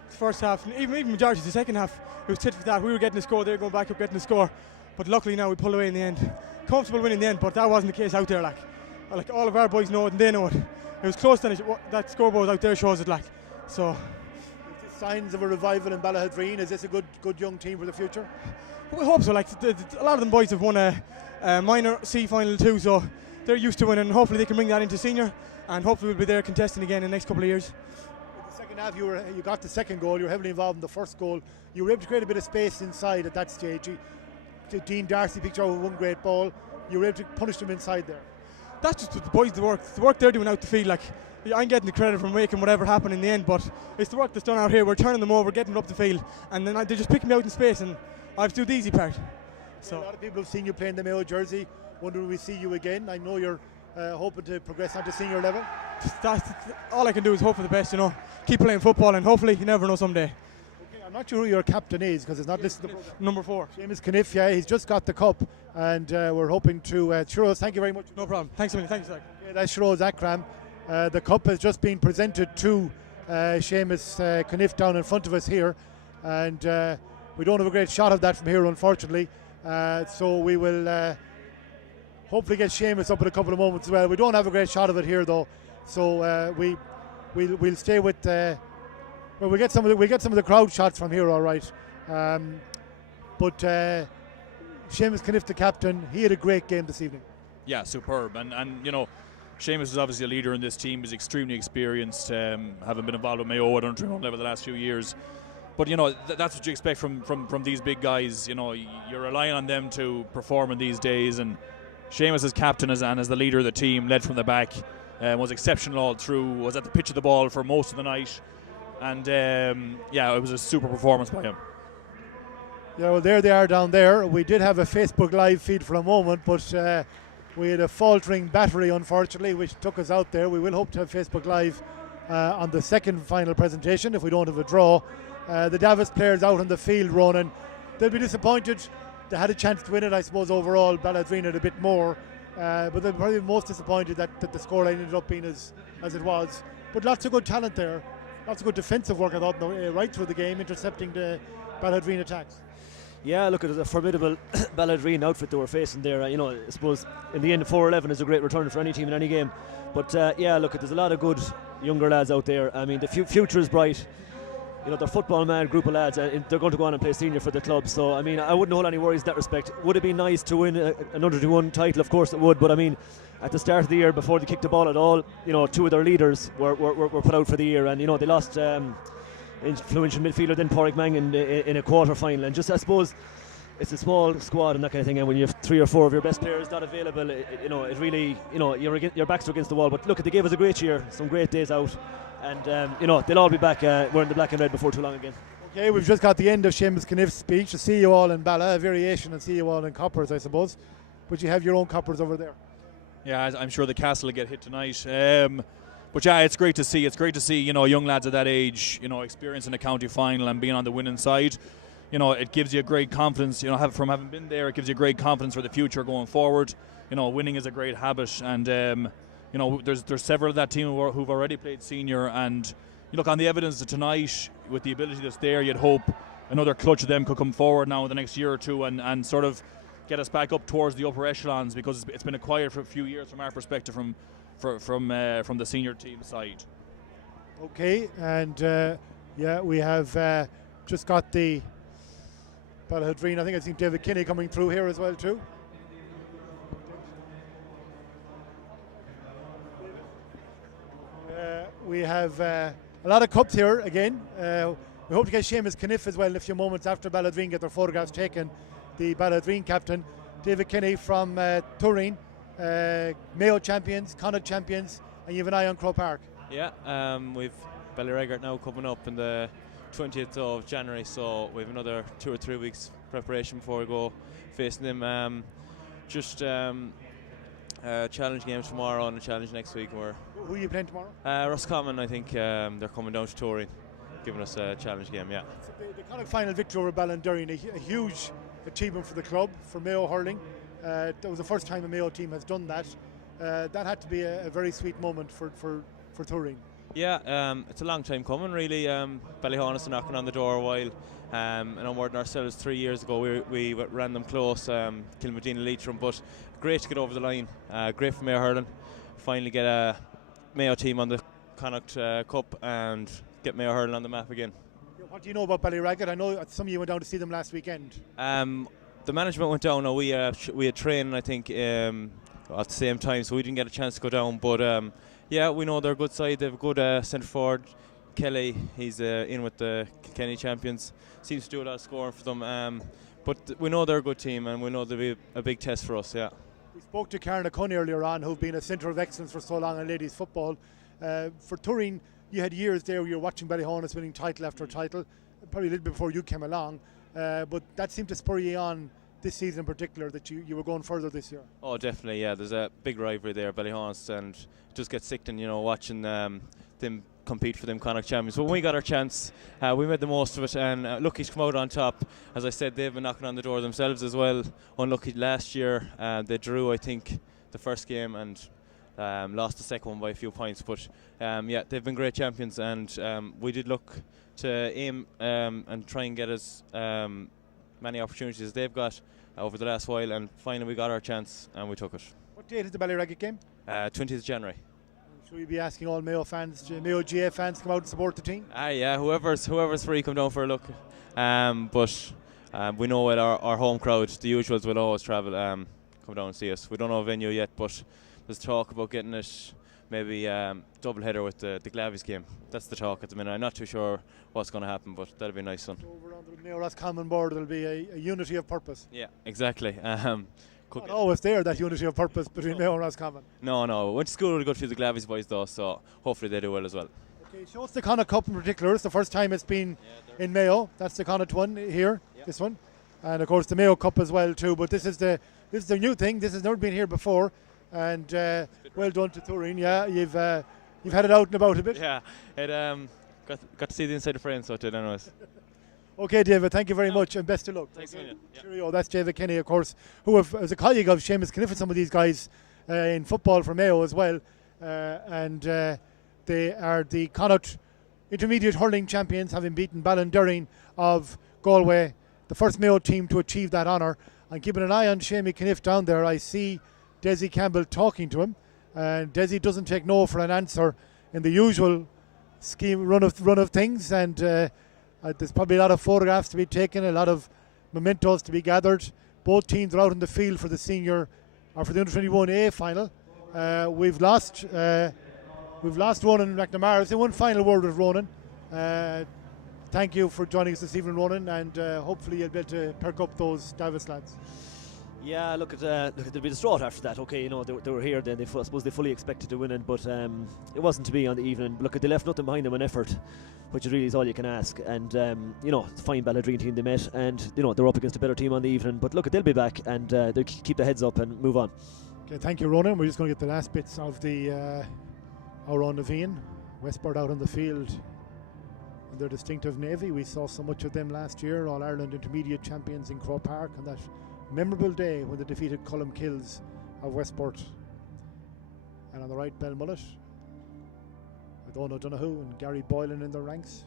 first half, even majority of the second half, it was tit for tat. We were getting the score, they were going back up getting the score. But luckily now we pulled away in the end. Comfortable win in the end, but that wasn't the case out there. Like all of our boys know it and they know it. It was close to that scoreboard out there shows it. So. Is this signs of a revival in Ballaghaderreen? Is this a good young team for the future? We hope so. A lot of them boys have won a minor C final too, so they're used to winning. Hopefully they can bring that into senior, and hopefully we'll be there contesting again in the next couple of years. In the second half, you got the second goal. You were heavily involved in the first goal. You were able to create a bit of space inside at that stage. Dean Darcy picked out one great ball. You were able to punish them inside there. That's just the boys, the work they're doing out the field. I'm getting the credit for making whatever happened in the end, but it's the work that's done out here. We're turning them over, getting them up the field, and then they just pick me out in space, and I have to do the easy part. So a lot of people have seen you play in the Mayo jersey. Wonder will we see you again? I know you're hoping to progress onto senior level. All I can do is hope for the best, keep playing football, and hopefully you never know someday. Okay, I'm not sure who your captain is because it's not listed. Number 4. Seamus Caniff, yeah, he's just got the cup, and we're hoping to. Shiroz, thank you very much. No problem. Thanks a million. Thank you, sir. Okay, that's Shiroz Akram. The cup has just been presented to Seamus Caniff down in front of us here, and we don't have a great shot of that from here, unfortunately. So we will hopefully get Seamus up in a couple of moments as well. We don't have a great shot of it here though, so we'll stay with. We'll get some of the crowd shots from here, all right. But Seamus Caniff, the captain, he had a great game this evening. Yeah, superb, and Seamus is obviously a leader in this team. He's extremely experienced, having been involved with Mayo at under level the last few years. But that's what you expect from these big guys. You're relying on them to perform in these days. And Seamus as captain and as the leader of the team, led from the back. was exceptional all through, was at the pitch of the ball for most of the night, and it was a super performance by him. Yeah, well, there they are down there. We did have a Facebook Live feed for a moment, but we had a faltering battery, unfortunately, which took us out there. We will hope to have Facebook Live on the second final presentation if we don't have a draw. The Davitts players out on the field, Ronan, they'll be disappointed. They had a chance to win it, I suppose. Overall, Ballaghaderreen had a bit more, but they're probably most disappointed that the scoreline ended up being as it was. But lots of good talent there, lots of good defensive work, I thought, right through the game, intercepting the Ballaghaderreen attacks. Yeah, look, it was a formidable Ballaghaderreen outfit they were facing there. I suppose in the end 4-11 is a great return for any team in any game. But look, there's a lot of good younger lads out there. I mean, the future is bright. They're football mad group of lads, and they're going to go on and play senior for the club. So, I mean, I wouldn't hold any worries in that respect. Would it be nice to win an under-21 title? Of course it would. But I mean, at the start of the year, before they kicked the ball at all, two of their leaders were put out for the year, and they lost influential midfielder then Pádraig Mangan in a quarter final. And just, I suppose, it's a small squad and that kind of thing, and when you have 3 or 4 of your best players not available, it really, your backs are against the wall. But look, they gave us a great year, some great days out, and they'll all be back wearing the black and red before too long again. Okay, we've just got the end of Seamus Caniff's speech. To see you all in Balla, a variation and see you all in coppers, I suppose, but you have your own coppers over there. Yeah, I'm sure the castle will get hit tonight. But yeah, it's great to see. It's great to see, young lads at that age, experiencing a county final and being on the winning side. It gives you a great confidence. From having been there, it gives you great confidence for the future going forward. Winning is a great habit, and there's several of that team who've already played senior. And you look on the evidence of tonight, with the ability that's there, you'd hope another clutch of them could come forward now in the next year or two and sort of get us back up towards the upper echelons, because it's been acquired for a few years from our perspective from the senior team side. Okay, and we have just got the Ballaghaderreen. I think I've seen David Kinney coming through here as well too. We have a lot of cups here again. We hope to get Seamus Caniff as well in a few moments after Ballaghaderreen get their photographs taken. The Ballaghaderreen captain, David Kinney from Turin. Mayo champions, Connacht champions, and you have an eye on Croke Park. Yeah, we've Ballaghaderreen now coming up in the 20th of January, so we have another 2 or 3 weeks preparation before we go facing them. Challenge game tomorrow and a challenge next week. Who are you playing tomorrow? Roscommon, I think. They're coming down to Turin, giving us a challenge game. Yeah. So the Connacht final victory over Ballaghaderreen, a huge achievement for the club, for Mayo hurling. That was the first time a Mayo team has done that. That had to be a very sweet moment for Turin. Yeah, it's a long time coming, really. Ballyhonus are knocking on the door a while. And more than ourselves, 3 years ago we ran them close, Kilmadina Leitrim, but great to get over the line. Great for Mayo hurling. Finally get a Mayo team on the Connacht Cup and get Mayo hurling on the map again. What do you know about Ballyragget? I know some of you went down to see them last weekend. The management went down. We had training, I think, at the same time, so we didn't get a chance to go down. But we know they're a good side. They have a good centre forward, Kelly. He's in with the Kilkenny champions. Seems to do a lot of scoring for them. But we know they're a good team, and we know they'll be a big test for us. Yeah. We spoke to Karen O'Connor earlier on, who've been a centre of excellence for so long in ladies football. For Turin, you had years there where you were watching Ballyhonus winning title after title, probably a little bit before you came along. But that seemed to spur you on this season in particular, that you were going further this year. Oh, definitely, yeah. There's a big rivalry there, Ballyhonus, and it just gets sickening, watching them compete for them Connacht champions. But when we got our chance, we made the most of it, and lucky to come out on top. As I said, they've been knocking on the door themselves as well. Unlucky last year, they drew, I think, the first game and lost the second one by a few points. But they've been great champions, and we did look to aim and try and get as many opportunities as they've got over the last while, and finally we got our chance and we took it. What date is the Ballyragget game? 20th January. Should we be asking all Mayo fans, Mayo GAA fans, to come out and support the team? Yeah, whoever's free, come down for a look. But we know with our home crowd, the usuals will always travel, come down and see us. We don't know a venue yet, but there's talk about getting it maybe double header with the Glavies game. That's the talk at the minute. I'm not too sure what's going to happen, but that'll be a nice one. So over on the Mayo Roscommon board, there'll be a unity of purpose. Yeah, exactly. Could Not always there, that unity of purpose between Mayo and Roscommon. No. Went to school with a good few of the Glavies boys though, so hopefully they do well as well. Okay, show us the Connacht Cup in particular. It's the first time it's been in Mayo. That's the Connacht one here, this one. And of course the Mayo Cup as well too. But this is the new thing. This has never been here before. And well done to Turin. Yeah, you've had it out and about a bit. Yeah, it got to see the inside the frame, so it did anyways. Okay, David, thank you very much and best of luck. Thanks a million. Yeah. Cheerio. That's David Kenny, of course, who is a colleague of Seamus Kniff and some of these guys in football for Mayo as well. And they are the Connacht Intermediate Hurling Champions, having beaten Ballaghaderreen of Galway, the first Mayo team to achieve that honour. And keeping an eye on Seamus Kniff down there, I see Desi Campbell talking to him. And Desi doesn't take no for an answer in the usual scheme run of things. And there's probably a lot of photographs to be taken, a lot of mementos to be gathered. Both teams are out in the field for the senior, or for the under-21A final. We've lost Ronan McNamara. Say one final word with Ronan. Thank you for joining us this evening, Ronan, and hopefully you'll be able to perk up those Davitts lads. Yeah, look, they'll be distraught after that. Okay, they were here then. I suppose they fully expected to win it, but it wasn't to be on the evening. Look, they left nothing behind them on effort, which really is all you can ask. And it's a fine Ballaghaderreen team they met, and they're up against a better team on the evening. But look, they'll be back, and they'll keep their heads up and move on. Okay, thank you, Ronan. We're just going to get the last bits of the our on the Vian. Westport out on the field in their distinctive navy. We saw so much of them last year, All Ireland Intermediate champions in Croke Park on that memorable day when they defeated Cullum Kills of Westport. And on the right, Belmullet with Owen O'Donoghue and Gary Boylan in their ranks.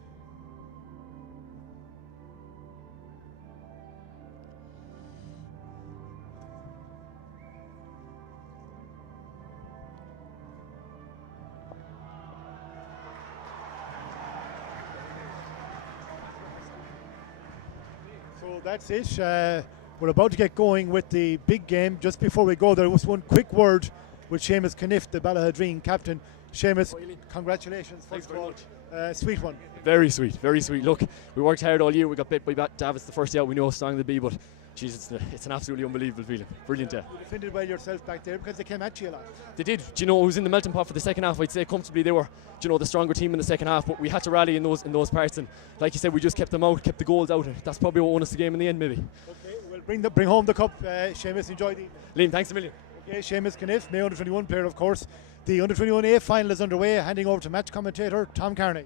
So that's it. We're about to get going with the big game. Just before we go, there was one quick word with Seamus Kniff, the Ballaghaderreen captain. Seamus, congratulations. Thanks very much. Sweet one. Very sweet, very sweet. Look, we worked hard all year. We got bit by Davitts the first day out. We know how strong they'll be, but geez, it's an absolutely unbelievable feeling. Brilliant day. You defended well yourself back there because they came at you a lot. They did. Do you know, it was in the melting pot for the second half. I'd say comfortably they were, the stronger team in the second half, but we had to rally in those parts. And like you said, we just kept them out, kept the goals out. That's probably what won us the game in the end, maybe. Okay, we'll bring home the cup. Seamus, enjoy the evening. Liam, thanks a million. Okay, Seamus Kniff, Mayo under-21 player, of course. The under-21A final is underway. Handing over to match commentator Tom Carney.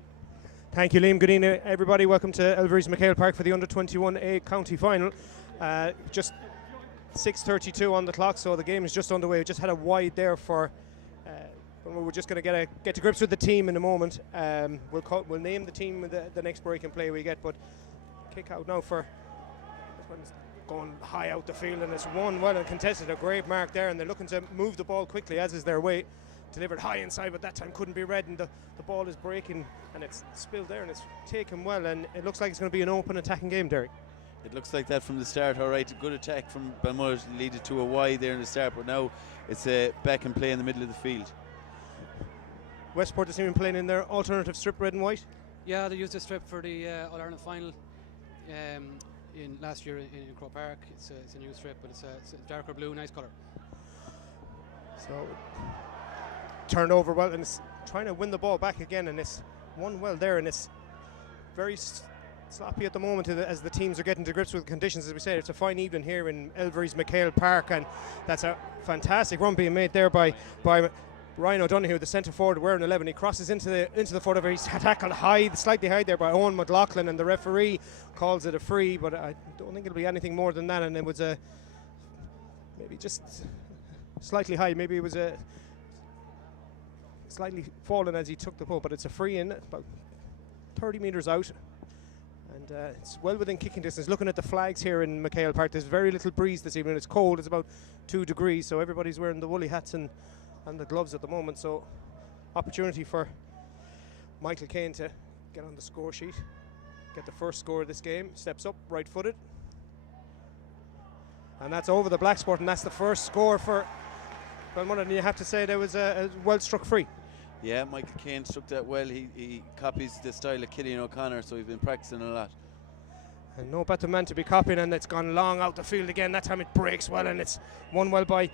Thank you, Liam. Good evening, everybody. Welcome to Elverys MacHale Park for the under-21A county final. Just 6:32 on the clock, so the game is just underway. We just had a wide there for. We're just going to get to grips with the team in a moment. We'll name the team with the next break and play we get, but kick out now for. This one's going high out the field, and it's won well and contested. A great mark there, and they're looking to move the ball quickly, as is their way. Delivered high inside, but that time couldn't be read, and the ball is breaking, and it's spilled there, and it's taken well, and it looks like it's going to be an open attacking game, Derek. It looks like that from the start. All right, a good attack from Belmullet leaded to a wide there in the start, but now it's back and play in the middle of the field. Westport is even playing in their alternative strip, red and white. Yeah, they used the strip for the All Ireland final in last year in Croke Park. It's a new strip, but it's a darker blue, nice colour. So turned over well, and it's trying to win the ball back again, and it's won well there, and it's very sloppy at the moment as the teams are getting to grips with conditions. As we said, it's a fine evening here in Elverys MacHale Park, and that's a fantastic run being made there by Ryan O'Donoghue, the centre forward wearing 11. He crosses into the forward. He's tackled slightly high there by Owen McLaughlin, and the referee calls it a free, but I don't think it'll be anything more than that, and it was maybe just slightly high. Maybe it was a slightly fallen as he took the pull, but it's a free in about 30 metres out, and it's well within kicking distance. Looking at the flags here in MacHale Park, there's very little breeze this evening. It's cold. It's about 2 degrees, so everybody's wearing the woolly hats and the gloves at the moment. So opportunity for Michael Caine to get on the score sheet, get the first score of this game. Steps up, right-footed, and that's over the Blacksport, and that's the first score for Belmullet. And you have to say there was a well-struck free. Yeah, Michael Caine struck that well. He copies the style of Killian O'Connor, so he's been practicing a lot. And no better man to be copying, and it's gone long out the field again. That time it breaks well, and it's won well by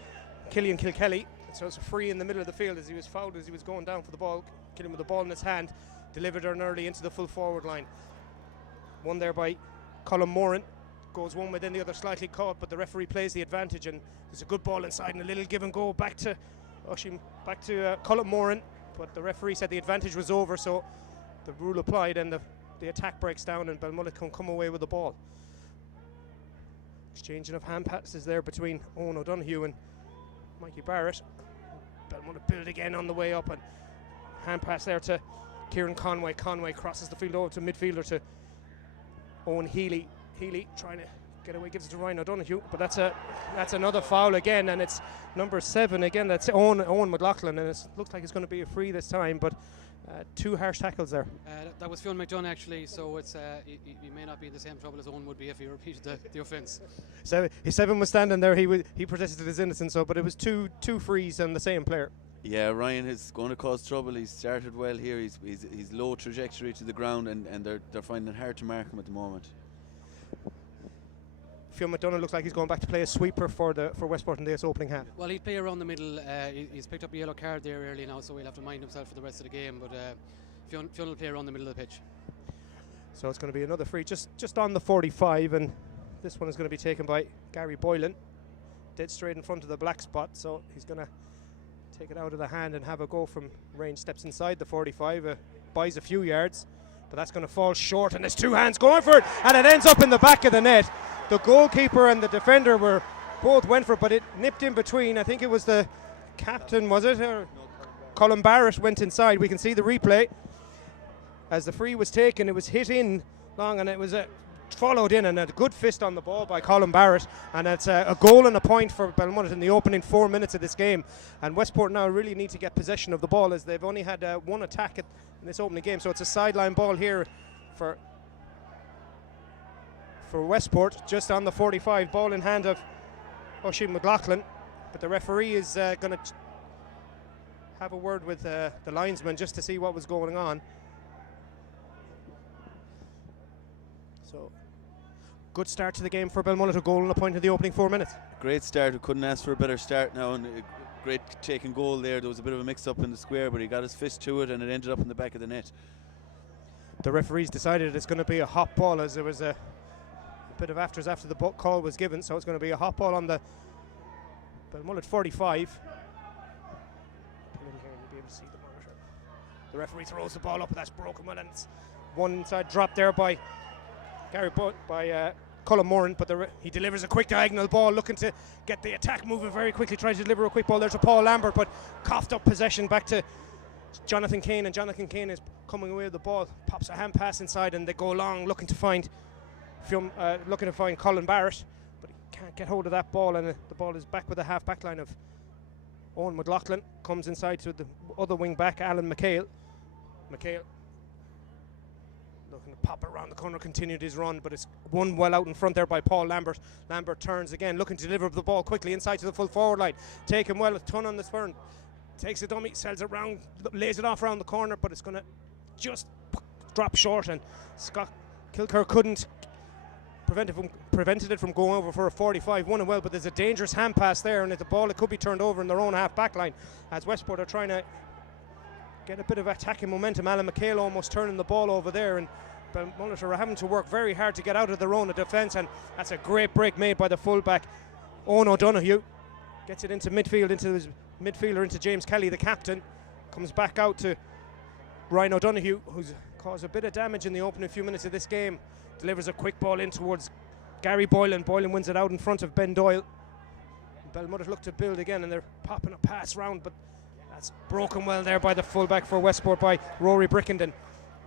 Killian Kilkelly. So it's a free in the middle of the field as he was fouled as he was going down for the ball. Killian with the ball in his hand, delivered it early into the full forward line. Won there by Colin Moran. Goes one within the other, slightly caught, but the referee plays the advantage, and there's a good ball inside and a little give and go back to Colin Moran, but the referee said the advantage was over, so the rule applied, and the attack breaks down, and Belmullet can come away with the ball. Exchanging of hand passes there between Owen O'Donoghue and Mikey Barrett. Belmullet build again on the way up, and hand pass there to Kieran Conway. Conway crosses the field over to midfielder to Owen Healy. Healy trying to get away, gives it to Ryan O'Donoghue, but that's another foul again, and it's number 7 again. That's Owen McLaughlin, and it looks like it's going to be a free this time, but 2 harsh tackles there. That was Fionn McDonough actually, so it's he may not be in the same trouble as Owen would be if he repeated the offence. So his 7 was standing there. He protested his innocence, but it was two frees on the same player. Yeah, Ryan is going to cause trouble. He's started well here. He's low trajectory to the ground, and they're finding it hard to mark him at the moment. Fionn McDonough looks like he's going back to play a sweeper for Westport in this opening half. Well, he'd play around the middle. He's picked up a yellow card there early now, so he'll have to mind himself for the rest of the game. But Fionn will play around the middle of the pitch. So it's going to be another free just on the 45, and this one is going to be taken by Gary Boylan, dead straight in front of the black spot. So he's going to take it out of the hand and have a go from range. Steps inside the 45, buys a few yards, but that's going to fall short, and there's 2 hands going for it, and it ends up in the back of the net. The goalkeeper and the defender both went for it, but it nipped in between. I think it was the captain, was it? Or Colin Barrett went inside. We can see the replay. As the free was taken, it was hit in long, and it was followed in, and a good fist on the ball by Colin Barrett, and it's a goal and a point for Belmullet in the opening 4 minutes of this game. And Westport now really need to get possession of the ball, as they've only had 1 attack in this opening game. So it's a sideline ball here for Westport, just on the 45, ball in hand of Oisin McLaughlin, but the referee is going to have a word with the linesman just to see what was going on. So good start to the game for Belmullet, a goal and a point in the opening 4 minutes. Great start. We couldn't ask for a better start now, and a great taking goal there. There was a bit of a mix up in the square, but he got his fist to it, and it ended up in the back of the net. The referees decided it's going to be a hot ball, as there was a bit of afters after the call was given, so it's going to be a hot ball on the Belmullet 45. The referee throws the ball up, and that's broken well, and it's one inside drop there by Colin Moran, but he delivers a quick diagonal ball, looking to get the attack moving very quickly, tries to deliver a quick ball there to Paul Lambert, but coughed up possession back to Jonathan Kane, and Jonathan Kane is coming away with the ball, pops a hand pass inside, and they go long looking to find Colin Barrett, but he can't get hold of that ball, and the ball is back with the half-back line of Owen McLaughlin. Comes inside to the other wing-back, Alan MacHale. MacHale looking to pop it around the corner, continued his run, but it's won well out in front there by Paul Lambert. Lambert turns again, looking to deliver the ball quickly inside to the full forward line. Taken well, a ton on the spur, takes a dummy, sells it round, lays it off around the corner, but it's going to just drop short, and Scott Kilker couldn't prevented it from going over for a 45. Won it well, but there's a dangerous hand pass there, and at the ball it could be turned over in their own half-back line, as Westport are trying to get a bit of attacking momentum. Alan MacHale almost turning the ball over there, and Belmullet are having to work very hard to get out of their own defence, and that's a great break made by the fullback Owen O'Donoghue. Gets it into midfield, into his midfielder, into James Kelly, the captain. Comes back out to Ryan O'Donoghue, who's caused a bit of damage in the opening few minutes of this game. Delivers a quick ball in towards Gary Boylan. Boylan wins it out in front of Ben Doyle. Belmullet look to build again, and they're popping a pass round, but that's broken well there by the fullback for Westport, by Rory Brickenden.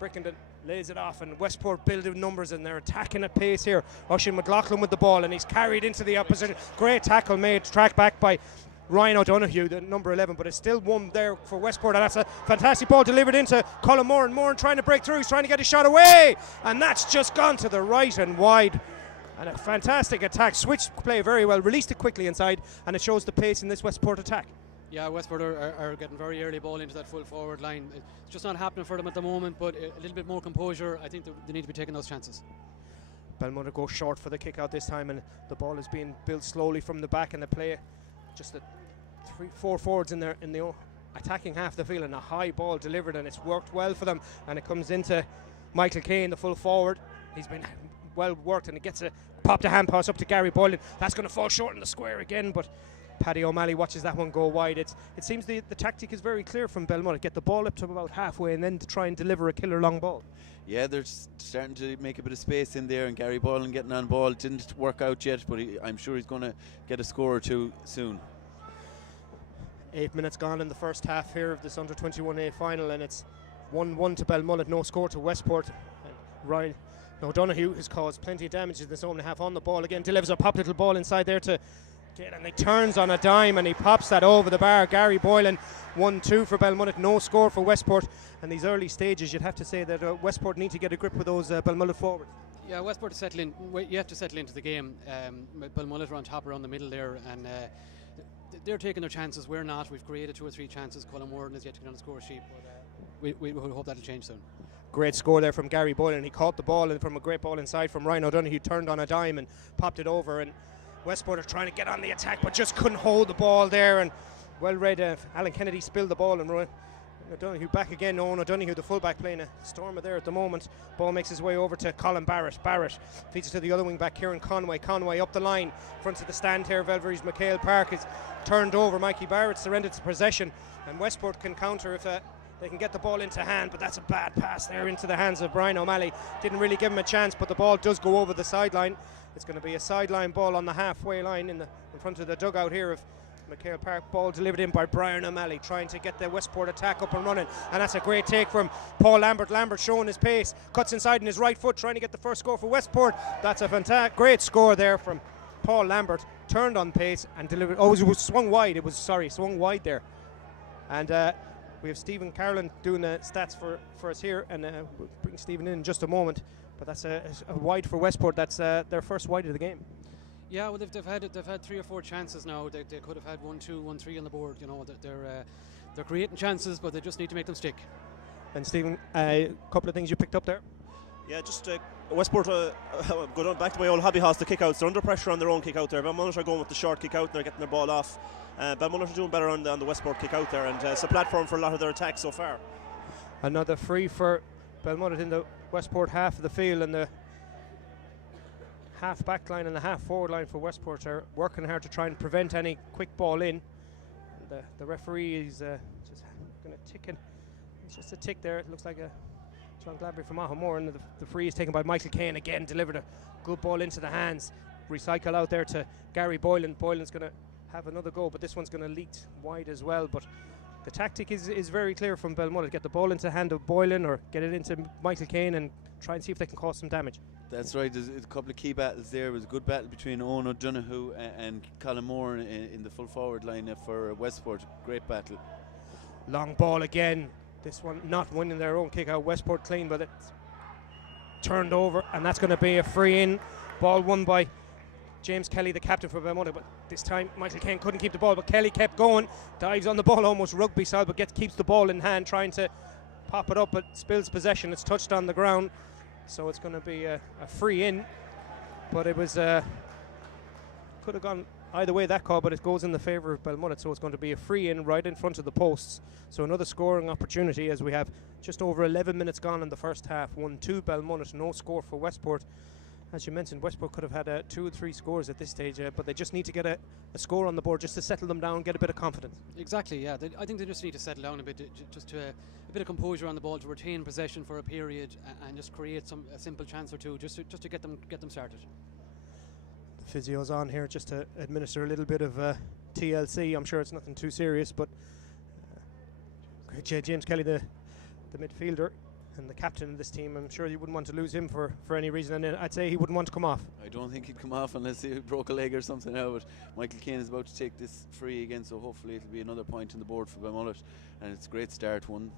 Brickenden lays it off, and Westport building numbers, and they're attacking at pace here. Oisin McLaughlin with the ball, and he's carried into the opposition. Great tackle made, track back by Ryan O'Donoghue, the number 11, but it's still one there for Westport, and that's a fantastic ball delivered into Colin Moran. Moran trying to break through, he's trying to get a shot away, and that's just gone to the right and wide. And a fantastic attack, switched play very well, released it quickly inside, and it shows the pace in this Westport attack. Yeah, Westport are getting very early ball into that full forward line. It's just not happening for them at the moment, but a little bit more composure. I think they need to be taking those chances. Belmullet go short for the kick out this time, and the ball is being built slowly from the back, and they play just the 3-4 forwards in the attacking half of the field, and a high ball delivered, and it's worked well for them, and it comes into Michael Kane, the full forward. He's been well worked, and it gets a pop to hand pass up to Gary Boylan. That's going to fall short in the square again, but Paddy O'Malley watches that one go wide. It seems the tactic is very clear from Belmullet: get the ball up to about halfway and then to try and deliver a killer long ball. Yeah, they're starting to make a bit of space in there, and Gary Boylan getting on ball. Didn't work out yet, but I'm sure he's going to get a score or two soon. 8 minutes gone in the first half here of this under-21A final, and it's 1-1 to Belmullet, no score to Westport. And Ryan O'Donoghue has caused plenty of damage in this opening half. On the ball again, delivers a pop little ball inside there to get, and he turns on a dime and he pops that over the bar. Gary Boylan, 1-2 for Belmullet, no score for Westport. And these early stages, you'd have to say that Westport need to get a grip with those Belmullet forwards. Yeah, Westport to settle in. You have to settle into the game. Belmullet are on top around the middle there, and they're taking their chances. We're not. We've created 2 or 3 chances. Colin Warden is yet to get on the score sheet, but we hope that'll change soon. Great score there from Gary Boylan. He caught the ball, and from a great ball inside from Ryan O'Donoghue, turned on a dime and popped it over. And Westport are trying to get on the attack, but just couldn't hold the ball there. And well read, Alan Kennedy spilled the ball, and Ryan O'Donoghue back again. Owen O'Donoghue, the fullback, playing a stormer there at the moment. Ball makes his way over to Colin Barrett. Barrett feeds it to the other wing back, Kieran Conway. Conway up the line, front of the stand here of Elverys. MacHale Park is turned over. Mikey Barrett surrendered to possession, and Westport can counter if they can get the ball into hand, but that's a bad pass there into the hands of Brian O'Malley. Didn't really give him a chance, but the ball does go over the sideline. It's going to be a sideline ball on the halfway line in front of the dugout here of MacHale Park. Ball delivered in by Brian O'Malley, trying to get the Westport attack up and running, and that's a great take from Paul Lambert. Lambert showing his pace, cuts inside in his right foot, trying to get the first score for Westport. That's a fantastic, great score there from Paul Lambert. Turned on pace and delivered. Oh, it was swung wide. Swung wide there. And we have Stephen Carlin doing the stats for us here, and we'll bring Stephen in just a moment. But that's a wide for Westport. That's their first wide of the game. Yeah, well, they've had 3 or 4 chances now. They could have had 1-2, 1-3 on the board. You know, they're creating chances, but they just need to make them stick. And Stephen, a couple of things you picked up there. Yeah, just Westport going back to my old hobby horse, the kick-outs. They're under pressure on their own kick-out there. Belmullet are going with the short kick-out, and they're getting their ball off. Belmullet are doing better on the Westport kick-out there, and it's a platform for a lot of their attacks so far. Another free for Belmullet in the Westport half of the field, and the half back line and the half forward line for Westport are working hard to try and prevent any quick ball in. And the referee is just going to tick in. It's just a tick there. It looks like a John Gladbury from Ahomore, and the free is taken by Michael Kane again. Delivered a good ball into the hands. Recycle out there to Gary Boylan. Boylan's going to have another go, but this one's going to leak wide as well. But the tactic is very clear from Belmullet: get the ball into the hand of Boylan or get it into Michael Kane and try and see if they can cause some damage. That's right. There's a couple of key battles there. It was a good battle between Owen O'Donoghue and Colin Moore in the full forward line for Westport. Great battle. Long ball again. This one not winning their own kick out. Westport clean, but it's turned over, and that's going to be a free in. Ball won by James Kelly, the captain for Belmullet, but this time Michael Kane couldn't keep the ball, but Kelly kept going, dives on the ball almost rugby style, but keeps the ball in hand, trying to pop it up, but spills possession. It's touched on the ground, so it's going to be a free in, but it was could have gone either way, that call, but it goes in the favour of Belmullet, so it's going to be a free in right in front of the posts. So another scoring opportunity as we have just over 11 minutes gone in the first half. 1-2 Belmullet, no score for Westport. As you mentioned, Westport could have had 2 or 3 scores at this stage, but they just need to get a score on the board just to settle them down, get a bit of confidence. Exactly, yeah. I think they just need to settle down a bit, just to a bit of composure on the ball, to retain possession for a period and just create a simple chance or two, just to get them started. The physio's on here just to administer a little bit of TLC. I'm sure it's nothing too serious, but James Kelly, the midfielder and the captain of this team, I'm sure you wouldn't want to lose him for any reason, and I'd say he wouldn't want to come off. I don't think he'd come off unless he broke a leg or something now, but Michael Kane is about to take this free again, so hopefully it'll be another point on the board for Belmullet, and it's a great start. One.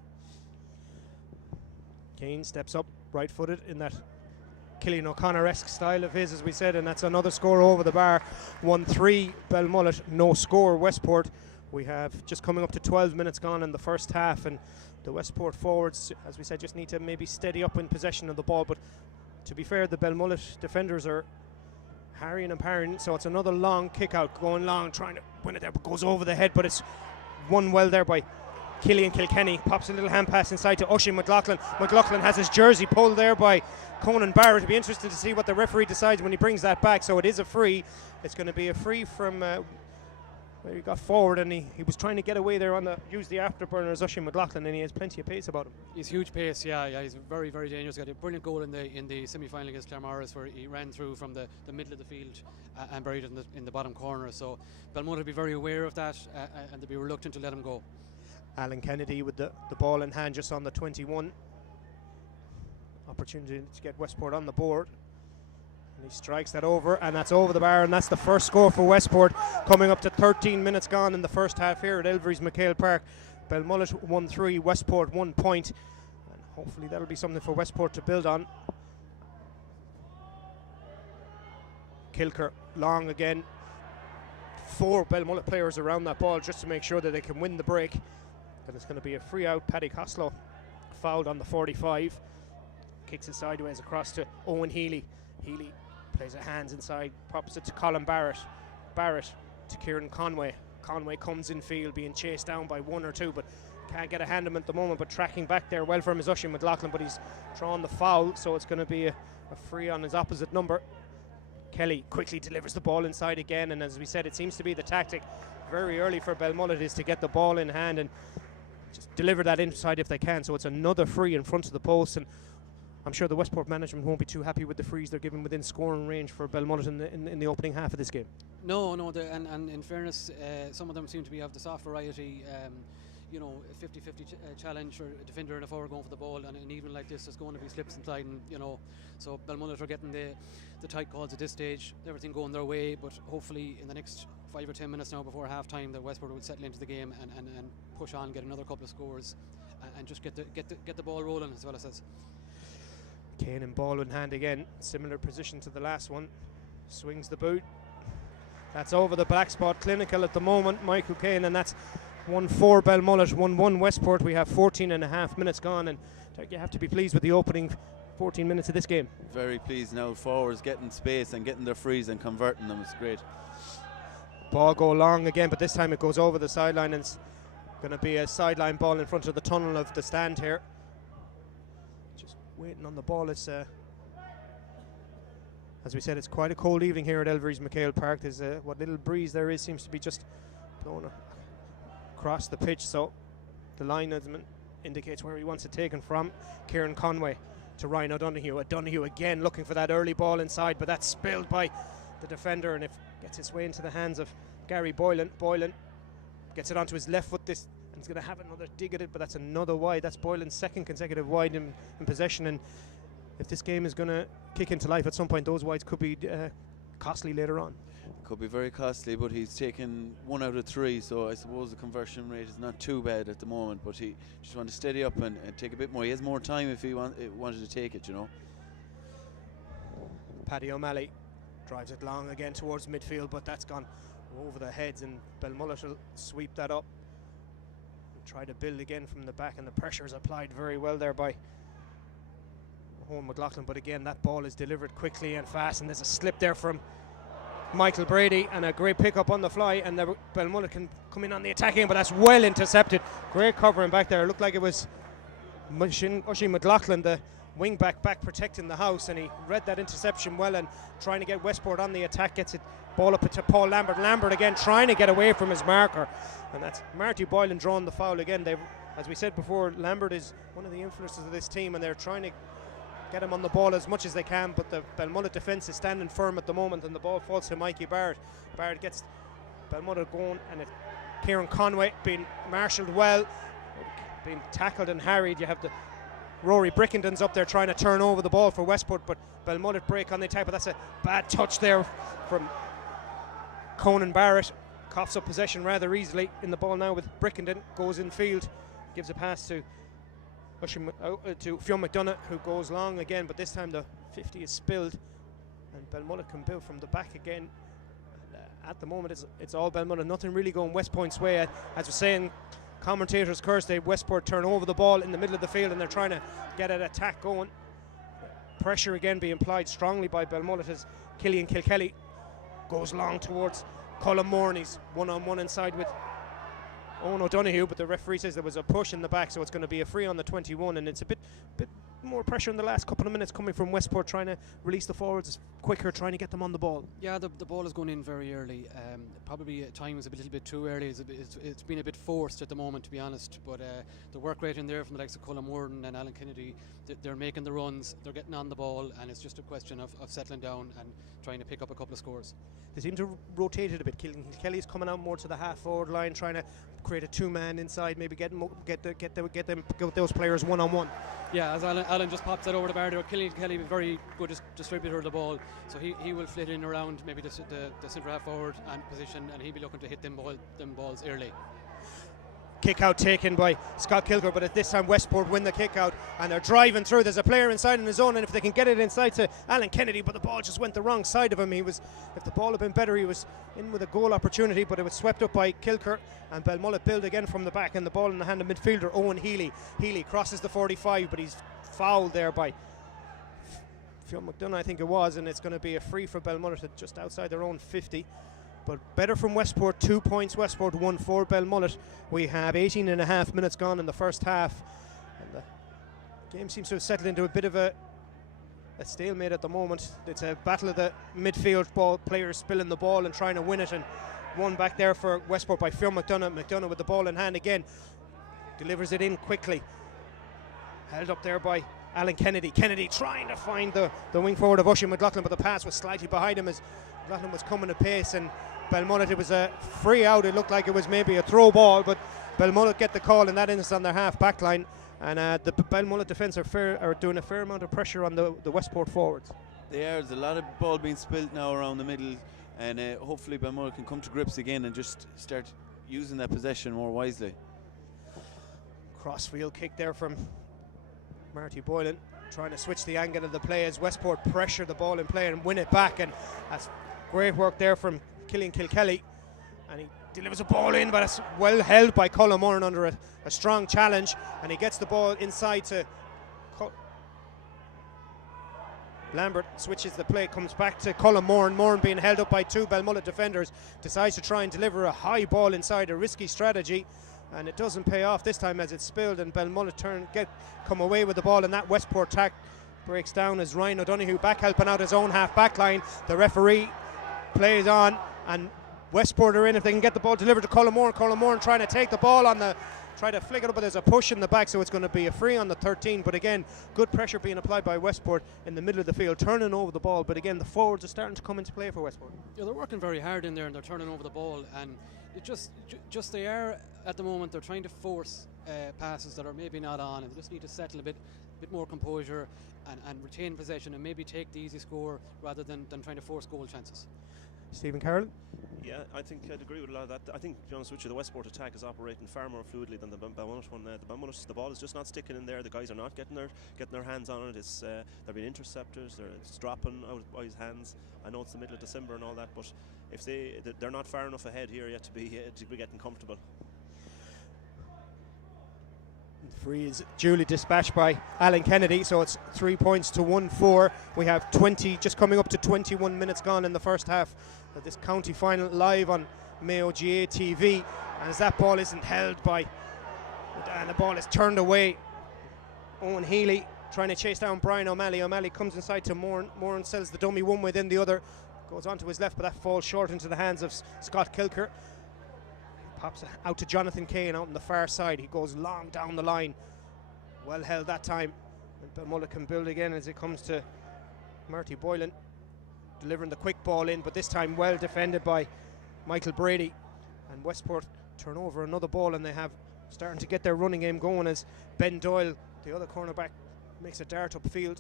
Kane steps up right-footed in that Killian O'Connor-esque style of his, as we said, and that's another score over the bar. 1-3 Belmullet, no score Westport. We have just coming up to 12 minutes gone in the first half, and the Westport forwards, as we said, just need to maybe steady up in possession of the ball, but To be fair, the Belmullet defenders are harrying and parrying, so it's another long kick out, going long, trying to win it there, but goes over the head, but it's won well there by Killian Kilkenny. Pops a little hand pass inside to Oisin McLaughlin. McLaughlin has his jersey pulled there by Conan Barrett. It'll be interesting to see what the referee decides when he brings that back. So it is a free. It's going to be a free from where he got forward, and he was trying to get away there on use the afterburners, Oisin McLaughlin, and he has plenty of pace about him. He's huge pace, yeah, he's very, very dangerous. Got a brilliant goal in the semi-final against Claremorris, where he ran through from the middle of the field and buried it in the bottom corner. So Belmullet will be very aware of that, and they'll be reluctant to let him go. Alan Kennedy with the ball in hand just on the 21. Opportunity to get Westport on the board. And he strikes that over, and that's over the bar, and that's the first score for Westport, coming up to 13 minutes gone in the first half here at Elverys MacHale Park. Belmullet 1-3, Westport 1 point, and hopefully that'll be something for Westport to build on. Kilker long again. 4 Belmullet players around that ball just to make sure that they can win the break. And it's going to be a free out. Paddy Costello fouled on the 45. Kicks it sideways across to Owen Healy. Healy plays it hands inside, pops it to Colin Barrett. Barrett to Kieran Conway. Conway comes in field, being chased down by 1 or 2, but can't get a hand on him at the moment. But tracking back there well for him is Oisin McLaughlin, but he's drawn the foul, so it's going to be a free on his opposite number. Kelly quickly delivers the ball inside again, and as we said, it seems to be the tactic very early for Belmullet is to get the ball in hand and just deliver that inside if they can. So it's another free in front of the post, and I'm sure the Westport management won't be too happy with the frees they're given within scoring range for Belmullet in the opening half of this game. No, and in fairness, some of them seem to be of the soft variety. A 50-50 challenge or a defender and a forward going for the ball, and even like this, there's going to be slips and sliding. So Belmullet are getting the tight calls at this stage. Everything going their way, but hopefully in the next 5 or 10 minutes now before half time, the Westport will settle into the game and push on, get another couple of scores, and just get the ball rolling, as well as says. Kane in ball in hand again, similar position to the last one. Swings the boot. That's over the black spot, clinical at the moment, Michael Kane, and that's 1-4 Belmullet, 1-1 Westport. We have 14 and a half minutes gone, and you have to be pleased with the opening 14 minutes of this game. Very pleased now. Forwards getting space and getting their frees and converting them. It's great. Ball go long again, but this time it goes over the sideline, and it's going to be a sideline ball in front of the tunnel of the stand here. Just waiting on the ball. It's as we said, it's quite a cold evening here at Elverys MacHale Park. There's what little breeze there is seems to be just blowing across the pitch, so the linesman indicates where he wants it taken from. Kieran Conway to Ryan O'Donoghue. O'Donoghue again looking for that early ball inside, but that's spilled by the defender, and it gets its way into the hands of Gary Boylan. Boylan gets it onto his left foot, and he's going to have another dig at it, but that's another wide. That's Boylan's second consecutive wide in possession, and if this game is going to kick into life at some point, those wides could be costly later on. Could be very costly, but he's taken 1 out of 3, so I suppose the conversion rate is not too bad at the moment, but he just wants to steady up and take a bit more. He has more time if he wanted to take it, Paddy O'Malley drives it long again towards midfield, but that's gone over the heads, and Belmullet will sweep that up and try to build again from the back, and the pressure is applied very well there by Owen McLaughlin, but again that ball is delivered quickly and fast, and there's a slip there from Michael Brady, and a great pick up on the fly, and the Belmullet can come in on the attacking, but that's well intercepted. Great covering back there. It looked like it was Oisin McLaughlin, the wing back protecting the house, and he read that interception well and trying to get Westport on the attack. Gets it ball up to Paul Lambert. Lambert again trying to get away from his marker, and that's Marty Boylan drawing the foul again. As we said before, Lambert is one of the influences of this team, and they're trying to get him on the ball as much as they can, but the Belmullet defence is standing firm at the moment, and the ball falls to Mikey Barrett. Barrett gets Belmullet going, and Kieran Conway being marshalled well, being tackled and harried. You have the Rory Brickendon's up there trying to turn over the ball for Westport, but Belmullet break on the attack, but that's a bad touch there from Conan Barrett. Coughs up possession rather easily in the ball now with Brickendon, goes in field, gives a pass to Fionn McDonough, who goes long again, but this time the 50 is spilled, and Belmullet can build from the back again. At the moment it's all Belmullet, nothing really going West Point's way. As we're saying, commentators curse, Westport turn over the ball in the middle of the field, and they're trying to get an attack going. Pressure again being applied strongly by Belmullet as Killian Kilkelly goes long towards Colin Moore, and he's one-on-one inside with Owen O'Donoghue, but the referee says there was a push in the back, so it's going to be a free on the 21, and it's a bit more pressure in the last couple of minutes coming from Westport, trying to release the forwards quicker, trying to get them on the ball. Yeah, the ball is going in very early. Probably at times a little bit too early. It's been a bit forced at the moment, to be honest. But the work rate in there from the likes of Colin Warden and Alan Kennedy, they're making the runs, they're getting on the ball, and it's just a question of settling down and trying to pick up a couple of scores. They seem to rotate it a bit. Kelly's coming out more to the half-forward line, trying to create a two-man inside, maybe get those players one-on-one. Yeah, as Alan just pops that over the bar there, Killian Kelly, very good distributor of the ball, so he will flit in around maybe the centre half forward and position, and he'll be looking to hit them balls early. Kick out taken by Scott Kilker, but at this time Westport win the kick out and they're driving through. There's a player inside in his own, and if they can get it inside to Alan Kennedy, but the ball just went the wrong side of him. If the ball had been better, he was in with a goal opportunity, but it was swept up by Kilker, and Belmullet build again from the back, and the ball in the hand of midfielder Owen Healy. Healy crosses the 45, but he's fouled there by Fionn McDonough, I think it was, and it's going to be a free for Belmullet at just outside their own 50. But better from Westport, 2 points. Westport 1-4 Belmullet. We have 18 and a half minutes gone in the first half, and the game seems to have settled into a bit of a stalemate at the moment. It's a battle of the midfield ball players spilling the ball and trying to win it, and one back there for Westport by Fionn McDonough. McDonough with the ball in hand again, delivers it in quickly, held up there by Alan Kennedy. Kennedy trying to find the wing forward of Oisin McLaughlin, but the pass was slightly behind him as McLaughlin was coming at pace, and Belmullet, it was a free out. It looked like it was maybe a throw ball, but Belmullet get the call in that instance on their half back line, and the Belmullet defence are doing a fair amount of pressure on the Westport forwards. There's a lot of ball being spilt now around the middle, and hopefully Belmullet can come to grips again and just start using that possession more wisely. Crossfield kick there from Marty Boylan, trying to switch the angle of the play as Westport pressure the ball in play and win it back, and that's great work there from Killian Kilkelly, and he delivers a ball in, but it's well held by Colin Moore under a strong challenge, and he gets the ball inside to Lambert, switches the play, comes back to Colin Moore, and Moore being held up by two Belmullet defenders decides to try and deliver a high ball inside, a risky strategy, and it doesn't pay off this time as it's spilled, and Belmullet come away with the ball, and that Westport attack breaks down as Ryan O'Donoghue back helping out his own half back line. The referee plays on, and Westport are in if they can get the ball delivered to Colin Moore trying to take the ball try to flick it up, but there's a push in the back, so it's going to be a free on the 13. But again, good pressure being applied by Westport in the middle of the field, turning over the ball, but again the forwards are starting to come into play for Westport. Yeah, they're working very hard in there, and they're turning over the ball, and it just they are at the moment, they're trying to force passes that are maybe not on, and they just need to settle a bit more composure and retain possession and maybe take the easy score rather than trying to force goal chances. Stephen Carroll? Yeah, I think I'd agree with a lot of that. I think, to be honest with you, the Westport attack is operating far more fluidly than the Belmullet one. The ball is just not sticking in there. The guys are not getting their hands on it. They're being interceptors. It's dropping out by his hands. I know it's the middle of December and all that, but if they're not far enough ahead here yet to be getting comfortable. Free is duly dispatched by Alan Kennedy, so it's 3 points to 1-4. We have just coming up to 21 minutes gone in the first half of this county final live on Mayo GAA TV. And as that ball isn't held and the ball is turned away, Owen Healy trying to chase down Brian O'Malley. O'Malley comes inside to Moore and sells the dummy one within the other. Goes on to his left, but that falls short into the hands of Scott Kilker. Pops out to Jonathan Kane out on the far side. He goes long down the line. Well held that time. And Belmullet can build again as it comes to Marty Boylan, delivering the quick ball in, but this time well defended by Michael Brady. And Westport turn over another ball, and they have starting to get their running game going as Ben Doyle, the other cornerback, makes a dart upfield.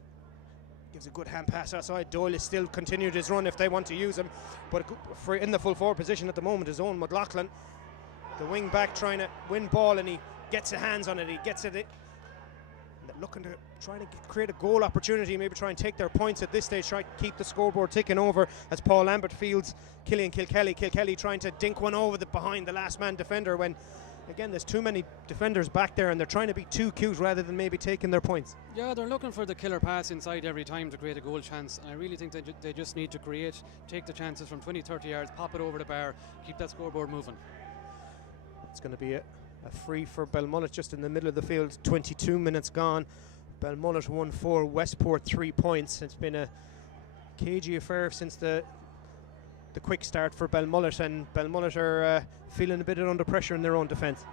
Gives a good hand pass outside. Doyle is still continued his run if they want to use him, but in the full forward position at the moment is Owen McLaughlin, the wing back, trying to win ball, and he gets his hands on it. He gets it. Looking to trying to create a goal opportunity, maybe try and take their points at this stage, try to keep the scoreboard ticking over as Paul Lambert fields Killian Kilkelly. Kilkelly trying to dink one over behind the last man defender when again, there's too many defenders back there, and they're trying to be too cute rather than maybe taking their points. Yeah, they're looking for the killer pass inside every time to create a goal chance. And I really think they just need to take the chances from 20-30 yards, pop it over the bar, keep that scoreboard moving. It's going to be a free for Belmullet just in the middle of the field. 22 minutes gone. Belmullet 1-4, Westport 3 points. It's been a cagey affair since the quick start for Belmullet, and Belmullet are feeling a bit under pressure in their own defence.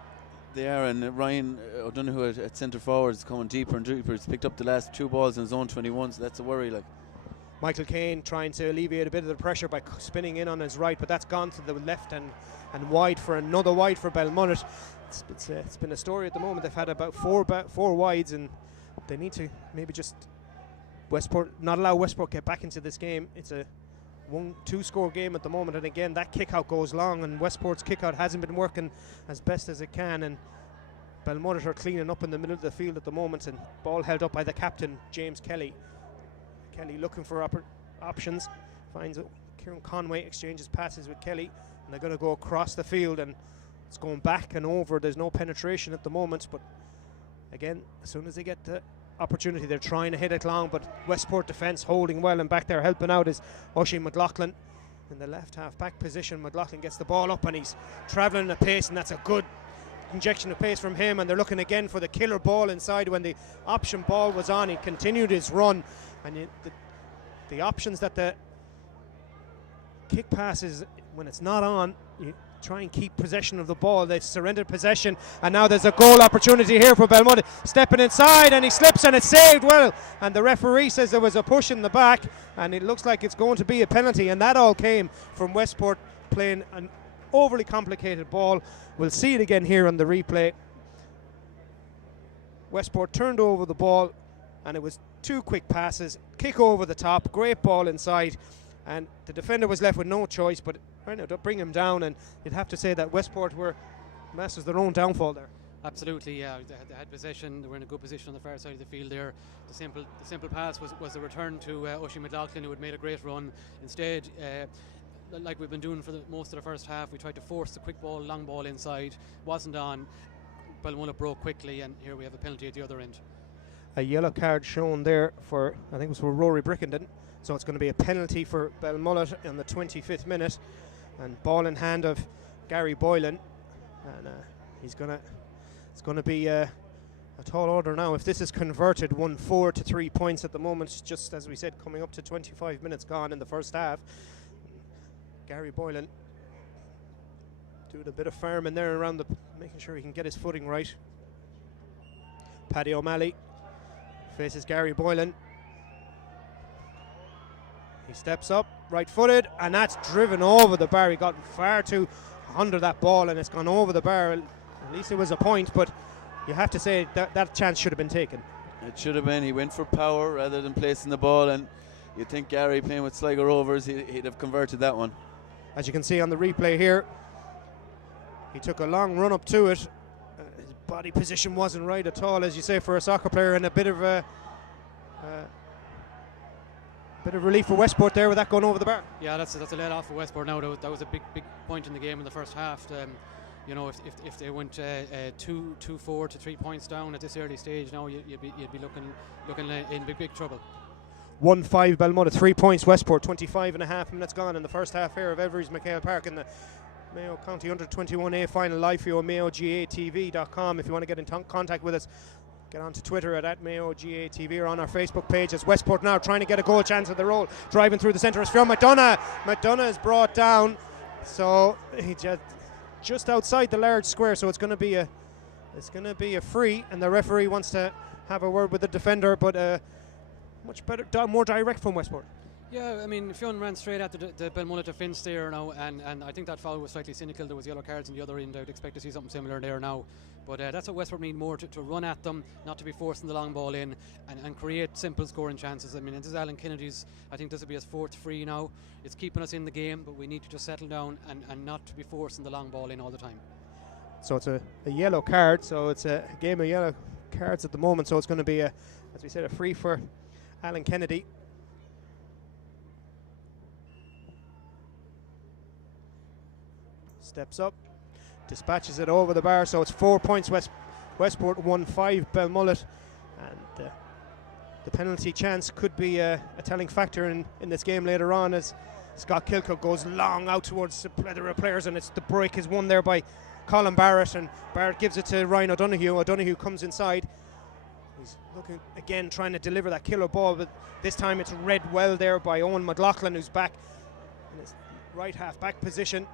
They are, and Ryan O'Donoghue at centre forward is coming deeper and deeper. He's picked up the last 2 balls in zone 21, so that's a worry. Like Michael Caine trying to alleviate a bit of the pressure by spinning in on his right, but that's gone to the left and wide for another wide for Belmullet. It's been a story at the moment. They've had about four wides, and they need to maybe just not allow Westport get back into this game. It's a 1-2 score game at the moment, and again that kick out goes long, and Westport's kick out hasn't been working as best as it can, and Belmullet are cleaning up in the middle of the field at the moment, and ball held up by the captain James Kelly. Kelly looking for options, finds Kieran Conway, exchanges passes with Kelly, and they're going to go across the field, and it's going back and over. There's no penetration at the moment, but again, as soon as they get the opportunity, they're trying to hit it long, but Westport defence holding well, and back there helping out is Oisin McLaughlin in the left half back position. McLaughlin gets the ball up, and he's travelling at pace, and that's a good injection of pace from him, and they're looking again for the killer ball inside. When the option ball was on, he continued his run, and the options that the kick passes, when it's not on, you try and keep possession of the ball. They've surrendered possession, and now there's a goal opportunity here for Belmullet. Stepping inside, and he slips, and it's saved well, and the referee says there was a push in the back, and it looks like it's going to be a penalty, and that all came from Westport playing an overly complicated ball. We'll see it again here on the replay. Westport turned over the ball, and it was 2 quick passes, kick over the top, great ball inside, and the defender was left with no choice but trying to bring him down, and you'd have to say that Westport were masters of their own downfall there. Absolutely, yeah. They had possession. They were in a good position on the far side of the field there. The simple pass was a return to Oisin McLaughlin, who had made a great run. Instead, like we've been doing for most of the first half, we tried to force the quick ball, long ball inside. Wasn't on. Belmullet broke quickly, and here we have a penalty at the other end. A yellow card shown there for, I think it was for Rory Brickenden. So it's going to be a penalty for Belmullet in the 25th minute, and ball in hand of Gary Boylan, and it's going to be a tall order now. If this is converted, 1-4 to 3 points at the moment, just as we said, coming up to 25 minutes gone in the first half. Gary Boylan doing a bit of farming there around making sure he can get his footing right. Paddy O'Malley faces Gary Boylan. He steps up, right-footed, and that's driven over the bar. He got far too under that ball, and it's gone over the bar. At least it was a point, but you have to say that chance should have been taken. it should have been. He went for power rather than placing the ball, and you'd think Gary playing with Sligo Rovers, he'd have converted that one. As you can see on the replay here, he took a long run up to it. His body position wasn't right at all, as you say, for a soccer player, and a bit of relief for Westport there with that going over the bar. Yeah, that's a let off for Westport now. That was a big point in the game in the first half. You know, if they went 2-4 to 3 points down at this early stage, now you'd be looking in big trouble. 1-5 Belmullet, 3 points Westport. 25 and a half minutes gone in the first half here of Elverys MacHale Park in the Mayo County Under-21A final, live for you on MayoGAA.tv.com. If you want to get in contact with us, get on to Twitter at MayoGAA.tv or on our Facebook page. As Westport now trying to get a goal chance at the roll, driving through the centre is from McDonough. McDonough is brought down, so he just outside the large square. So it's going to be a free, and the referee wants to have a word with the defender, but much better, more direct from Westport. Yeah, I mean, Fionn ran straight at the Belmullet defence there now, and I think that foul was slightly cynical. There was yellow cards on the other end. I would expect to see something similar there now. But that's what Westport need more, to run at them, not to be forcing the long ball in, and create simple scoring chances. I mean, this is Alan Kennedy's, I think this will be his fourth free now. It's keeping us in the game, but we need to just settle down and not to be forcing the long ball in all the time. So it's a yellow card, so it's a game of yellow cards at the moment. So it's going to be, as we said, a free for Alan Kennedy. Steps up, dispatches it over the bar, so it's 4 points. Westport 1-5 Belmullet, and the penalty chance could be a telling factor in this game later on, as Scott Kilcock goes long out towards the plethora of players, and the break is won there by Colin Barrett, and Barrett gives it to Ryan O'Donoghue. O'Donoghue comes inside. He's looking again, trying to deliver that killer ball, but this time it's read well there by Owen McLaughlin, who's back in his right half back position.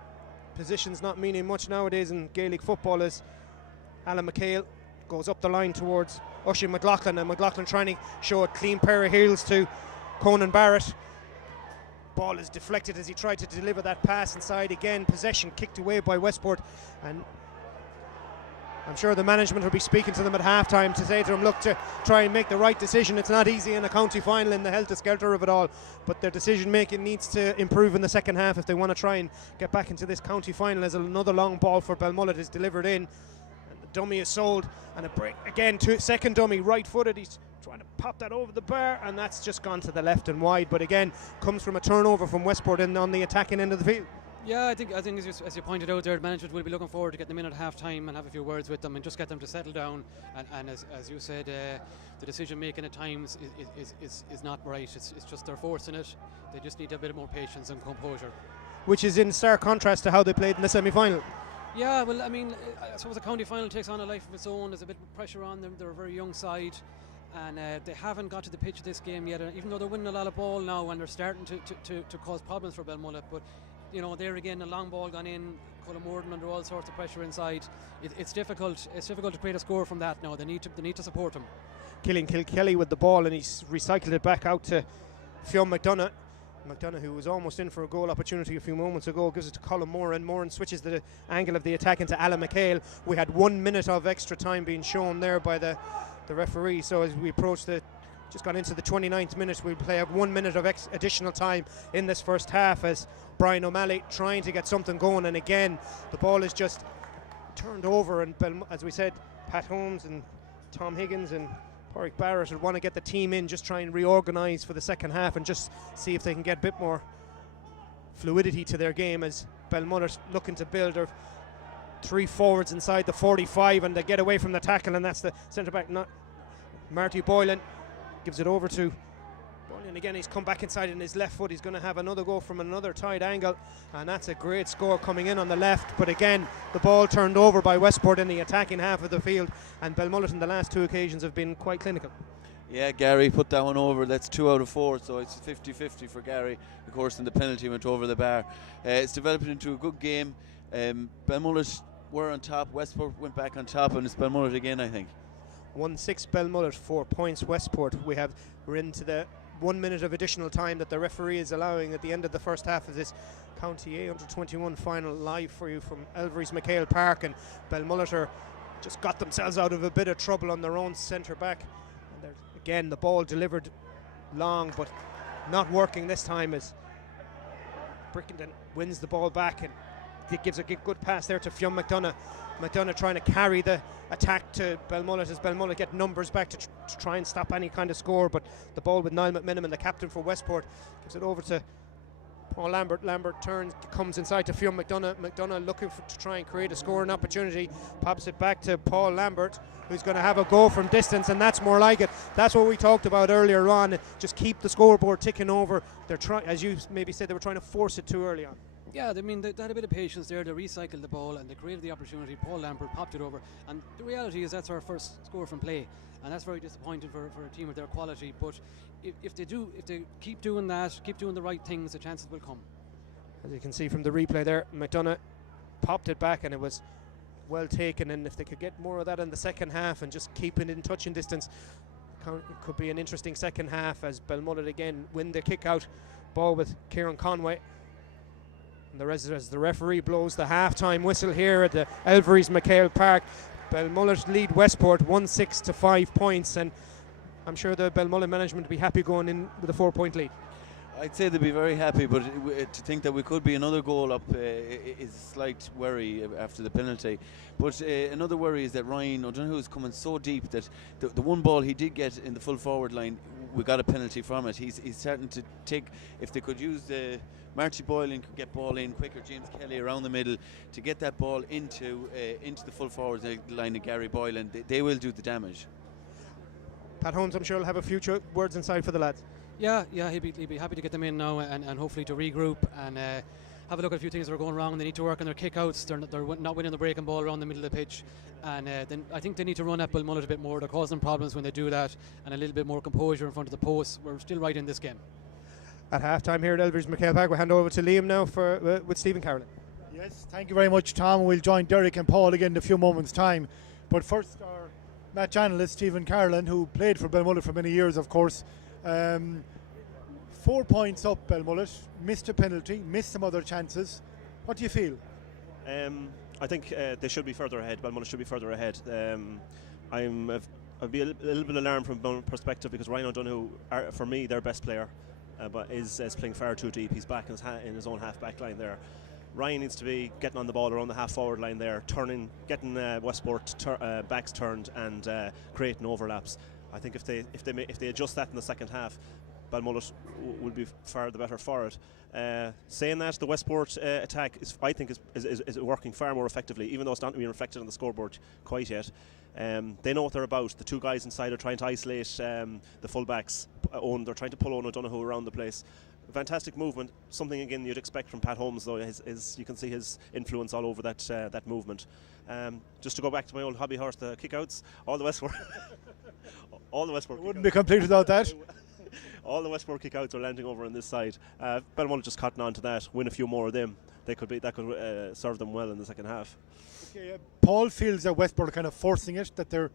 Position's not meaning much nowadays in Gaelic football, as Alan MacHale goes up the line towards Oisin McLaughlin, and McLaughlin trying to show a clean pair of heels to Conan Barrett. Ball is deflected as he tried to deliver that pass inside. Again, possession kicked away by Westport, and I'm sure the management will be speaking to them at half-time to say to them, look, to try and make the right decision. It's not easy in a county final in the helter-skelter of it all, but their decision making needs to improve in the second half if they want to try and get back into this county final, as another long ball for Belmullet is delivered in, and the dummy is sold, and a break again to second dummy, right-footed. He's trying to pop that over the bar, and that's just gone to the left and wide, but again comes from a turnover from Westport in on the attacking end of the field. Yeah, I think as you pointed out there, management will be looking forward to getting them in at half time and have a few words with them and just get them to settle down. And as you said, the decision making at times is not right. It's just they're forcing it. They just need a bit more patience and composure. Which is in stark contrast to how they played in the semi-final. Yeah, well, I mean, I suppose the county final takes on a life of its own. There's a bit of pressure on them. They're a very young side, and they haven't got to the pitch of this game yet. Even though they're winning a lot of ball now, and they're starting to cause problems for Belmullet, but you know, there again, a long ball gone in, Colin Morden under all sorts of pressure inside. It's difficult. It's difficult to create a score from that now. They need to support him. Killing Kilkelly with the ball, and he's recycled it back out to Fionn McDonough. McDonough, who was almost in for a goal opportunity a few moments ago, gives it to Colin Moran. Moran switches the angle of the attack into Alan MacHale. We had 1 minute of extra time being shown there by the referee. So as we approach just got into the 29th minute, we'll play 1 minute of additional time in this first half, as Brian O'Malley trying to get something going, and again the ball is just turned over, and as we said, Pat Holmes and Tom Higgins and Pádraig Barrett would want to get the team in, just try and reorganise for the second half and just see if they can get a bit more fluidity to their game, as Belmullet looking to build their 3 forwards inside the 45, and they get away from the tackle, and that's the centre back, not Marty Boylan. Gives it over to Boylan again. He's come back inside in his left foot. He's going to have another go from another tight angle, and that's a great score coming in on the left. But again, the ball turned over by Westport in the attacking half of the field, and Belmullet in the last 2 occasions have been quite clinical. Yeah, Gary put that one over. That's 2 out of 4, so it's 50-50 for Gary. Of course, and the penalty went over the bar. It's developed into a good game. Belmullet were on top. Westport went back on top, and it's Belmullet again, I think. 1-6 Belmullet, 4 points Westport. We're into the 1 minute of additional time that the referee is allowing at the end of the first half of this County A Under-21 final, live for you from Elverys MacHale Park, and Belmullet just got themselves out of a bit of trouble on their own centre back. And again, the ball delivered long, but not working this time, as Brickenden wins the ball back, and it gives a good pass there to Fionn McDonough. McDonough trying to carry the attack to Belmullet, as Belmullet get numbers back to try and stop any kind of score, but the ball with Niall McMiniman, the captain for Westport, gives it over to Paul Lambert. Lambert comes inside to Fionn McDonough. McDonough looking to try and create a scoring opportunity, pops it back to Paul Lambert, who's going to have a go from distance, and that's more like it. That's what we talked about earlier on. Just keep the scoreboard ticking over. They're trying, as you maybe said, they were trying to force it too early on. Yeah, I mean, they had a bit of patience there. They recycled the ball and they created the opportunity. Paul Lambert popped it over, and the reality is that's our first score from play, and that's very disappointing for a team of their quality. But if they keep doing that, keep doing the right things, the chances will come. As you can see from the replay there, McDonough popped it back, and it was well taken, and if they could get more of that in the second half and just keep it in touching distance, it could be an interesting second half, as Belmullet again win the kick out ball with Kieran Conway. And as the referee blows the half-time whistle here at the Elverys MacHale Park, Belmullet lead Westport 1-6 to 5 points, and I'm sure the Belmullet management will be happy going in with a 4-point lead. I'd say they'd be very happy, but to think that we could be another goal up is a slight worry after the penalty. But another worry is that Ryan O'Donoghue is coming so deep that the one ball he did get in the full forward line we got a penalty from it. He's starting to take, if they could use the Marty Boylan could get ball in quicker, James Kelly around the middle to get that ball into the full forwards line of Gary Boylan, they will do the damage. Pat Holmes, I'm sure, will have a few words inside for the lads. Yeah, he'd be happy to get them in now and hopefully to regroup and have a look at a few things that are going wrong. They need to work on their kick-outs. They're not winning the breaking ball around the middle of the pitch, and then I think they need to run at Belmullet a bit more. They're causing problems when they do that, and a little bit more composure in front of the post. We're still right in this game. At half-time here at Elverys MacHale Park, we'll hand over to Liam now with Stephen Carolyn. Yes, thank you very much, Tom. We'll join Derek and Paul again in a few moments' time. But first, our match analyst, Stephen Carolyn, who played for Belmullet for many years, of course. 4 points up, Belmullet. Missed a penalty, missed some other chances. What do you feel? I think they should be further ahead. Belmullet should be further ahead. I'd be a little bit alarmed from Belmullet perspective because Ryan O'Donoghue, for me, their best player, but is playing far too deep. He's back in his own half-back line there. Ryan needs to be getting on the ball around the half-forward line there, getting Westport backs turned and creating overlaps. I think if they adjust that in the second half, Belmullet will be far the better for it. Saying that, the Westport attack I think is working far more effectively, even though it's not being reflected on the scoreboard quite yet. They know what they're about. The two guys inside are trying to isolate the fullbacks. They're trying to pull Owen O'Donoghue around the place. Fantastic movement. Something again you'd expect from Pat Holmes, though. You can see his influence all over that movement. Just to go back to my old hobby horse, the kickouts. All the Westport wouldn't be complete without that. All the Westport kickouts are landing over on this side. Belmullet just cotton on to that. Win a few more of them. That could serve them well in the second half. Okay, Paul feels that Westport are kind of forcing it. That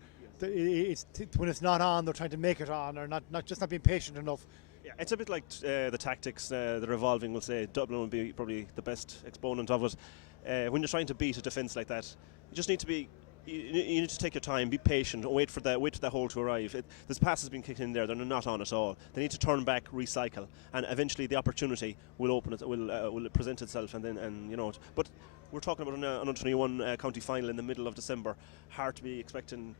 when it's not on, they're trying to make it on, or not being patient enough. Yeah, it's a bit like the tactics that are evolving. We'll say Dublin will be probably the best exponent of it. When you're trying to beat a defence like that, you just need to be. You need to take your time, be patient, and wait for the hole to arrive. There's passes being kicked in there; they're not on at all. They need to turn back, recycle, and eventually the opportunity will present itself. But we're talking about an under-21 county final in the middle of December. Hard to be expecting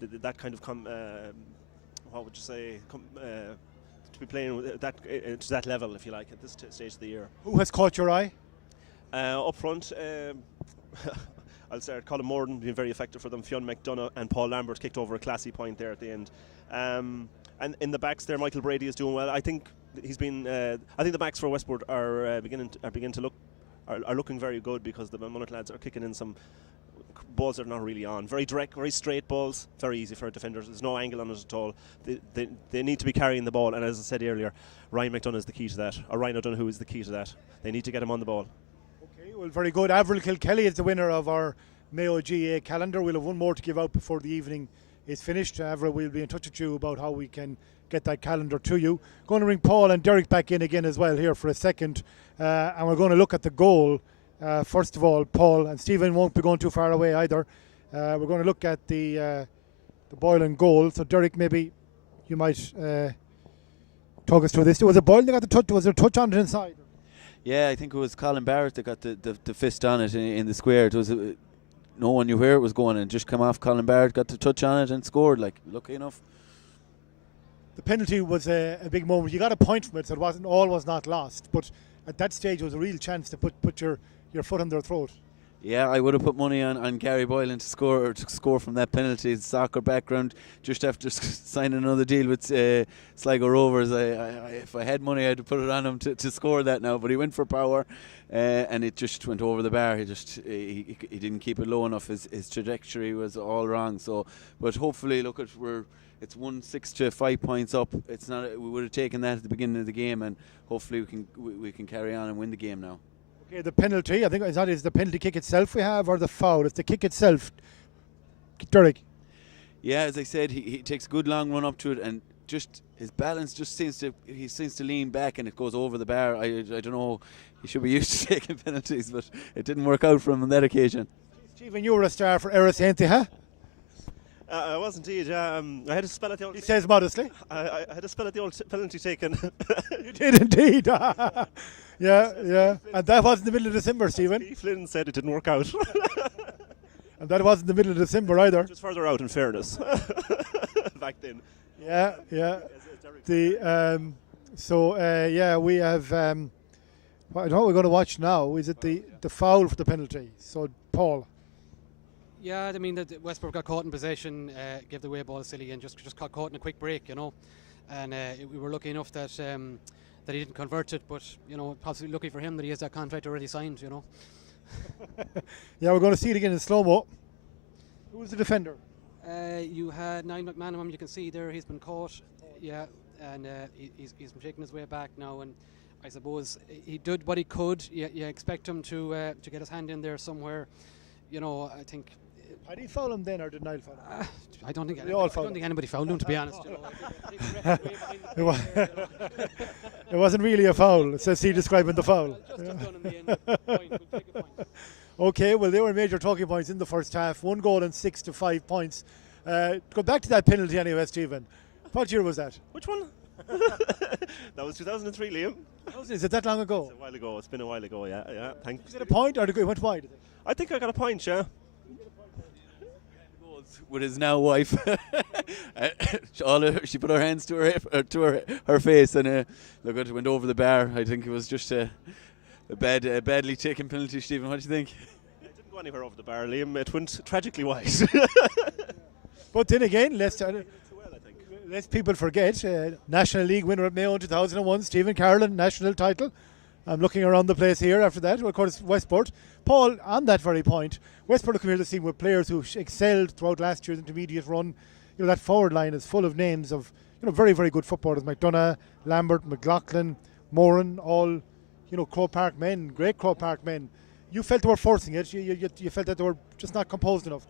that kind of what would you say? To be playing to that level, if you like, at this stage of the year. Who has caught your eye? Up front. I'll say Colin Morden being very effective for them. Fionn McDonough and Paul Lambert kicked over a classy point there at the end. And in the backs there, Michael Brady is doing well. I think he's been. I think the backs for Westport are looking very good because the Belmullet lads are kicking in some balls that are not really on. Very direct, very straight balls. Very easy for defenders. There's no angle on it at all. They need to be carrying the ball. And as I said earlier, Ryan McDonough is the key to that. Or Ryan O'Donoghue is the key to that. They need to get him on the ball. Well, very good. Avril Kilkelly is the winner of our Mayo GAA calendar. We'll have one more to give out before the evening is finished. Avril, we'll be in touch with you about how we can get that calendar to you. Going to bring Paul and Derek back in again as well here for a second. And we're going to look at the goal. First of all, Paul, and Stephen won't be going too far away either. We're going to look at the Boylan goal. So, Derek, maybe you might talk us through this. Was it Boylan that got the touch? Was there a touch on it inside? Yeah, I think it was Colin Barrett that got the fist on it in the square. It was no one knew where it was going, and just come off. Colin Barrett got the touch on it and scored. Lucky enough. The penalty was a big moment. You got a point from it, so all was not lost. But at that stage, it was a real chance to put your foot on their throat. Yeah, I would have put money on Gary Boylan to score from that penalty. His soccer background, just after signing another deal with Sligo Rovers, if I had money, I'd put it on him to score that now. But he went for power, and it just went over the bar. He didn't keep it low enough. His trajectory was all wrong. So, but hopefully, it's 1-6 to 5 points up. It's not. We would have taken that at the beginning of the game, and hopefully we can carry on and win the game now. Okay, the penalty, I think is the penalty kick itself we have, or the foul? It's the kick itself. Derek. Yeah, as I said, he takes a good long run up to it, and just his balance just seems to lean back, and it goes over the bar. I don't know. He should be used to taking penalties, but it didn't work out for him on that occasion. Stephen, you were a star for Elverys, ain't you, huh? I was indeed. I had to spell at the old. He says modestly. I had to spell at the old penalty taken. You did indeed. Yeah. And that was in the middle of December, Stephen. Steve Flynn said it didn't work out. And that wasn't the middle of December either. Just further out, in fairness. Back then. Yeah. As Derek We have. I don't know what we're going to watch now. Is it the foul for the penalty? So, Paul. Yeah, I mean, the Westport got caught in possession, gave the away ball silly, and just got caught in a quick break, And we were lucky enough that he didn't convert it, but possibly lucky for him that he has that contract already signed. Yeah, we're going to see it again in slow-mo. Who was the defender? You had Niall McManamon. You can see there he's been caught. Yeah, and he's been taking his way back now, and I suppose he did what he could. You expect him to get his hand in there somewhere. I think. Did he foul him then, or did Niall foul him? I don't think anybody fouled him, to be honest. It wasn't really a foul. It says he describing the foul. Okay, well, they were major talking points in the first half. 1 goal and 6 to 5 points. Go back to that penalty anyway, Stephen. What year was that? Which one? That was 2003, Liam. Is it that long ago? It's a while ago. It's been a while ago, yeah. Thanks. Is it a point or did it went wide? I think I got a point, yeah. With his now wife, she put her hands to her face, and look, it went over the bar. I think it was just a badly taken penalty. Stephen, what do you think? It didn't go anywhere over the bar, Liam. It went tragically wide. But then again, lest people forget, National League winner at Mayo in 2001, Stephen Carlin, national title. I'm looking around the place here after that. Well, of course, Westport. Paul, on that very point, Westport have come here this season with players who excelled throughout last year's intermediate run. That forward line is full of names of very, very good footballers. McDonough, Lambert, McLaughlin, Moran, all Croke Park men, great Croke Park men. You felt they were forcing it. You felt that they were just not composed enough.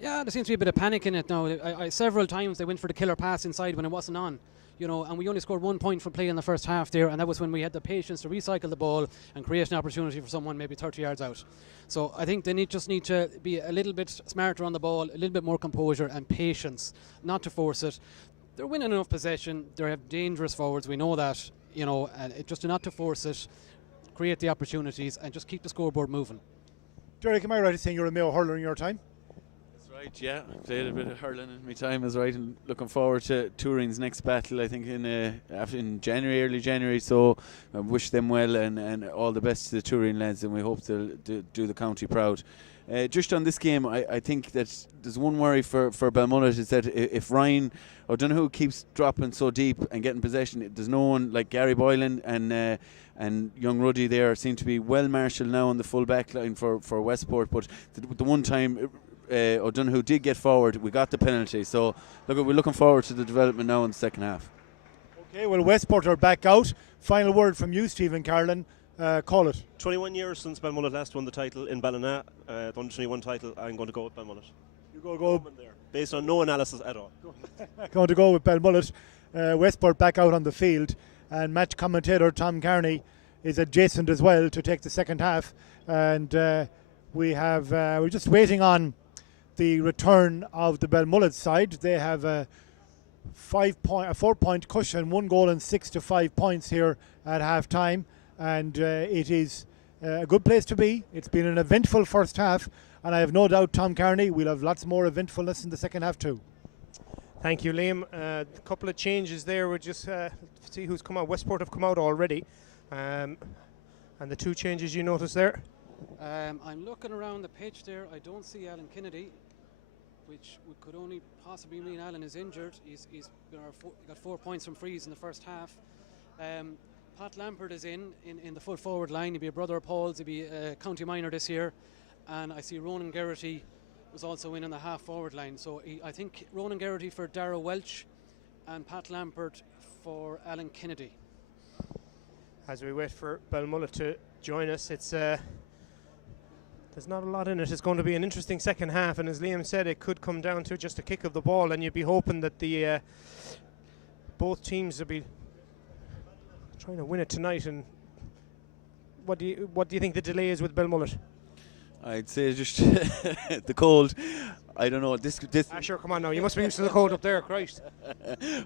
Yeah, there seems to be a bit of panic in it now. Several times they went for the killer pass inside when it wasn't on. And we only scored 1 point from play in the first half there, and that was when we had the patience to recycle the ball and create an opportunity for someone maybe 30 yards out. So I think they just need to be a little bit smarter on the ball, a little bit more composure and patience, not to force it. They're winning enough possession. They have dangerous forwards, we know that, and just not to force it, create the opportunities, and just keep the scoreboard moving. Derek, am I right in saying you're a Mayo hurler in your time? Right, yeah, I played a bit of hurling in my time as right, and looking forward to Turin's next battle, I think in January, early January, so I wish them well and all the best to the Turin lads, and we hope they'll do the county proud. Just on this game, I think that there's one worry for Belmullet is that if Ryan O'Donoghue keeps dropping so deep and getting possession, there's no one like Gary Boylan and young Ruddy there seem to be well marshalled now on the full back line for Westport, but the one time O'Donoghue did get forward, we got the penalty, so we're looking forward to the development now in the second half. Okay, well, Westport are back out. Final word from you, Stephen Carlin. Call it. 21 years since Belmullet last won the title in Ballaghaderreen, the under-21 title. I'm going to go with Belmullet. You go based on no analysis at all. Going to go with Belmullet. Westport back out on the field, and match commentator Tom Carney is adjacent as well to take the second half, and we're just waiting on the return of the Belmullet side. They have a 4-point cushion, 1 goal and 6 to 5 points here at half time, and it is a good place to be. It's been an eventful first half, and I have no doubt, Tom Carney, we'll have lots more eventfulness in the second half too. Thank you, Liam. A couple of changes there. We'll just see who's come out. Westport have come out already, and the 2 changes you notice there. I'm looking around the pitch there. I don't see Alan Kennedy, which could only possibly mean Alan is injured. He's got 4 points from frees in the first half. Pat Lampard is in the full forward line. He'll be a brother of Paul's. He'll be a county minor this year. And I see Ronan Geraghty was also in the half forward line. So I think Ronan Geraghty for Darragh Welch and Pat Lampard for Alan Kennedy. As we wait for Belmullet to join us, there's not a lot in it. It's going to be an interesting second half, and as Liam said, it could come down to just a kick of the ball, and you'd be hoping that the both teams will be trying to win it tonight. And what do you think the delay is with Belmullet? I'd say just the cold. I don't know. This. Sure, come on now. You must be used to the cold up there, Christ.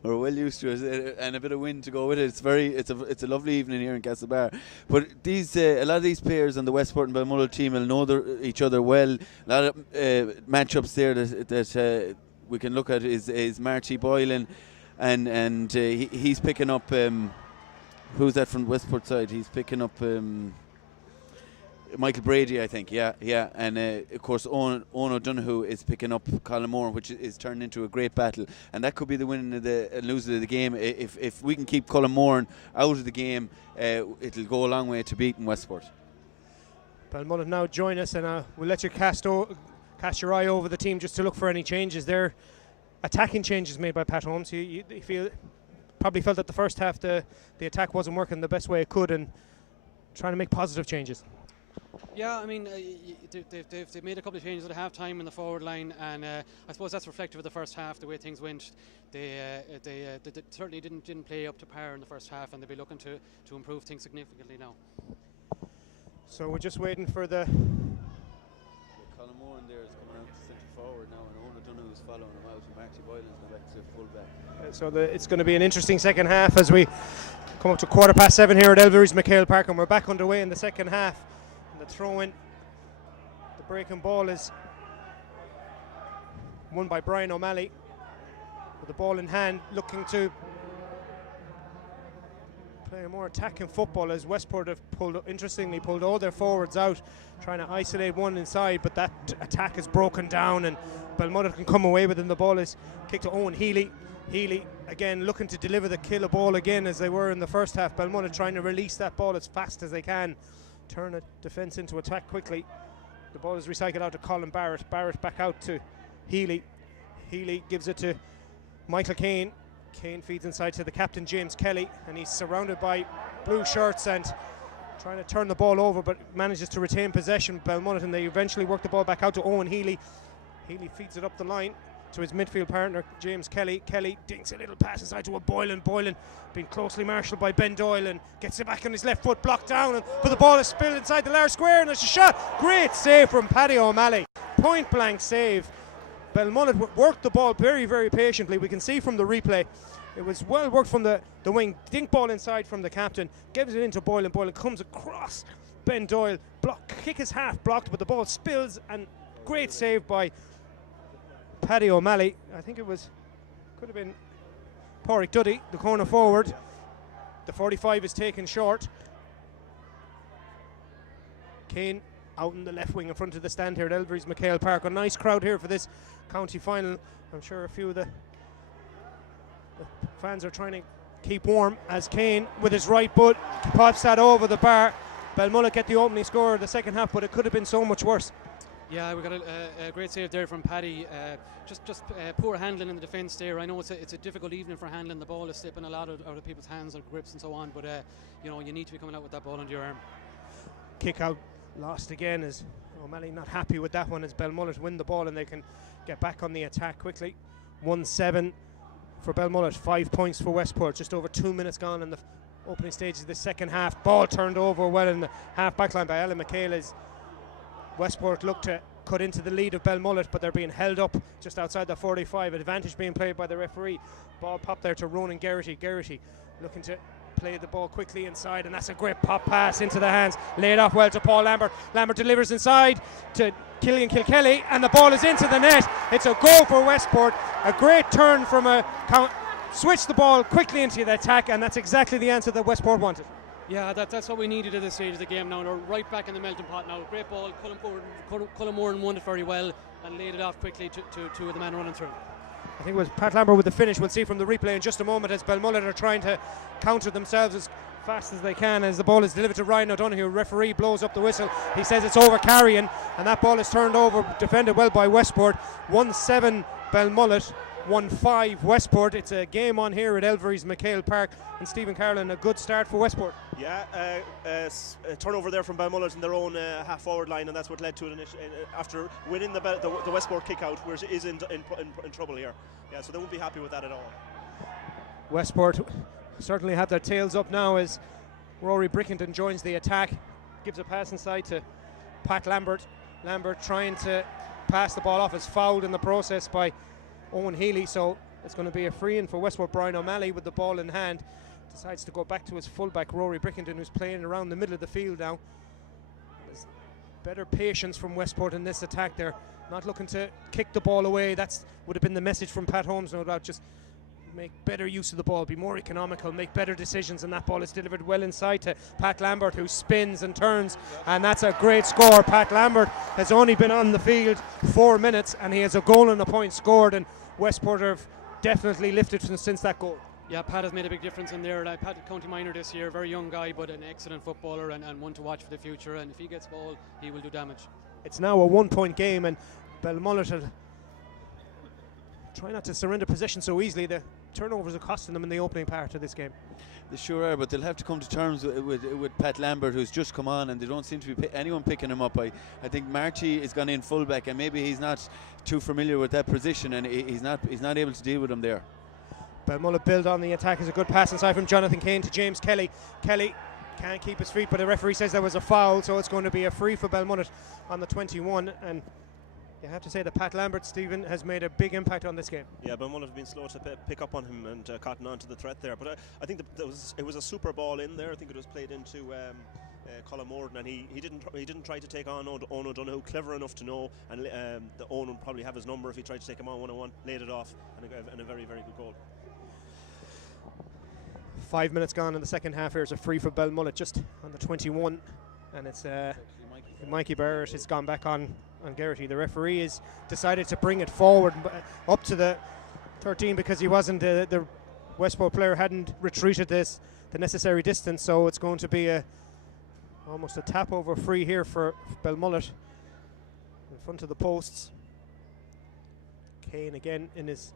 We're well used to it, and a bit of wind to go with it. It's a lovely evening here in Castlebar. But a lot of these players on the Westport and Belmullet team will know each other well. A lot of matchups there that we can look at is Marty Boylan and he's picking up. Who's that from Westport side? He's picking up Michael Brady, I think. Yeah. And of course, Owen O'Donoghue is picking up Colin Moore, which is turned into a great battle. And that could be the winning of the losing of the game. If we can keep Colin Moore out of the game, it'll go a long way to beating Westport. Belmullet now join us, and we'll let you cast your eye over the team just to look for any changes there. Attacking changes made by Pat Holmes. You probably felt that the first half the attack wasn't working the best way it could, and trying to make positive changes. Yeah, I mean, they've made a couple of changes at half time in the forward line, and I suppose that's reflective of the first half, the way things went. They certainly didn't play up to par in the first half, and they'll be looking to improve things significantly now. So we're just waiting for the. Colin Moore in there is coming out to centre forward now, and Owen O'Donoghue is following him out, and Marty Boylan's going back to full back. So it's going to be an interesting second half as we come up to 7:15 here at Elverys MacHale Park, and we're back underway in the second half. And the throw-in, the breaking ball is won by Brian O'Malley with the ball in hand, looking to play a more attacking football as Westport have interestingly pulled all their forwards out, trying to isolate one inside, but that attack is broken down and Belmullet can come away with it. And the ball is kicked to Owen Healy. Healy again looking to deliver the killer ball again as they were in the first half. Belmullet trying to release that ball as fast as they can, turn a defence into attack quickly. The ball is recycled out to Colin Barrett. Barrett back out to Healy. Healy gives it to Michael Kane. Kane feeds inside to the captain James Kelly, and he's surrounded by blue shirts and trying to turn the ball over, but manages to retain possession. Belmullet, and they eventually work the ball back out to Owen Healy. Healy feeds it up the line to his midfield partner James Kelly. Kelly dinks a little pass inside to a Boylan. Boylan being closely marshalled by Ben Doyle and gets it back on his left foot, blocked down, but the ball is spilled inside the large square, and there's a shot. Great save from Paddy O'Malley, point blank save. Belmullet worked the ball very, very patiently. We can see from the replay it was well worked from the wing. Dink ball inside from the captain, gives it into Boylan. Boylan comes across Ben Doyle, kick is half blocked, but the ball spills, and great save by Paddy O'Malley. I think could have been Pádraig Duddy, the corner forward. The 45 is taken short. Kane out in the left wing in front of the stand here at Elverys MacHale Park. A nice crowd here for this county final. I'm sure a few of the fans are trying to keep warm as Kane with his right foot pops that over the bar. Belmullet get the opening score of the second half, but it could have been so much worse. Yeah, we got a great save there from Paddy. Just poor handling in the defence there. I know it's a difficult evening for handling. The ball is slipping a lot out of people's hands or grips and so on, but you need to be coming out with that ball under your arm. Kick out lost again as O'Malley not happy with that one as Belmullet win the ball and they can get back on the attack quickly. 1-7 for Belmullet, 5 points for Westport. Just over 2 minutes gone in the opening stages of the second half. Ball turned over well in the half back line by Alan MacHale as Westport look to cut into the lead of Belmullet, but they're being held up just outside the 45. Advantage being played by the referee. Ball popped there to Ronan Geraghty. Geraghty looking to play the ball quickly inside, and that's a great pop pass into the hands, laid off well to Paul Lambert. Lambert delivers inside to Killian Kilkelly, and the ball is into the net. It's a goal for Westport. A great turn from switch the ball quickly into the attack, and that's exactly the answer that Westport wanted. Yeah, that's what we needed at this stage of the game now. They're right back in the melting pot now. Great ball. Colin Moore won it very well and laid it off quickly to the man running through. I think it was Pat Lambert with the finish. We'll see from the replay in just a moment as Belmullet are trying to counter themselves as fast as they can as the ball is delivered to Ryan O'Donoghue. Referee blows up the whistle. He says it's over carrying, and that ball is turned over, defended well by Westport. 1-7 Belmullet, 1-5 Westport. It's a game on here at Elverys MacHale Park, and Stephen Carlin, a good start for Westport. Yeah, a turnover there from Belmullet in their own half forward line, and that's what led to it after winning the Westport kick out, where it is in trouble here. Yeah, so they won't be happy with that at all. Westport certainly have their tails up now as Rory Brickington joins the attack, gives a pass inside to Pat Lambert. Lambert trying to pass the ball off, is fouled in the process by Owen Healy, so it's going to be a free-in for Westport. Brian O'Malley with the ball in hand decides to go back to his fullback Rory Brickington, who's playing around the middle of the field now. There's better patience from Westport in this attack. They're not looking to kick the ball away. That's would have been the message from Pat Holmes, no doubt, just make better use of the ball, be more economical, make better decisions, and that ball is delivered well inside to Pat Lambert, who spins and turns, and that's a great score. Pat Lambert has only been on the field 4 minutes, and he has a goal and a point scored, and Westport have definitely lifted since that goal. Yeah, Pat has made a big difference in there. Pat at County Minor this year, very young guy, but an excellent footballer and one to watch for the future. And if he gets ball, he will do damage. It's now a 1-point game, and Belmullet are try not to surrender possession so easily. The turnovers are costing them in the opening part of this game. They sure are, but they'll have to come to terms with Pat Lambert, who's just come on, and they don't seem to be anyone picking him up. I think Marty is gone in fullback, and maybe he's not too familiar with that position, and he's not able to deal with him there. Belmullet build on the attack. Is a good pass inside from Jonathan Kane to James Kelly. Kelly can't keep his feet, but the referee says there was a foul, so it's going to be a free for Belmullet on the 21. And you have to say that Pat Lambert, Stephen, has made a big impact on this game. Yeah, Belmullet have been slow to pick up on him and cotton on to the threat there. But I think it was a super ball in there. I think it was played into Colin Morden, and he didn't try to take on Ono Donoghue, clever enough to know, and the Ono would probably have his number if he tried to take him on one-on-one, laid it off, and a very, very good goal. 5 minutes gone in the second half. Here's a free for Belmullet just on the 21, and it's Mikey Barrett has gone back on Geraghty. The referee has decided to bring it forward up to the 13 because he wasn't the Westport player hadn't retreated the necessary distance, so it's going to be almost a tap over free here for Belmullet in front of the posts. Kane again in his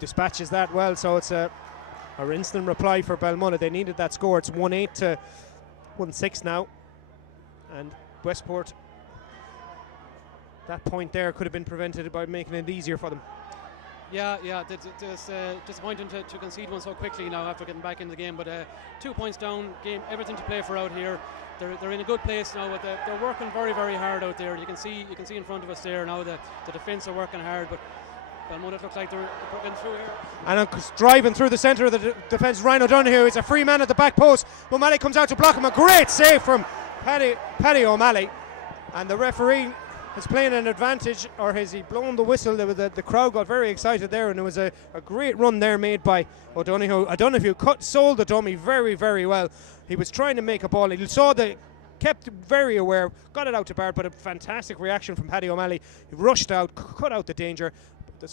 dispatches that well, so it's a instant reply for Belmullet. They needed that score. It's 1-8 to 1-6 now, and Westport, that point there could have been prevented by making it easier for them. Yeah, it's disappointing to concede one so quickly now after getting back in the game, but 2 points down, game, everything to play for out here. They're in a good place now, but they're working very, very hard out there. You can see in front of us there now the defence are working hard, but Belmullet looks like they're getting through here. And driving through the centre of the defence, Ryan O'Donoghue. It's a free man at the back post. O'Malley comes out to block him. A great save from Paddy O'Malley. And the referee is playing an advantage, or has he blown the whistle? The crowd got very excited there, and it was a great run there made by O'Donoghue. O'Donoghue sold the dummy very, very well. He was trying to make a ball. He saw kept very aware, got it out to Barrett, but a fantastic reaction from Paddy O'Malley. He rushed out, cut out the danger.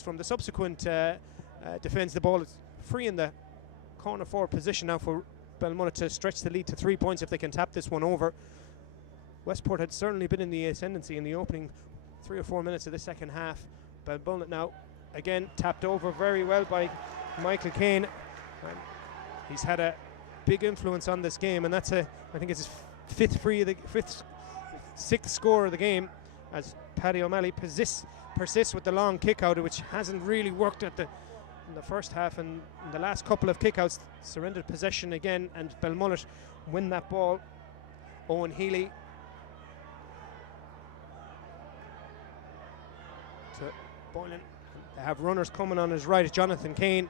From the subsequent defence, the ball is free in the corner forward position now for Belmullet to stretch the lead to 3 points if they can tap this one over. Westport had certainly been in the ascendancy in the opening 3 or 4 minutes of the second half. Belmullet now again tapped over very well by Michael Kane. He's had a big influence on this game, and that's I think it's his sixth score of the game, as Paddy O'Malley persists with the long kick out, which hasn't really worked in the first half, and in the last couple of kick-outs surrendered possession again, and Belmullet win that ball. Owen Healy to Boylan. They have runners coming on his right. Jonathan Kane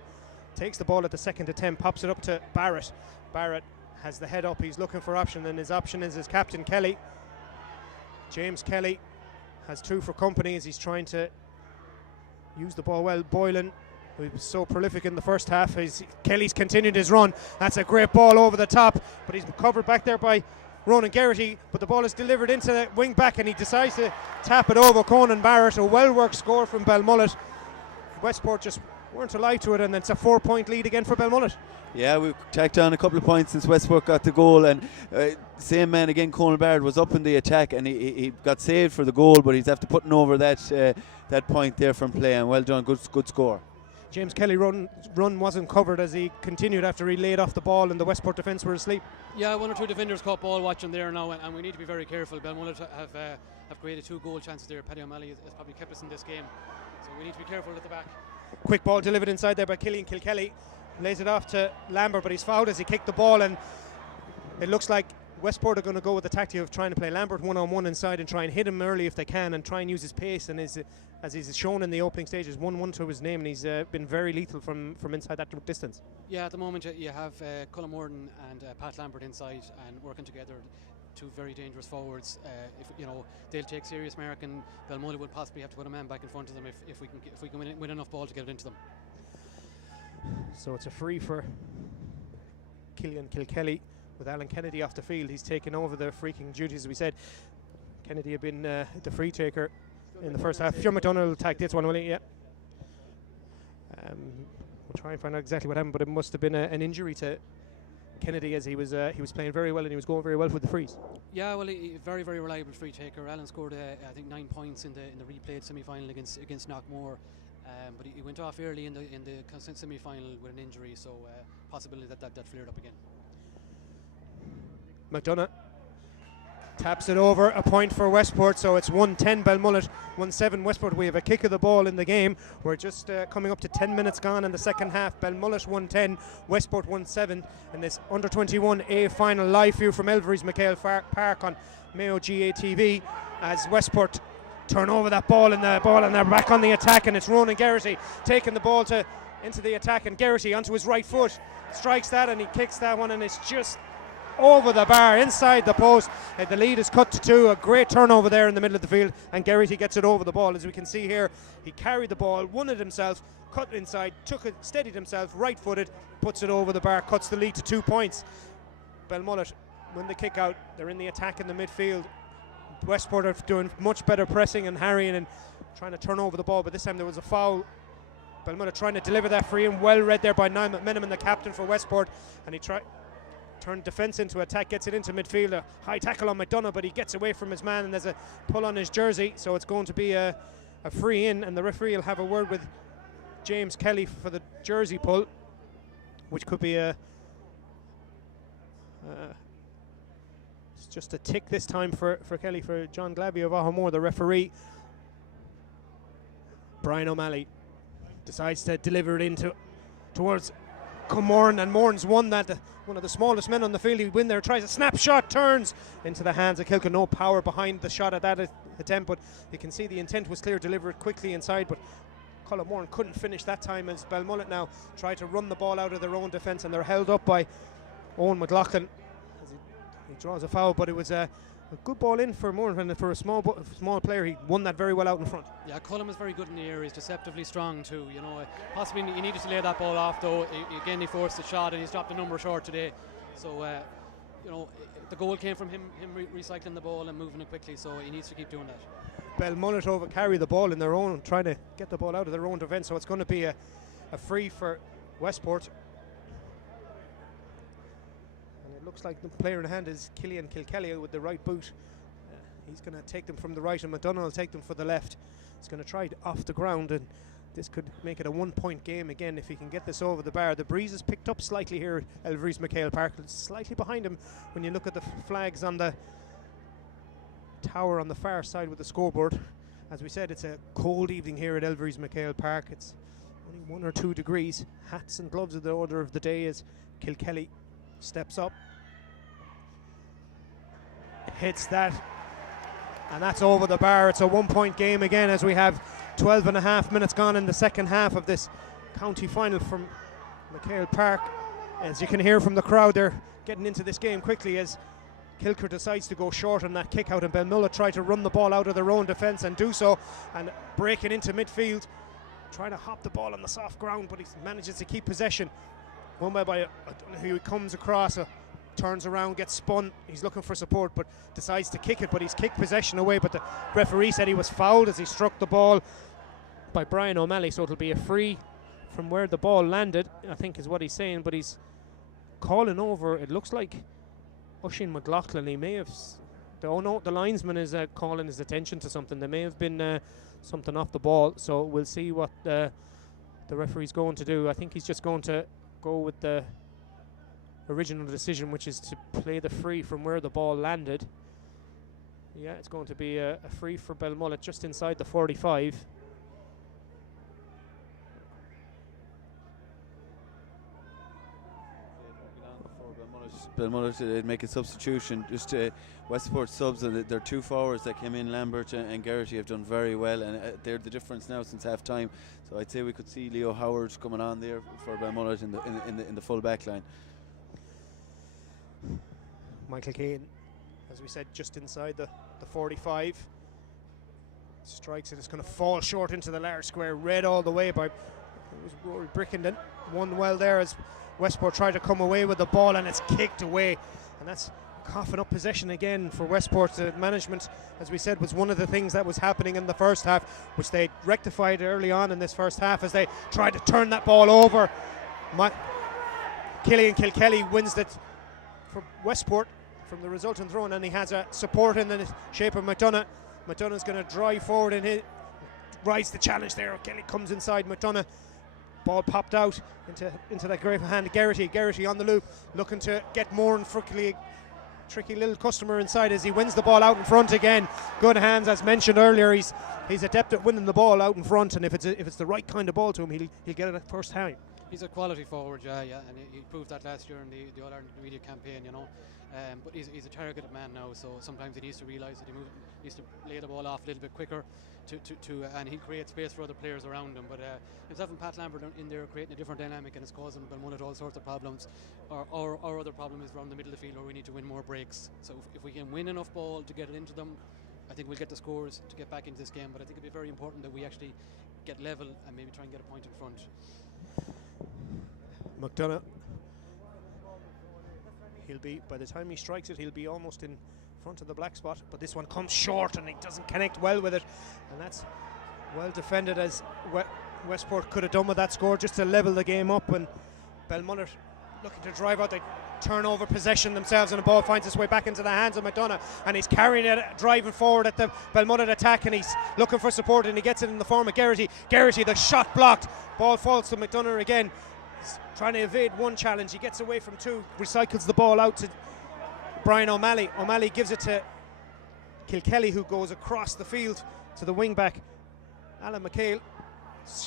takes the ball at the second attempt, pops it up to Barrett. Barrett has the head up, he's looking for option, and his option is his captain Kelly. James Kelly has 2 for company as he's trying to use the ball well. Boylan, who was so prolific in the first half, Kelly's continued his run. That's a great ball over the top, but he's covered back there by Ronan Geraghty, but the ball is delivered into the wing back, and he decides to tap it over Conan Barrett. A well-worked score from Belmullet. Westport just weren't alive to it, and it's a 4-point lead again for Belmullet. Yeah, we've tacked on a couple of points since Westport got the goal, and same man again, Conan Barrett, was up in the attack, and he got saved for the goal, but he's after putting over that point there from play, and well done, good score. James Kelly run wasn't covered as he continued after he laid off the ball, and the Westport defence were asleep. Yeah, 1 or 2 defenders caught ball watching there now, and we need to be very careful. Belmullet have created 2 goal chances there. Paddy O'Malley has probably kept us in this game, so we need to be careful at the back. Quick ball delivered inside there by Killian Kilkelly. Lays it off to Lambert, but he's fouled as he kicked the ball, and it looks like Westport are going to go with the tactic of trying to play Lambert one-on-one inside and try and hit him early if they can, and try and use his pace, and as he's shown in the opening stages, 1-1 to his name, and he's been very lethal from inside that distance. Yeah, at the moment you have Colin Morden and Pat Lambert inside and working together. two very dangerous forwards. If you know, they'll take serious mark, and Belmullet would possibly have to put a man back in front of them if we can win enough ball to get it into them. So it's a free for Killian Kilkelly with Alan Kennedy off the field. He's taken over the free kicking duties, as we said. Kennedy had been the free taker in the first half. Fionn McDonald will take this one, will he? Yeah. We'll try and find out exactly what happened, but it must have been an injury to Kennedy, as he was playing very well and he was going very well with the frees. Yeah, well, very reliable free taker. Alan scored I think 9 points in the replayed semi-final against Knockmore, but he went off early in the semi-final with an injury, so possibility that flared up again. McDonough taps it over, a point for Westport, so it's 1-10 Belmullet, 1-7 Westport. We have a kick of the ball in the game. We're just coming up to 10 minutes gone in the second half. Belmullet 1-10, Westport 1-7 in this under-21A final. Live view from Elverys MacHale Park on Mayo GAA TV as Westport turn over that ball and they're back on the attack, and it's Ronan Geraghty taking the ball into the attack, and Geraghty onto his right foot strikes that and he kicks that one, and it's just over the bar, inside the post. The lead is cut to 2. A great turnover there in the middle of the field, and Geraghty gets it over the ball. As we can see here, he carried the ball, won it himself, cut inside, took it, steadied himself, right-footed, puts it over the bar, cuts the lead to 2 points. Belmullet win the kick out. They're in the attack in the midfield. Westport are doing much better pressing and harrying and trying to turn over the ball, but this time there was a foul. Belmullet trying to deliver that free, and well read there by Niall McMenamin, the captain for Westport, and he turned defence into attack, gets it into midfield. A high tackle on McDonough, but he gets away from his man, and there's a pull on his jersey, so it's going to be a free in, and the referee will have a word with James Kelly for the jersey pull, which could be it's just a tick this time for Kelly, for John Glavey of Ahamore, the referee. Brian O'Malley decides to deliver it towards Moran, and Moran's won that. One of the smallest men on the field, he win there, tries a snapshot, turns into the hands of Kilkenny. No power behind the shot at that attempt, but you can see the intent was clear, deliver it quickly inside, but Colin Moran couldn't finish that time, as Belmullet now try to run the ball out of their own defence, and they're held up by Owen McLaughlin as he draws a foul, but it was a good ball in for Moran, and for a small player, he won that very well out in front. Yeah, Cullen was very good in the air. He's deceptively strong too. You know, possibly he needed to lay that ball off though. Again, he forced the shot, and he's dropped a number short today. So, you know, the goal came from him recycling the ball and moving it quickly. So he needs to keep doing that. Belmullet over carry the ball in their own, trying to get the ball out of their own defence. So it's going to be a free for Westport. Looks like the player in hand is Killian Kilkelly with the right boot. He's going to take them from the right, and McDonough will take them for the left. He's going to try it off the ground, and this could make it a 1-point game again if he can get this over the bar. The breeze has picked up slightly here at Elverys MacHale Park. It's slightly behind him when you look at the flags on the tower on the far side with the scoreboard. As we said, it's a cold evening here at Elverys MacHale Park. It's only 1 or 2 degrees. Hats and gloves are the order of the day as Kilkelly steps up. Hits that, and that's over the bar. It's a 1-point game again, as we have 12 and a half minutes gone in the second half of this county final from MacHale Park. As you can hear from the crowd, they're getting into this game quickly as Kilker decides to go short on that kick out, and Belmullet try to run the ball out of their own defence and do so, and breaking into midfield, trying to hop the ball on the soft ground, but he manages to keep possession. One by who comes across, turns around, gets spun, he's looking for support but decides to kick it, but he's kicked possession away, but the referee said he was fouled as he struck the ball by Brian O'Malley, so it'll be a free from where the ball landed, I think is what he's saying, but he's calling over, it looks like Oisin McLaughlin. He may have the linesman is calling his attention to something. There may have been something off the ball, so we'll see what the referee's going to do. I think he's just going to go with the original decision, which is to play the free from where the ball landed. Yeah, it's going to be a free for Belmullet just inside the 45. Belmullet make a substitution. Just Westport subs, and their 2 forwards that came in, Lambert and Geraghty, have done very well, and they're the difference now since half time. So I'd say we could see Leo Howard coming on there for Belmullet in the full back line. Michael Keane as we said, just inside the 45. Strikes and it's going to fall short into the large square, read all the way by, it was Rory Brickenden. Won well there as Westport tried to come away with the ball, and it's kicked away, and that's coughing up possession again for Westport. Management, as we said, was one of the things that was happening in the first half, which they rectified early on in this first half as they tried to turn that ball over. Killian Kilkelly wins it for Westport from the resultant throw, and he has a support in the shape of McDonagh. McDonagh's going to drive forward and rides the challenge there. Kelly comes inside McDonagh. Ball popped out into that great hand. Garrity on the loop, looking to get more and tricky little customer inside as he wins the ball out in front again. Good hands, as mentioned earlier. He's adept at winning the ball out in front, and if it's the right kind of ball to him, he'll get it at first time. He's a quality forward, yeah, and he proved that last year in the All-Ireland Media campaign, you know. But he's a targeted man now, so sometimes he needs to realise that he needs to lay the ball off a little bit quicker and he'll create space for other players around him. But if having Pat Lambert in there creating a different dynamic, and it's causing Belmullet all sorts of problems. Our other problem is around the middle of the field, where we need to win more breaks. So if we can win enough ball to get it into them, I think we'll get the scores to get back into this game. But I think it'd be very important that we actually get level and maybe try and get a point in front. McDonagh, he'll be, by the time he strikes it, he'll be almost in front of the black spot, but this one comes short and he doesn't connect well with it, and that's well defended, as Westport could have done with that score just to level the game up. And Belmullet looking to drive out, they turn over possession themselves, and the ball finds its way back into the hands of McDonagh, and he's carrying it, driving forward at the Belmullet attack, and he's looking for support, and he gets it in the form of Garrity, the shot blocked, ball falls to McDonagh again. He's trying to evade one challenge, he gets away from two, recycles the ball out to Brian O'Malley. O'Malley gives it to Kilkelly, who goes across the field to the wing back. Alan MacHale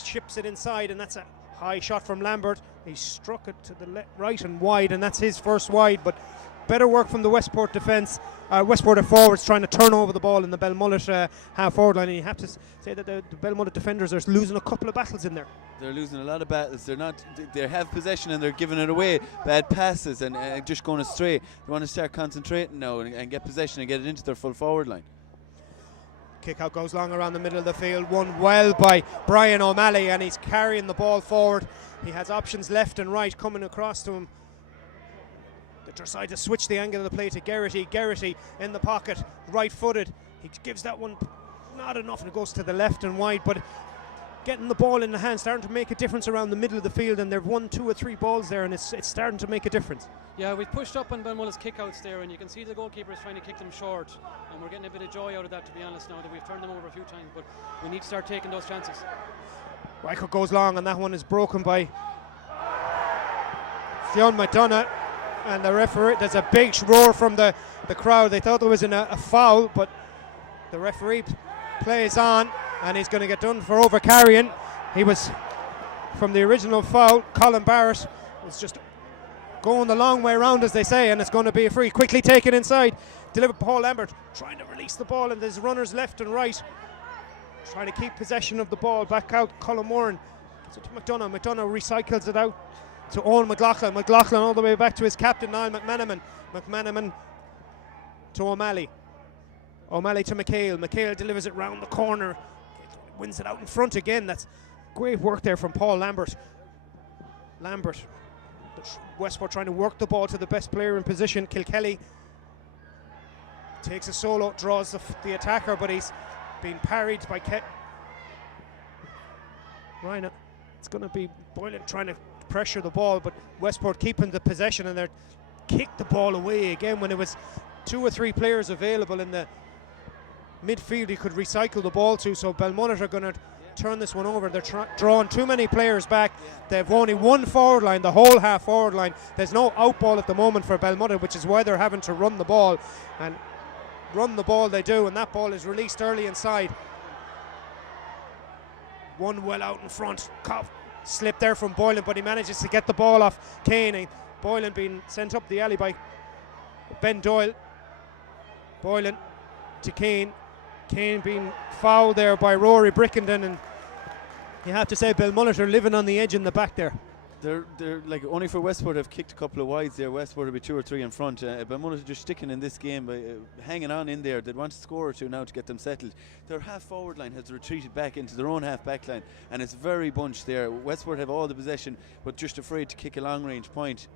ships it inside, and that's a high shot from Lambert. He struck it to the right and wide, and that's his first wide. But better work from the Westport defence. Westport forwards trying to turn over the ball in the Belmullet half forward line, and you have to say that the Belmullet defenders are losing a couple of battles in there. They're losing a lot of battles. They have possession and they're giving it away. Bad passes and just going astray. They want to start concentrating now and get possession and get it into their full forward line. Kick out goes long around the middle of the field, won well by Brian O'Malley, and he's carrying the ball forward. He has options left and right coming across to him. They decide to switch the angle of the play to Garrity in the pocket, right-footed. He gives that one not enough, and it goes to the left and wide, but getting the ball in the hand, starting to make a difference around the middle of the field, and they've won 2 or 3 balls there, and it's starting to make a difference. Yeah, we've pushed up on Belmullet's kickouts there, and you can see the goalkeeper is trying to kick them short, and we're getting a bit of joy out of that, to be honest, now that we've turned them over a few times, but we need to start taking those chances. Rycote goes long, and that one is broken by Fionn McDonagh, and the referee, there's a big roar from the crowd. They thought there was a foul, but the referee plays on, and he's going to get done for over-carrying. He was, from the original foul, Colin Barrett was just going the long way around, as they say, and it's going to be a free. Quickly taken inside, delivered Paul Lambert, trying to release the ball, and there's runners left and right, trying to keep possession of the ball. Back out, Colin Moran gives it to McDonagh. McDonagh recycles it out to Owen McLaughlin. McLaughlin all the way back to his captain, Niall McManaman. McManaman to O'Malley. O'Malley to MacHale. MacHale delivers it round the corner. Wins it out in front again. That's great work there from Paul Lambert. Westport trying to work the ball to the best player in position. Kilkelly takes a solo, draws the attacker, but he's been parried by Ryan. It's going to be Boylan trying to pressure the ball, but Westport keeping the possession, and they're kicked the ball away again when it was 2 or 3 players available in the midfield he could recycle the ball to. So Belmullet are going to turn this one over. They're drawing too many players back. They've only one forward line, the whole half forward line. There's no out ball at the moment for Belmullet, which is why they're having to run the ball, and run the ball they do, and that ball is released early inside. One well out in front. Slip there from Boylan, but he manages to get the ball off Kane. Boylan being sent up the alley by Ben Doyle. Boylan to Kane. Kane being fouled there by Rory Brickenden, and you have to say Belmullet are living on the edge in the back there. They're like only for Westport have kicked a couple of wides there. Westport will be 2 or 3 in front. Belmullet are just sticking in this game, hanging on in there. They'd want to score or two now to get them settled. Their half forward line has retreated back into their own half back line, and it's very bunched there. Westport have all the possession, but just afraid to kick a long range point.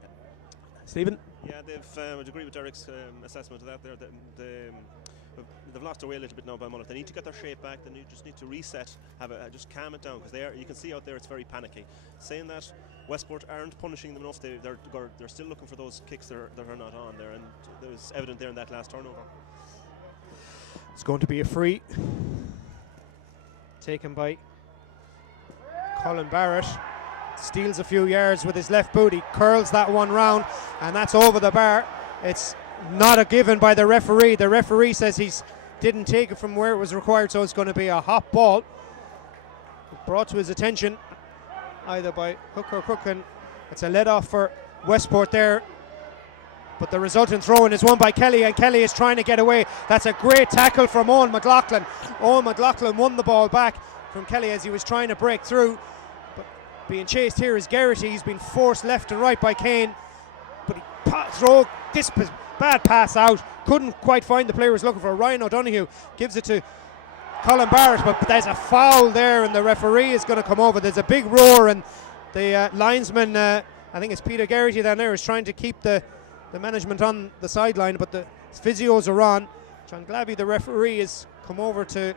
Stephen? Yeah, I'd agree with Derek's assessment of that there. They've lost their way a little bit now by Belmullet. They need to get their shape back. They just need to reset, just calm it down, because you can see out there it's very panicky. Saying that, Westport aren't punishing them enough. They're still looking for those kicks that are not on there, and it was evident there in that last turnover. It's going to be a free taken by Colin Barrett. Steals a few yards with his left boot. He curls that one round, and that's over the bar. It's not a given by the referee. The referee says he's didn't take it from where it was required, so it's going to be a hot ball. Brought to his attention either by Hook or Cook, and it's a let off for Westport there. But the resultant throw-in is won by Kelly, and Kelly is trying to get away. That's a great tackle from Owen McLaughlin. Owen McLaughlin won the ball back from Kelly as he was trying to break through. But being chased here is Garrity. He's been forced left and right by Kane. But he throw this bad pass out. Couldn't quite find the player he was looking for. Ryan O'Donoghue gives it to Colin Barrett, but there's a foul there, and the referee is going to come over. There's a big roar, and the linesman, I think it's Peter Garrity down there, is trying to keep the management on the sideline, but the physios are on. John Glavey, the referee, has come over to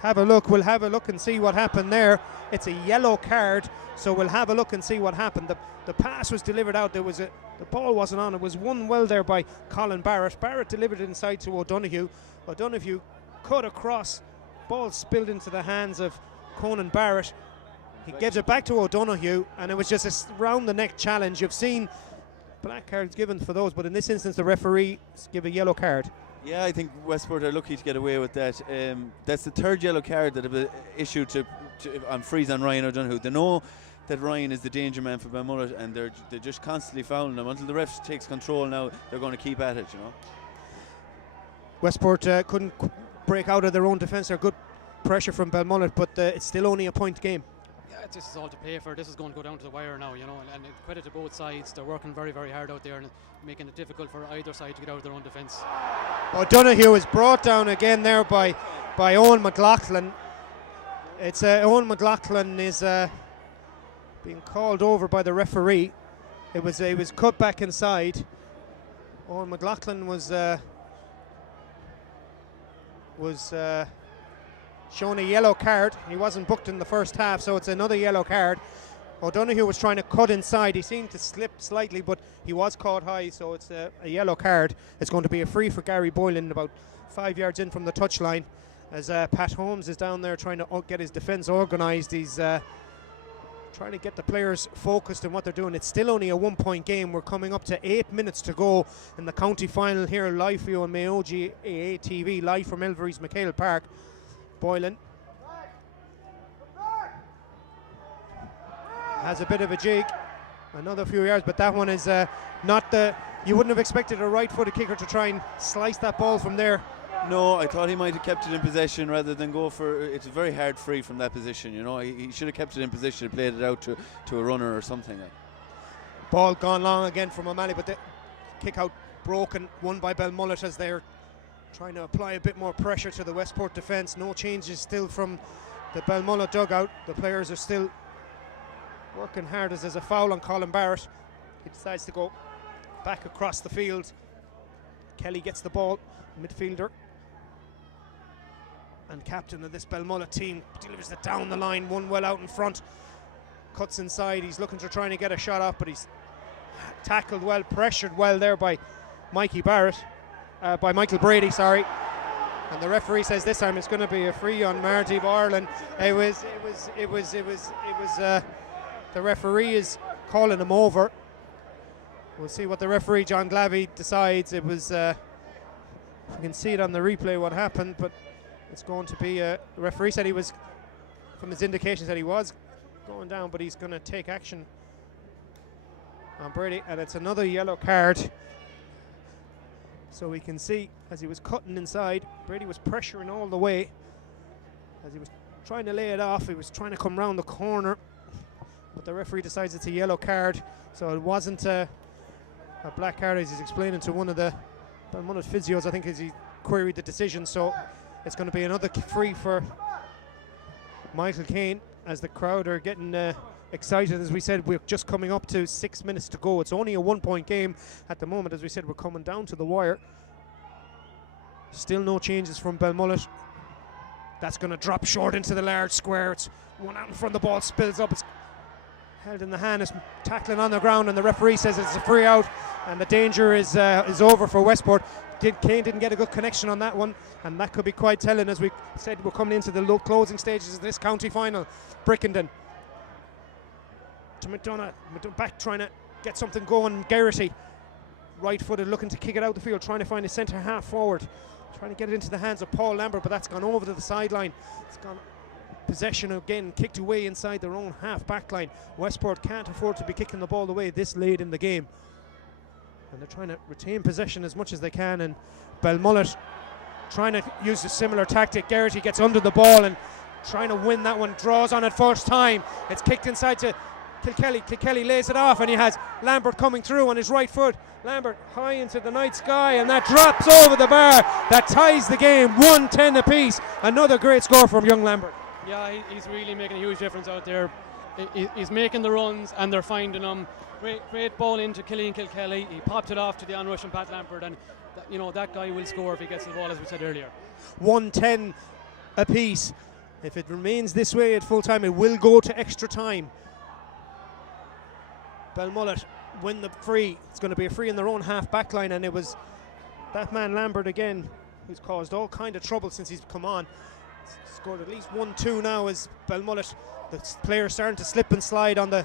have a look. We'll have a look and see what happened there. It's a yellow card, so we'll have a look and see what happened. The pass was delivered out. The ball wasn't on. It was won well there by Colin Barrett. Barrett delivered it inside to O'Donoghue. O'Donoghue cut across. Ball spilled into the hands of Conan Barrett. He gives it back to O'Donoghue, and it was just a round the neck challenge. You've seen black cards given for those, but in this instance the referee give a yellow card. Yeah, I think Westport are lucky to get away with that. That's the third yellow card that have issued on freeze on Ryan O'Donoghue. They know that Ryan is the danger man for Belmullet, and they're just constantly fouling him. Until the ref takes control now, they're going to keep at it, you know. Westport couldn't break out of their own defence. They're good pressure from Belmullet, but it's still only a point game. Yeah, this is all to pay for. This is going to go down to the wire now, you know, and credit to both sides. They're working very, very hard out there and making it difficult for either side to get out of their own defence. O'Donoghue is brought down again there by Owen McLaughlin. It's Owen McLaughlin is being called over by the referee. It was cut back inside. Owen McLaughlin was shown a yellow card. He wasn't booked in the first half, so it's another yellow card. O'Donoghue was trying to cut inside. He seemed to slip slightly, but he was caught high, so it's a yellow card. It's going to be a free for Gary Boylan, about 5 yards in from the touchline, as Pat Holmes is down there trying to get his defence organised. He's trying to get the players focused on what they're doing. It's still only a 1 point game. We're coming up to 8 minutes to go in the county final here live for you on Mayo GAA TV, live from Elverys MacHale Park. Boylan has a bit of a jig, another few yards, but that one is not you wouldn't have expected a right-footed kicker to try and slice that ball from there. No, I thought he might have kept it in possession rather than go for it's a very hard free from that position, you know. He should have kept it in position and played it out to a runner or something. Ball gone long again from O'Malley, but the kick out broken, won by Belmullet as they're trying to apply a bit more pressure to the Westport defence. No changes still from the Belmullet dugout. The players are still working hard as there's a foul on Colin Barrett. He decides to go back across the field. Kelly gets the ball, midfielder and captain of this Belmullet team, delivers it down the line, one well out in front, cuts inside. He's looking to trying to get a shot off, but he's tackled well, pressured well there by Michael Brady, sorry. And the referee says this time it's going to be a free on Marty Barlin. It was the referee is calling him over. We'll see what the referee John Glavey decides. It was we can see it on the replay what happened, but it's going to be the referee said he was, from his indications, that he was going down, but he's going to take action on Brady, and it's another yellow card. So we can see as he was cutting inside, Brady was pressuring all the way as he was trying to lay it off. He was trying to come round the corner, but the referee decides it's a yellow card, so it wasn't a black card, as he's explaining to one of the Belmullet physios, I think, as he queried the decision. So it's going to be another free for Michael Caine, as the crowd are getting excited. As we said, we're just coming up to 6 minutes to go. It's only a 1-point game at the moment. As we said, we're coming down to the wire. Still no changes from Belmullet. That's going to drop short into the large square. It's one out in front, the ball spills up. It's held in the hand, it's tackling on the ground, and the referee says it's a free out, and the danger is over for Westport. Caine didn't get a good connection on that one, and that could be quite telling. As we said, we're coming into the closing stages of this county final. Brickenden to McDonough back, trying to get something going. Garrity, right footed, looking to kick it out the field, trying to find a centre half forward, trying to get it into the hands of Paul Lambert, but that's gone over to the sideline. It's gone possession again, kicked away inside their own half back line. Westport can't afford to be kicking the ball away this late in the game, and they're trying to retain possession as much as they can. And Belmullet trying to use a similar tactic. Garrity gets under the ball and trying to win that one, draws on it first time. It's kicked inside to Kilkelly. Kilkelly lays it off, and he has Lambert coming through on his right foot. Lambert high into the night sky, and that drops over the bar. That ties the game, 1-10 apiece. Another great score from young Lambert. Yeah, he's really making a huge difference out there. He's making the runs, and they're finding him. Great ball into Killian Kilkelly. He popped it off to the onrushing Pat Lambert, and that guy will score if he gets the ball, as we said earlier. 1-10 apiece. If it remains this way at full time, it will go to extra time. Belmullet win the free. It's going to be a free in their own half back line, and it was that man Lambert again who's caused all kind of trouble since he's come on. Scored at least 1-2 now, as Belmullet, the players starting to slip and slide on the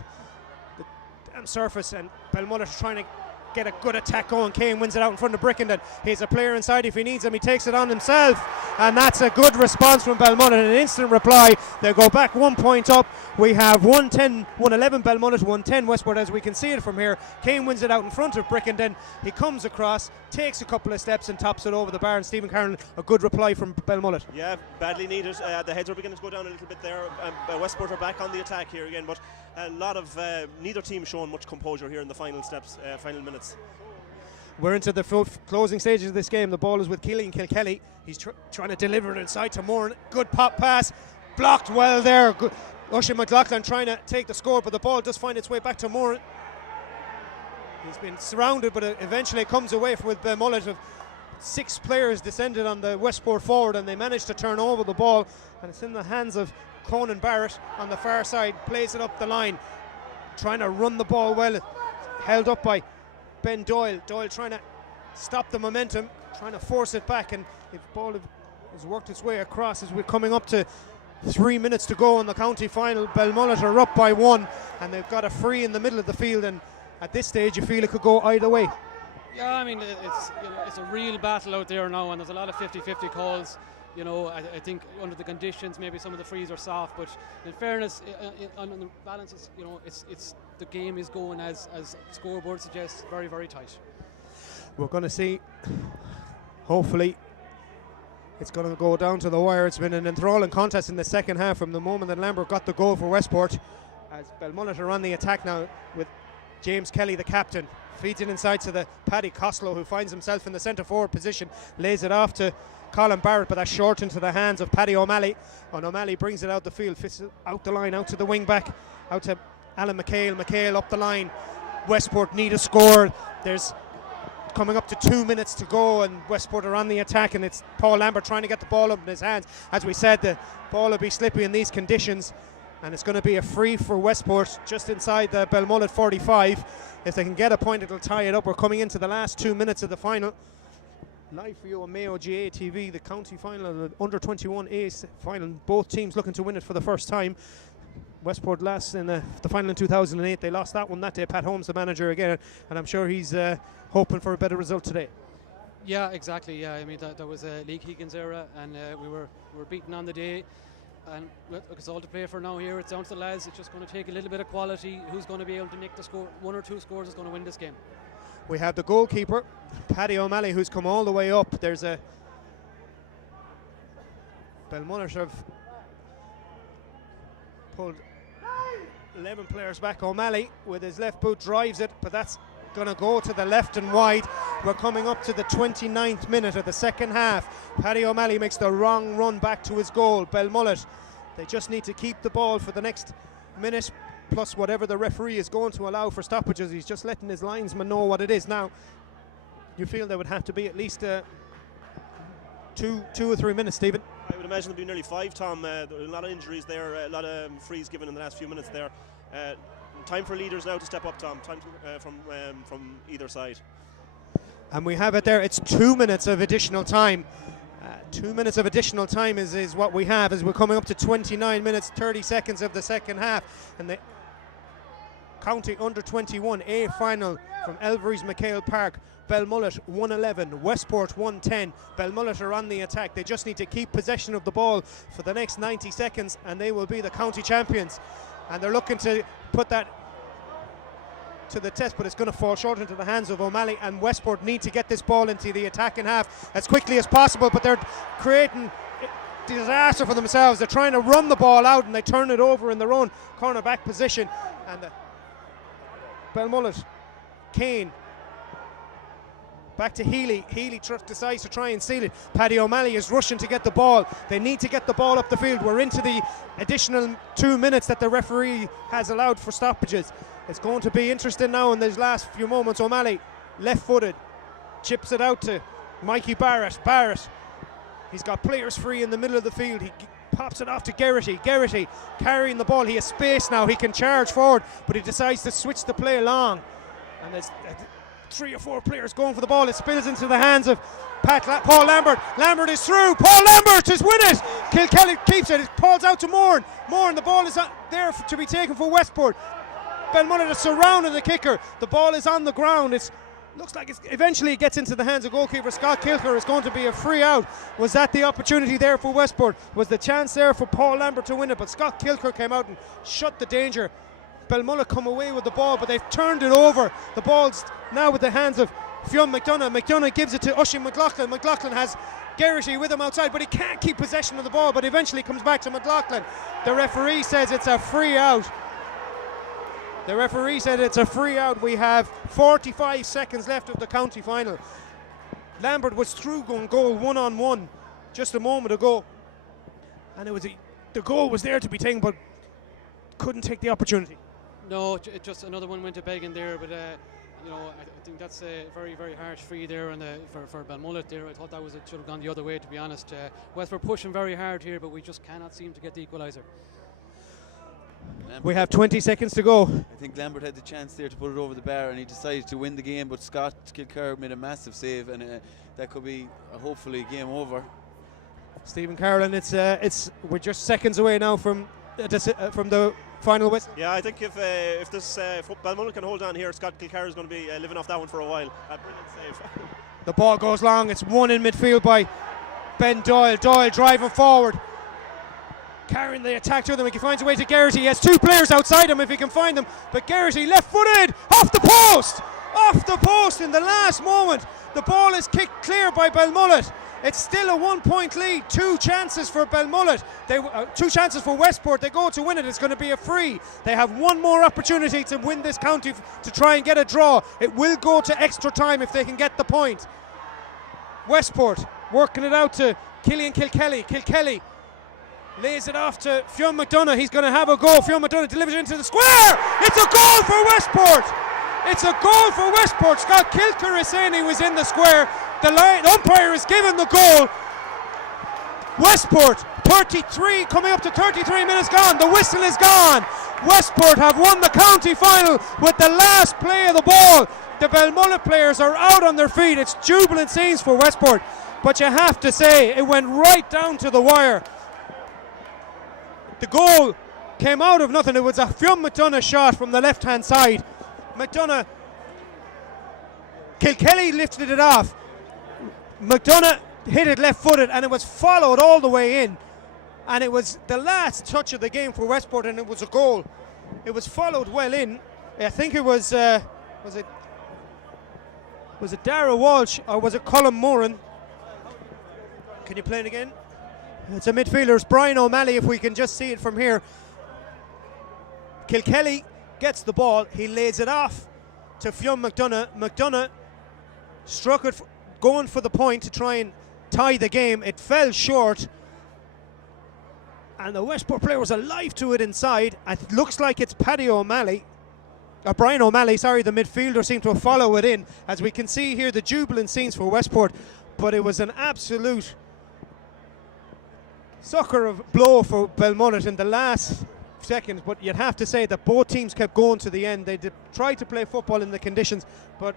damn surface, and Belmullet trying to get a good attack going. Caine wins it out in front of Brickenden. He's a player inside if he needs him. He takes it on himself, and that's a good response from Belmullet. An instant reply. They go back 1 point up. We have 1-10, 1-11 Belmullet, 1-10 Westport, as we can see it from here. Caine wins it out in front of Brickenden. He comes across, takes a couple of steps, and tops it over the bar. And Stephen Carroll, a good reply from Belmullet. Yeah, badly needed. The heads are beginning to go down a little bit there. Westport are back on the attack here again, but a lot of neither team showing much composure here in the final steps, final minutes. We're into the closing stages of this game. The ball is with Killian Kilkelly. He's trying to deliver it inside to Moran. Good pop pass, blocked well there. Good. Oisin McLaughlin trying to take the score, but the ball does find its way back to Moran. He's been surrounded, but eventually it comes away with Belmullet. Of 6 players descended on the Westport forward, and they managed to turn over the ball, and it's in the hands of Conan Barrett on the far side. Plays it up the line, trying to run the ball well, held up by Ben Doyle. Doyle trying to stop the momentum, trying to force it back, and the ball has worked its way across as we're coming up to 3 minutes to go in the county final. Belmullet are up by 1, and they've got a free in the middle of the field, and at this stage you feel it could go either way. Yeah, I mean, it's a real battle out there now, and there's a lot of 50-50 calls. I think under the conditions, maybe some of the frees are soft, but in fairness, on the balances, it's the game is going as scoreboard suggests, very, very tight. We're going to see. Hopefully, it's going to go down to the wire. It's been an enthralling contest in the second half from the moment that Lambert got the goal for Westport, as Belmullet are on the attack now with James Kelly, the captain. Feeds it inside to the Paddy Costello, who finds himself in the centre forward position, lays it off to Colin Barrett, but that's short into the hands of Paddy O'Malley, and O'Malley brings it out the field, fits it out the line, out to the wing back, out to Alan MacHale. MacHale up the line. Westport need a score. There's coming up to 2 minutes to go, and Westport are on the attack, and it's Paul Lambert trying to get the ball up in his hands. As we said, the ball will be slippy in these conditions, and it's going to be a free for Westport just inside the Belmullet 45. If they can get a point, it'll tie it up. We're coming into the last 2 minutes of the final. Live for you on Mayo GAA TV, the county final, the under 21 A final. Both teams looking to win it for the first time. Westport last in the final in 2008. They lost that one that day. Pat Holmes, the manager again, and I'm sure he's hoping for a better result today. Yeah, exactly. Yeah, I mean that was a Lee Keegan's era, and we were beaten on the day. And look, it's all to play for now here. It's down to the lads. It's just going to take a little bit of quality. Who's going to be able to nick the score? 1 or 2 scores is going to win this game. We have the goalkeeper, Paddy O'Malley, who's come all the way up. There's a Belmullet have pulled 11 players back. O'Malley with his left boot drives it, but that's going to go to the left and wide. We're coming up to the 29th minute of the second half. Paddy O'Malley makes the wrong run back to his goal. Belmullet, they just need to keep the ball for the next minute, plus whatever the referee is going to allow for stoppages. He's just letting his linesman know what it is. Now, you feel there would have to be at least 2 or 3 minutes, Stephen? I would imagine there'll be nearly 5, Tom. There are a lot of injuries there, a lot of frees given in the last few minutes there. Time for leaders now to step up, Tom. Time from either side. And we have it there. It's 2 minutes of additional time. 2 minutes of additional time is what we have as we're coming up to 29 minutes, 30 seconds of the second half. And the County Under 21 A final from Elverys MacHale Park. Belmullet 111, Westport 110. Belmullet are on the attack. They just need to keep possession of the ball for the next 90 seconds and they will be the county champions. And they're looking to put that to the test, but it's going to fall short into the hands of O'Malley, and Westport need to get this ball into the attacking half as quickly as possible, but they're creating disaster for themselves. They're trying to run the ball out and they turn it over in their own cornerback position. And Belmullet, Kane, back to Healy. Healy decides to try and steal it. Paddy O'Malley is rushing to get the ball. They need to get the ball up the field. We're into the additional 2 minutes that the referee has allowed for stoppages. It's going to be interesting now in these last few moments. O'Malley, left-footed, chips it out to Mikey Barrett. Barrett, he's got players free in the middle of the field. He pops it off to Geraghty. Geraghty carrying the ball. He has space now. He can charge forward, but he decides to switch the play long. And there's 3 or 4 players going for the ball. It spills into the hands of Paul Lambert. Lambert is through. Paul Lambert is with it. Kilkelly keeps it. It falls out to Moran. Moran, the ball is there to be taken for Westport. Belmullet is surrounding the kicker. The ball is on the ground. It looks like eventually it gets into the hands of goalkeeper Scott Kilker. It's going to be a free out. Was that the opportunity there for Westport? Was the chance there for Paul Lambert to win it? But Scott Kilker came out and shut the danger. Belmullet come away with the ball, but they've turned it over. The ball's now with the hands of Fionn McDonagh. McDonagh gives it to Oisin McLaughlin. McLaughlin has Geraghty with him outside, but he can't keep possession of the ball, but eventually comes back to McLaughlin. The referee says it's a free out. The referee said it's a free out. We have 45 seconds left of the county final. Lambert was through going goal 1-on-1 just a moment ago, and it was the goal was there to be taken, but couldn't take the opportunity. No, just another one went to begging there, but you know, I think that's a very, very harsh free there for Belmullet there. I thought it should have gone the other way, to be honest. Westport pushing very hard here, but we just cannot seem to get the equaliser. We have 20 seconds to go. I think Lambert had the chance there to put it over the bar and he decided to win the game, but Scott Kilker made a massive save, and that could be hopefully game over. Stephen Carrollin, we're just seconds away now from the final whistle. Yeah, I think if Belmullet can hold on here, Scott Kilker is going to be living off that one for a while. Brilliant save. The ball goes long. It's won in midfield by Ben Doyle. Doyle driving forward, carrying the attack to them. He finds a way to Geraghty. He has 2 players outside him if he can find them, but Geraghty left-footed off the post in the last moment. The ball is kicked clear by Belmullet. It's still a 1-point lead. 2 chances for Belmullet. 2 chances for Westport. They go to win it. It's going to be a free. They have one more opportunity to win this county to try and get a draw. It will go to extra time if they can get the point. Westport working it out to Killian Kilkelly. Kilkelly lays it off to Fionn McDonagh. He's going to have a go. Fionn McDonagh delivers it into the square. It's a goal for Westport. It's a goal for Westport. Scott Kilker is saying he was in the square. The umpire is given the goal. Westport 33, coming up to 33 minutes gone. The whistle is gone. Westport have won the county final with the last play of the ball. The Belmullet players are out on their feet. It's jubilant scenes for Westport, but you have to say it went right down to the wire. The goal came out of nothing. It was a Fionn McDonagh shot from the left hand side. McDonagh, Kilkelly lifted it off. McDonagh hit it left-footed, and it was followed all the way in. And it was the last touch of the game for Westport, and it was a goal. It was followed well in. I think it was it Dara Walsh or was it Colin Moran? Can you play it again? It's a midfielder. It's Brian O'Malley, if we can just see it from here. Kilkelly gets the ball, he lays it off to Fionn McDonagh. McDonagh struck it, going for the point to try and tie the game. It fell short, and the Westport player was alive to it inside. It looks like it's Brian O'Malley, the midfielder seemed to have followed it in. As we can see here, the jubilant scenes for Westport, but it was an absolute sucker of blow for Belmullet in the last seconds. But you'd have to say that both teams kept going to the end. They did try to play football in the conditions, but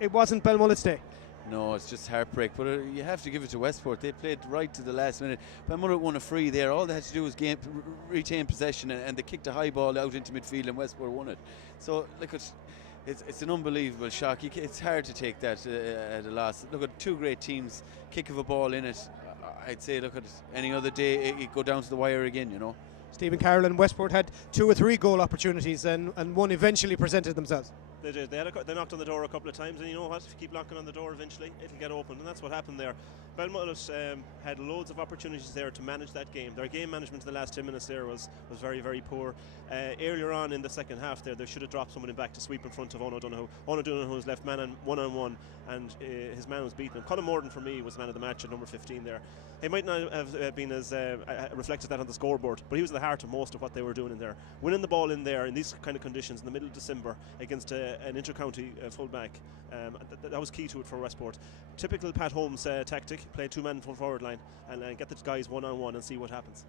it wasn't Belmullet's day. No, it's just heartbreak, but you have to give it to Westport. They played right to the last minute. Belmullet won a free there. All they had to do was retain possession, and they kicked a high ball out into midfield, and Westport won it. So look, it's an unbelievable shock. It's hard to take that at a loss. Look at two great teams, kick of a ball in it. I'd say, look at any other day, it go down to the wire again, you know. Stephen Carroll and Westport had 2 or 3 goal opportunities, and one eventually presented themselves. They did. They knocked on the door a couple of times, and you know what? If you keep knocking on the door, eventually it'll get open, and that's what happened there. Belmullet had loads of opportunities there to manage that game. Their game management in the last 10 minutes there was very, very poor. Earlier on in the second half there, they should have dropped somebody back to sweep in front of Owen O'Donoghue. Owen O'Donoghue was left man and one-on-one, and his man was beaten. Colin Morden, for me, was man of the match at number 15 there. He might not have been as reflected that on the scoreboard, but he was at the heart of most of what they were doing in there. Winning the ball in there in these kind of conditions in the middle of December against an inter-county full-back, that was key to it for Westport. Typical Pat Holmes tactic: play 2-man full forward line and get the guys one-on-one and see what happens.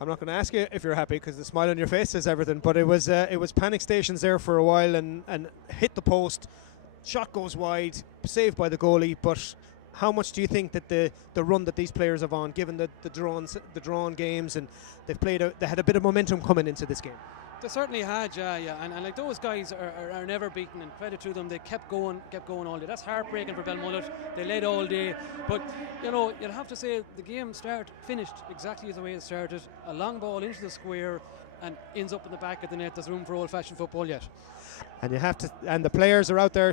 I'm not going to ask you if you're happy, because the smile on your face says everything, but it was panic stations there for a while, and hit the post, shot goes wide, saved by the goalie. But how much do you think that the run that these players have on, given the drawn games, and they had a bit of momentum coming into this game? They certainly had, yeah. And like, those guys are never beaten, and credit to them. They kept going all day. That's heartbreaking for Belmullet. They led all day, but you know, you'll have to say the game finished exactly the way it started. A long ball into the square and ends up in the back of the net. There's room for old-fashioned football yet. And the players are out there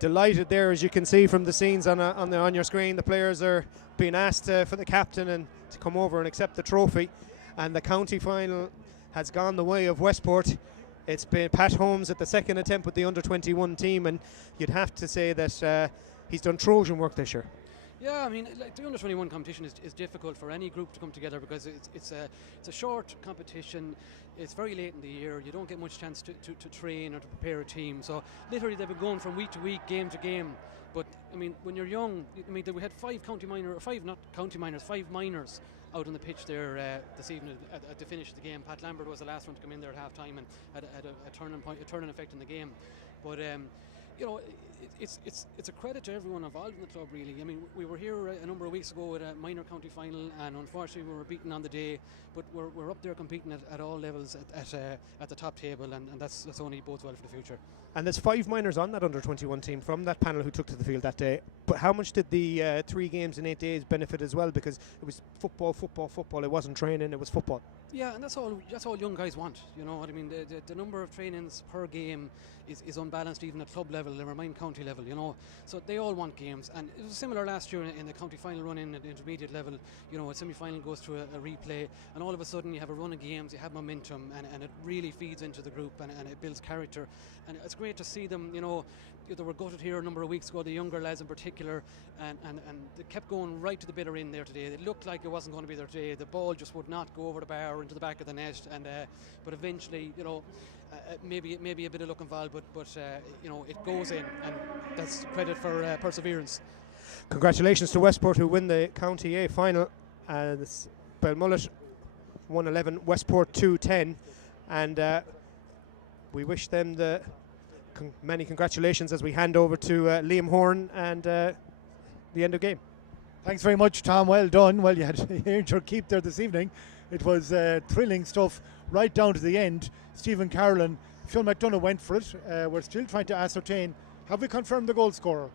delighted there, as you can see from the scenes on your screen. The players are being asked for the captain and to come over and accept the trophy. And the county final has gone the way of Westport. It's been Pat Holmes at the second attempt with the under-21 team, and you'd have to say that he's done Trojan work this year. Yeah, I mean, like, the under-21 competition is difficult for any group to come together, because it's a short competition. It's very late in the year. You don't get much chance to train or to prepare a team. So literally they've been going from week to week, game to game. But I mean, when you're young, I mean, we had 5 minors out on the pitch there this evening at the finish of the game. Pat Lambert was the last one to come in there at half time and had a turning effect in the game. But you know, it's a credit to everyone involved in the club, really. I mean, we were here a number of weeks ago at a minor county final, and unfortunately we were beaten on the day, but we're up there competing at all levels at the top table, and that's only bodes well for the future. And there's 5 minors on that under-21 team from that panel who took to the field that day. But how much did the 3 games in 8 days benefit as well? Because it was football. It wasn't training, it was football. Yeah, and that's all young guys want. You know what I mean? The number of trainings per game is unbalanced, even at club level, never mind county level, you know. So they all want games, and it was similar last year in the county final run in at the intermediate level. You know, a semi-final goes through a replay, and all of a sudden you have a run of games, you have momentum, and it really feeds into the group, and it builds character. And it's great to see them, you know. They were gutted here a number of weeks ago, the younger lads in particular, and they kept going right to the bitter end there today. It looked like it wasn't going to be their day. The ball just would not go over the bar or into the back of the net, and but eventually, you know, maybe a bit of luck involved, but you know, it goes in, and that's credit for perseverance. Congratulations to Westport, who win the County A final. Belmullet 1-11, Westport 2-10, and we wish them the many congratulations as we hand over to Liam Horn and the end of game. Thanks very much, Tom. Well done. Well, you had earned your keep there this evening. It was thrilling stuff right down to the end. Stephen Carroll and Phil McDonagh went for it. We're still trying to ascertain, have we confirmed the goal scorer?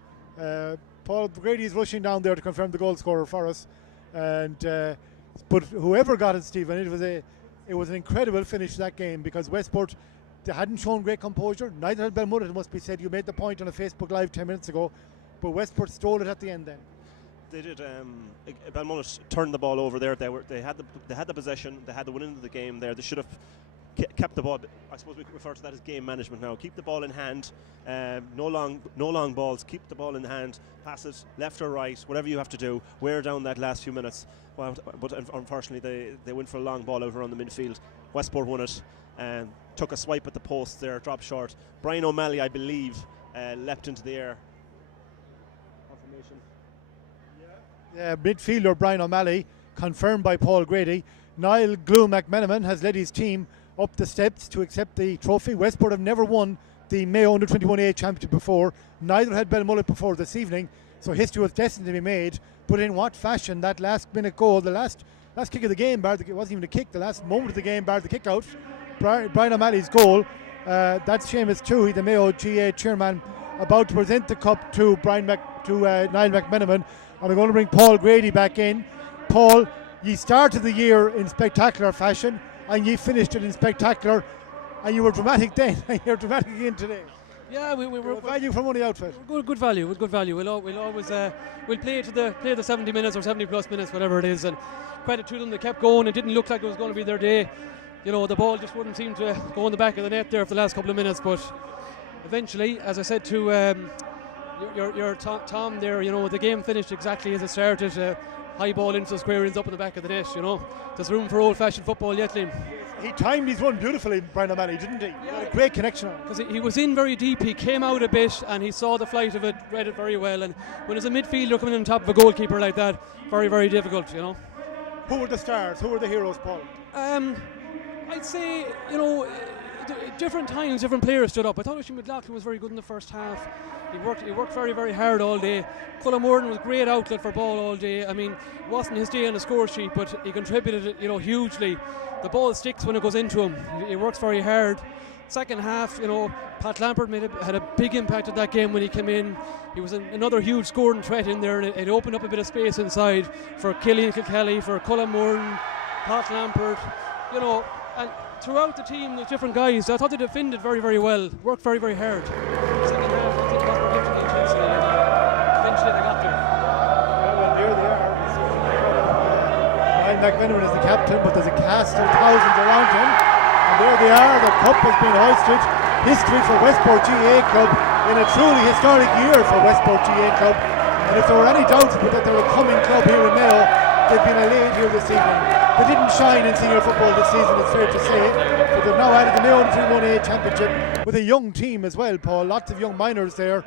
Paul Brady is rushing down there to confirm the goal scorer for us. And but whoever got it, Stephen, it was an incredible finish to that game, because Westport, they hadn't shown great composure. Neither had Belmullet, it must be said. You made the point on a Facebook Live 10 minutes ago, but Westport stole it at the end then. They did. Belmullet turned the ball over there. They had the possession. They had the winning of the game there. They should have kept the ball. I suppose we could refer to that as game management now. Keep the ball in hand. No long balls. Keep the ball in hand. Pass it left or right. Whatever you have to do. Wear down that last few minutes. Well, but unfortunately they went for a long ball out around the midfield. Westport won it and took a swipe at the post there. Dropped short. Brian O'Malley, I believe, leapt into the air. Confirmation. Yeah, midfielder Brian O'Malley, confirmed by Paul Grady. Niall Glue McMenamin has led his team up the steps to accept the trophy. Westport have never won the Mayo Under-21A Championship before. Neither had Belmullet before this evening, so history was destined to be made. But in what fashion? That last-minute goal, the last kick of the game, it wasn't even a kick, the last moment of the game, barred the kick out. Brian O'Malley's goal. That's Seamus Toohey, the Mayo GAA chairman, about to present the cup to Niall McMenamin. And we're going to bring Paul Grady back in. Paul, you started the year in spectacular fashion, and you finished it in spectacular, and you were dramatic then, and you're dramatic again today. Yeah, we were value for money outfit. Good value. We'll always play to the 70 minutes or 70 plus minutes, whatever it is, and credit to them. They kept going. It didn't look like it was going to be their day. You know, the ball just wouldn't seem to go in the back of the net there for the last couple of minutes, but eventually, as I said to your Tom there, you know, the game finished exactly as it started. High ball into the square, ends up in the back of the net. You know, there's room for old-fashioned football yet, Liam. He timed his run beautifully, Brian O'Malley, didn't he? He had a great connection. Because he was in very deep, he came out a bit and he saw the flight of it, read it very well. And when there's a midfielder coming in on top of a goalkeeper like that, very, very difficult, you know. Who were the stars? Who were the heroes, Paul? I'd say, you know, different times, different players stood up. I thought Oisin McLaughlin was very good in the first half. He worked very, very hard all day. Colin Morton was a great outlet for ball all day. I mean, it wasn't his day on the score sheet, but he contributed, you know, hugely. The ball sticks when it goes into him. He works very hard. Second half, you know, Pat Lampard had a big impact at that game when he came in. He was another huge scoring threat in there, and it opened up a bit of space inside for Killian Kilkelly, for Colin Morton, Pat Lampard, you know, and throughout the team, there's different guys. I thought they defended very, very well, worked very, very hard. Second half, I think it was given intensity, and eventually they got there. Well, there they are. Niall McMenamin is the captain, but there's a cast of thousands around him. And there they are, the cup has been hoisted. History for Westport GAA Club in a truly historic year for Westport GAA Club. And if there were any doubts but that they're a coming club here in Mayo, they've been allayed here this evening. They didn't shine in senior football this season, it's fair to say, but they've now added the Mayo Under-21A Championship with a young team as well, Paul. Lots of young minors there.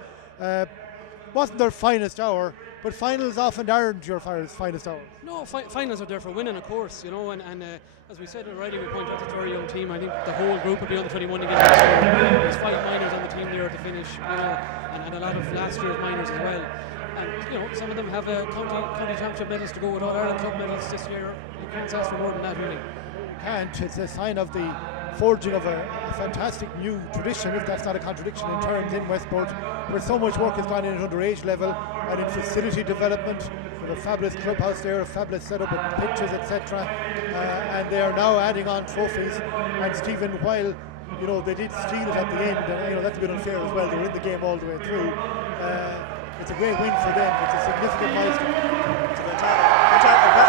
Wasn't their finest hour, but finals often aren't your finest hour. No, finals are there for winning, of course, you know, and as we said already, we pointed out it's a very young team. I think the whole group will be under 21 again next year. There's 5 minors on the team there to finish, you know, and a lot of last year's minors as well. And, you know, some of them have county championship medals to go with All-Ireland club medals this year. You can't ask for more than that, really. You can't. It's a sign of the forging of a fantastic new tradition, if that's not a contradiction in terms, in Westport, where so much work has gone in at underage level and in facility development. With a fabulous clubhouse there, a fabulous setup with pitches, etc. And they are now adding on trophies. And Stephen, while you know they did steal it at the end, and you know that's a bit unfair as well. They were in the game all the way through. It's a great win for them. It's a significant milestone. It's a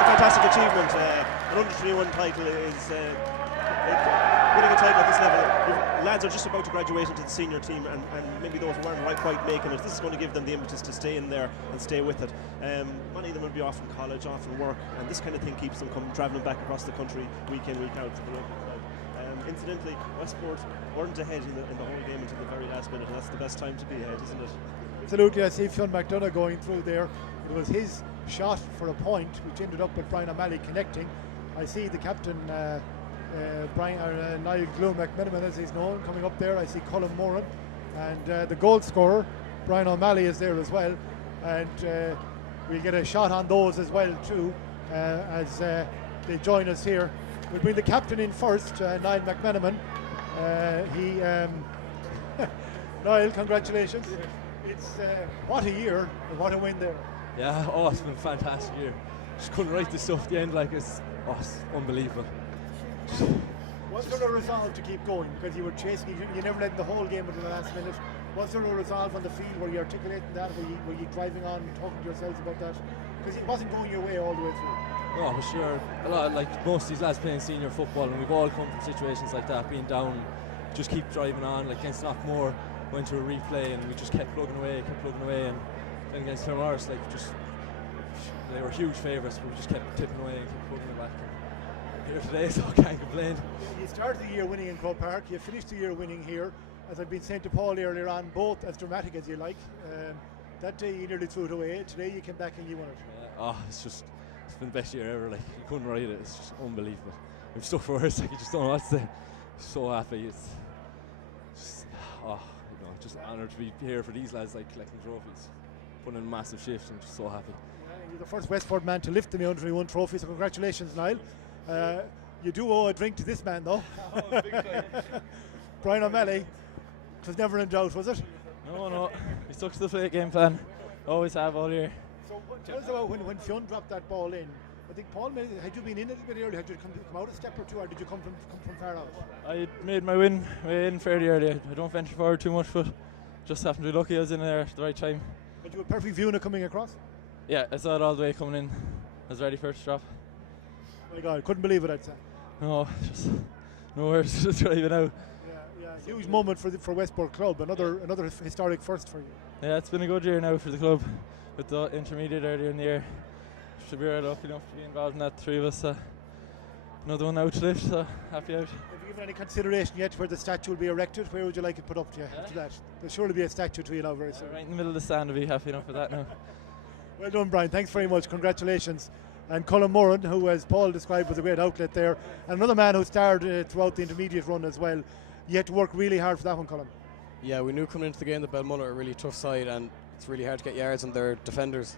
fantastic achievement. An under-21 title is winning a title at this level. Lads are just about to graduate into the senior team, and maybe those who weren't quite making it. This is going to give them the impetus to stay in there and stay with it. Many of them will be off in college, off in work, and this kind of thing keeps them travelling back across the country week in, week out to the local club. Incidentally, Westport weren't ahead in the whole game until the very last minute, and that's the best time to be ahead, isn't it? Absolutely. I see Fionn McDonough going through there. It was his shot for a point, which ended up with Brian O'Malley connecting. I see the captain, Niall Glue McMenamin, as he's known, coming up there. I see Colin Moran, and the goal scorer, Brian O'Malley, is there as well. And we'll get a shot on those as well too, as they join us here. We'll bring the captain in first, Niall McMenamin. Niall, congratulations. It's what a year and what a win there. Yeah, it's been a fantastic year. Just couldn't write this stuff at the end, like it's unbelievable. Was there a resolve to keep going? Because you were chasing, you never led the whole game until the last minute. Was there a resolve on the field? Were you articulating that? Were you driving on, talking to yourselves about that? Because it wasn't going your way all the way through. No, for sure. A lot, like most of these lads playing senior football, and we've all come from situations like that, being down, just keep driving on. Like against Knockmore, went to a replay, and we just kept plugging away, and then against Claremorris, like just they were huge favourites, but we just kept tipping away and kept plugging it back. And here today, so I can't complain. You started the year winning in Croke Park, you finished the year winning here. As I've been saying to Paul earlier on, both as dramatic as you like. That day you nearly threw it away. Today you came back and you won it. It's been the best year ever. Like you couldn't write it. It's just unbelievable. I'm stuck for words. Like you just don't know what to say. So happy. It's just just honoured to be here for these lads, like collecting trophies, putting in a massive shift, and just so happy. Yeah, you're the first Westport man to lift the Mayo 21 trophy, so congratulations, Niall. You do owe a drink to this man, though. Brian O'Malley. It was never in doubt, was it? No. We stuck to the play game plan. Always have all year. So tell us about when Fionn dropped that ball in. I think Paul, had you been in a little bit early? Had you come out a step or two, or did you come from far out? I made my way in fairly early. I don't venture forward too much, but just happened to be lucky I was in there at the right time. Had you a perfect view of coming across? Yeah, I saw it all the way coming in. I was ready for it to drop. Oh my God, couldn't believe it, I'd say. No, just no words to describe it now. Yeah, huge moment for Westport Club. Another historic first for you. Yeah, it's been a good year now for the club with the intermediate earlier in the year. Should be right lucky enough to be involved in that, three of us. Another one out to lift, so happy out. Have you given any consideration yet where the statue will be erected? Where would you like it put up to you after that? There'll surely be a statue to you now very soon. Right in the middle of the stand, I'll be happy enough with that now. Well done, Brian. Thanks very much. Congratulations. And Colin Moran, who, as Paul described, was a great outlet there. And another man who starred throughout the intermediate run as well. You had to work really hard for that one, Colin. Yeah, we knew coming into the game that Belmullet are a really tough side, and it's really hard to get yards on their defenders.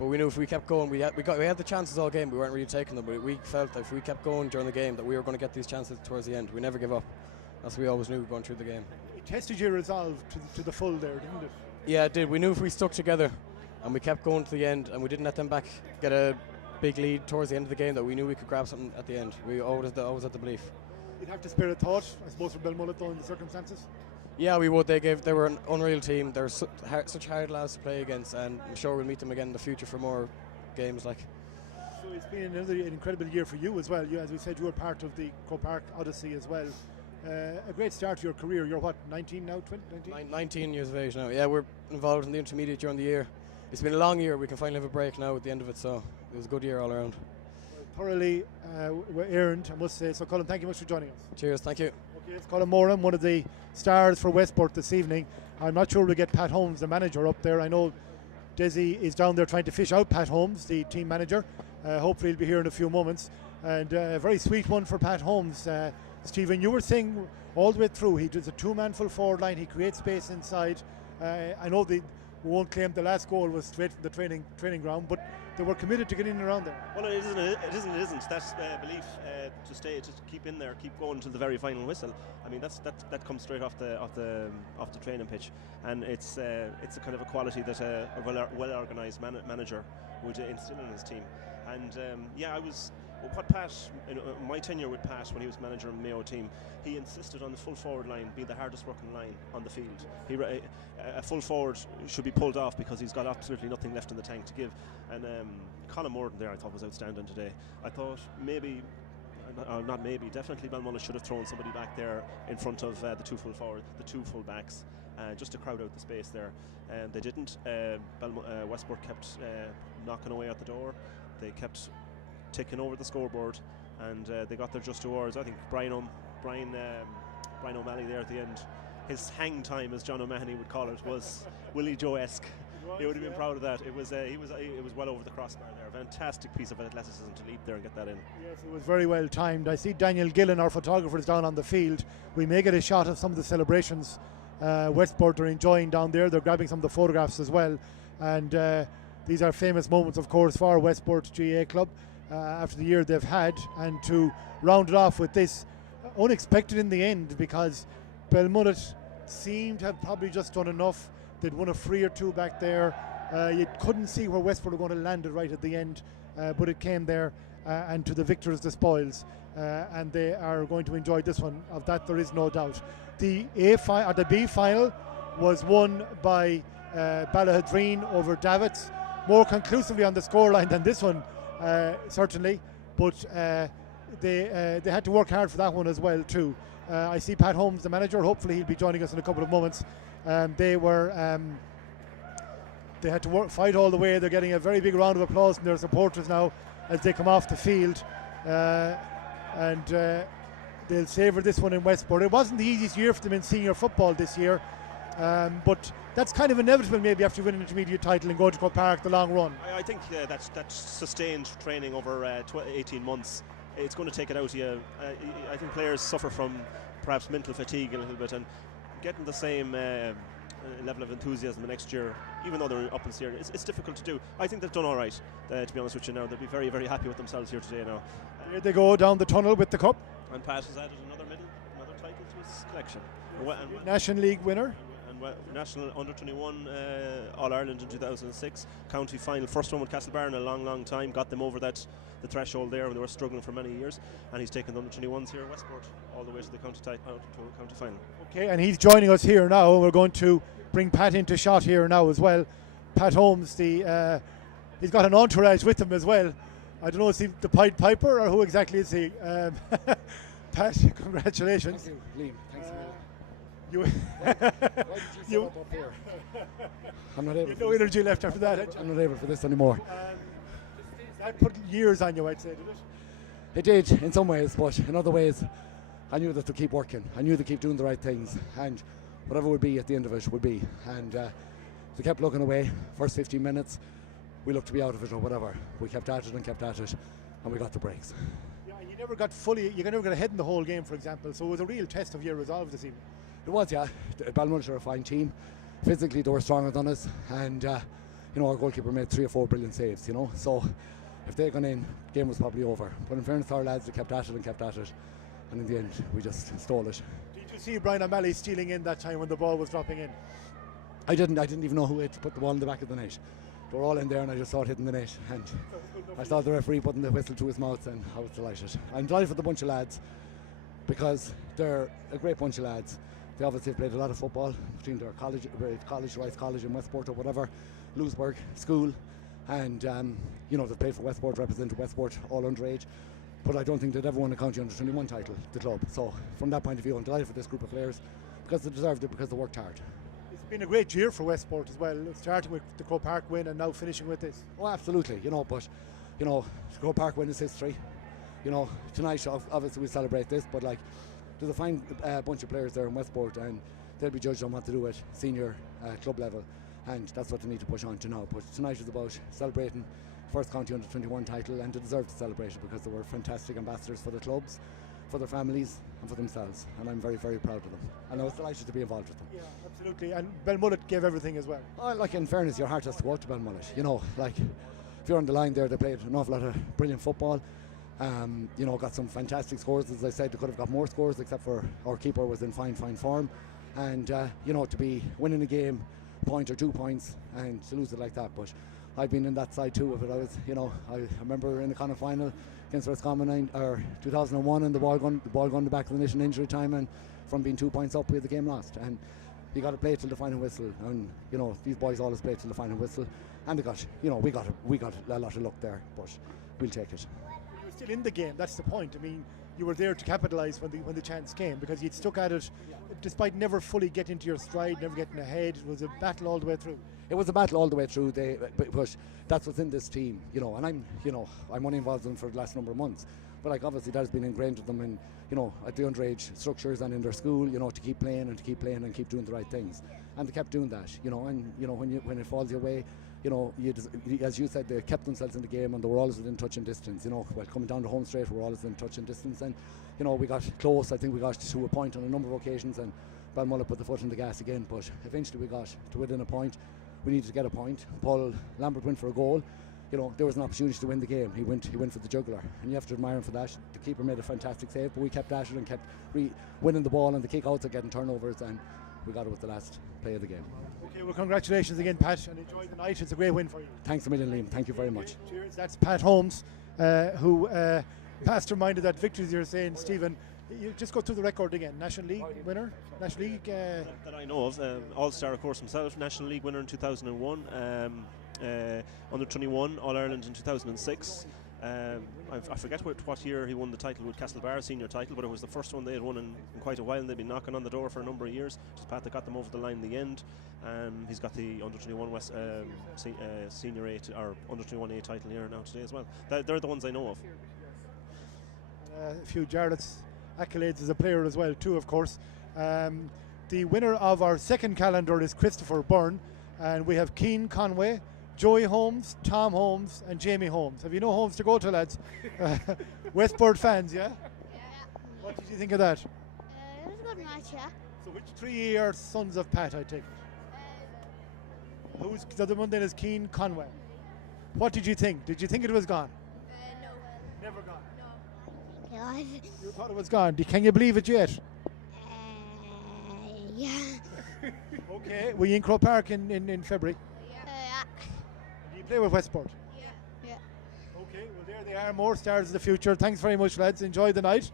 But we knew if we kept going, we had the chances all game. We weren't really taking them, but we felt that if we kept going during the game, that we were going to get these chances towards the end. We never give up. That's what we always knew going through the game. It tested your resolve to the full there, didn't it? Yeah, it did. We knew if we stuck together and we kept going to the end, and we didn't let them back get a big lead towards the end of the game, that we knew we could grab something at the end. We always had the belief. You'd have to spare a thought, I suppose, for Belmullet though in the circumstances. Yeah, we would. They were an unreal team. They're such hard lads to play against, and I'm sure we'll meet them again in the future for more games. Like. So it's been an incredible year for you as well. As we said, you were part of the Croke Park Odyssey as well. A great start to your career. You're what, 19 now? 19 years of age now. Yeah, we're involved in the intermediate during the year. It's been a long year. We can finally have a break now at the end of it, so it was a good year all around. Thoroughly earned, I must say. So, Colin, thank you much for joining us. Cheers, thank you. Okay, it's Colin Moran, one of the stars for Westport this evening. I'm not sure we'll get Pat Holmes, the manager, up there. I know Desi is down there trying to fish out Pat Holmes, the team manager. Hopefully he'll be here in a few moments. And a very sweet one for Pat Holmes. Stephen, you were saying all the way through, he does a two-man full forward line, he creates space inside. I know we won't claim the last goal was straight from the training ground, but they were committed to getting around there. Well, it isn't. That's belief to keep in there, keep going to the very final whistle. I mean, that comes straight off the training pitch, and it's a kind of a quality that a well-organised manager would instill in his team. And what Pat, my tenure with Pat when he was manager of the Mayo team, he insisted on the full forward line being the hardest working line on the field. A full forward should be pulled off because he's got absolutely nothing left in the tank to give. And Colin Morton there I thought was outstanding today. I thought definitely Belmullet should have thrown somebody back there in front of the two full backs, just to crowd out the space there. And they didn't. Westport kept knocking away at the door. They kept taking over the scoreboard, and they got their just awards. I think Brian O'Malley there at the end, his hang time, as John O'Mahony would call it, was Willie Joe-esque. He would have been proud of that. It was well over the crossbar there. Fantastic piece of athleticism to leap there and get that in. Yes, it was very well timed. I see Daniel Gillen, our photographer, is down on the field. We may get a shot of some of the celebrations Westport are enjoying down there. They're grabbing some of the photographs as well, and these are famous moments, of course, for Westport GAA club after the year they've had. And to round it off with this, unexpected in the end, because Belmullet seemed to have probably just done enough. They'd won a free or two back there. You couldn't see where Westport were going to land it right at the end, but it came there, and to the victors the spoils, and they are going to enjoy this one. Of that there is no doubt. The B final was won by Ballaghaderreen over Davitts. more conclusively on the scoreline than this one, certainly. But they had to work hard for that one as well too. I see Pat Holmes, the manager. Hopefully he'll be joining us in a couple of moments. They had to fight all the way. They're getting a very big round of applause from their supporters now as they come off the field, and they'll savour this one in Westport. It wasn't the easiest year for them in senior football this year, but that's kind of inevitable maybe after you win an intermediate title and go to Croke Park the long run. I think that's sustained training over 18 months. It's going to take it out of you. I think players suffer from perhaps mental fatigue a little bit, and getting the same level of enthusiasm the next year, even though they're up in senior, it's difficult to do. I think they've done all right, to be honest with you now. They'll be very, very happy with themselves here today now. Here they go down the tunnel with the cup. And Pat has added another title to his collection. National League winner. National Under-21 All-Ireland in 2006, county final, first one with Castlebar in a long time, got them over the threshold there when they were struggling for many years, and he's taken the Under-21s here at Westport all the way to the county final. Okay, and he's joining us here now, and we're going to bring Pat into shot here now as well. Pat Holmes, he's got an entourage with him as well. I don't know, is he the Pied Piper or who exactly is he? Pat, congratulations. Thank you, Liam. Thanks a million. I'm not able. No energy left after that. I'm not able for this anymore. That put years on you, I'd say, did it? It did in some ways, but in other ways, I knew that to keep working. I knew to keep doing the right things, and whatever would be at the end of it would be. And they kept looking away. First 15 minutes, we looked to be out of it or whatever. We kept at it, and we got the breaks. Yeah, and you never got ahead in the whole game, for example. So it was a real test of your resolve this evening. It was, yeah. Belmullet are a fine team. Physically, they were stronger than us, and our goalkeeper made 3 or 4 brilliant saves. So if they'd gone in, the game was probably over. But in fairness to our lads, they kept at it, and in the end, we just stole it. Did you see Brian O'Malley stealing in that time when the ball was dropping in? I didn't even know who had to put the ball in the back of the net. They were all in there, and I just saw it hitting the net, and I saw the referee putting the whistle to his mouth, and I was delighted. I'm delighted for the bunch of lads because they're a great bunch of lads. They obviously have played a lot of football between their college, Rice College in Westport or whatever, Louisburg School, and they've played for Westport, represented Westport all underage, but I don't think they'd ever won a county under-21 title, the club. So from that point of view, I'm delighted for this group of players because they deserved it, because they worked hard. It's been a great year for Westport as well, starting with the Croke Park win and now finishing with this. Oh, absolutely, but the Croke Park win is history. Tonight obviously we celebrate this, but there's a fine bunch of players there in Westport, and they'll be judged on what to do at senior club level, and that's what they need to push on to now. But tonight is about celebrating first county under-21 title, and they deserve to celebrate it because they were fantastic ambassadors for the clubs, for their families, and for themselves, and I'm very, very proud of them, and I was delighted to be involved with them. Yeah, absolutely, and Belmullet gave everything as well. Oh, in fairness, your heart has to go out to Belmullet. If you're on the line there, they played an awful lot of brilliant football. Got some fantastic scores. As I said, they could have got more scores, except for our keeper was in fine form. And to be winning a game, a point or 2 points, and to lose it like that. But I've been in that side too of it. I remember in the Connacht final against Roscommon 2001, and the ball gone the back of the net in injury time, and from being 2 points up, we had the game lost. And you got to play till the final whistle, and these boys always play till the final whistle, and we got a lot of luck there, but we'll take it. Still in the game, that's the point. I mean, you were there to capitalise when the chance came, because you'd stuck at it despite never fully getting to your stride, never getting ahead. It was a battle all the way through. It was a battle all the way through, but that's what's in this team, and I'm only involved in them for the last number of months, but obviously that has been ingrained with them in, at the underage structures and in their school, to keep playing and keep doing the right things, and they kept doing that, and when it falls your way, as you said, they kept themselves in the game, and they were always within touch and distance. Coming down the home straight, we were always in touch and distance, and we got close. I think we got to a point on a number of occasions, and Belmullet put the foot on the gas again. But eventually, we got to within a point. We needed to get a point. Paul Lambert went for a goal. There was an opportunity to win the game. He went for the juggler, and you have to admire him for that. The keeper made a fantastic save, but we kept at it and kept winning the ball, and the kick-outs are getting turnovers, and we got it with the last play of the game. Okay, well, congratulations again, Pat, and enjoy the night. It's a great win for you. Thanks a million, Liam. Thank you very much. Cheers. That's Pat Holmes, who masterminded that victory, as you're saying, Stephen. You just go through the record again. National League winner? National League? That I know of. All-Star, of course, himself. National League winner in 2001. under 21 All Ireland in 2006. I forget what year he won the title with Castlebar, senior title, but it was the first one they had won in quite a while, and they'd been knocking on the door for a number of years. Just Pat that got them over the line in the end. He's got the under 21 senior A or under 21 A title here now today as well. They're the ones I know of. A few Jarlath's accolades as a player as well too, of course. The winner of our second calendar is Christopher Byrne, and we have Keane Conway, Joey Holmes, Tom Holmes and Jamie Holmes. Have you no homes to go to, lads? Westport fans, yeah? Yeah. What did you think of that? It was a good match, yeah. So which three are sons of Pat, I take it? Who's the other one then is Keane Conway. What did you think? Did you think it was gone? No. Never gone? No. God. You thought it was gone. Can you believe it yet? Yeah. Okay. Were you in Croke Park in February? Yeah. Do you play with Westport? Yeah. Okay, well there they are, more stars of the future. Thanks very much, lads. Enjoy the night.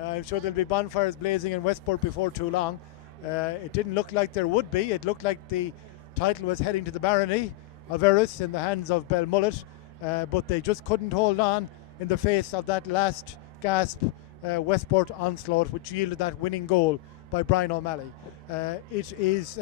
I'm sure there'll be bonfires blazing in Westport before too long. It didn't look like there would be. It looked like the title was heading to the barony of Elverys in the hands of Belmullet, but they just couldn't hold on in the face of that last gasp Westport onslaught, which yielded that winning goal by Brian O'Malley. It is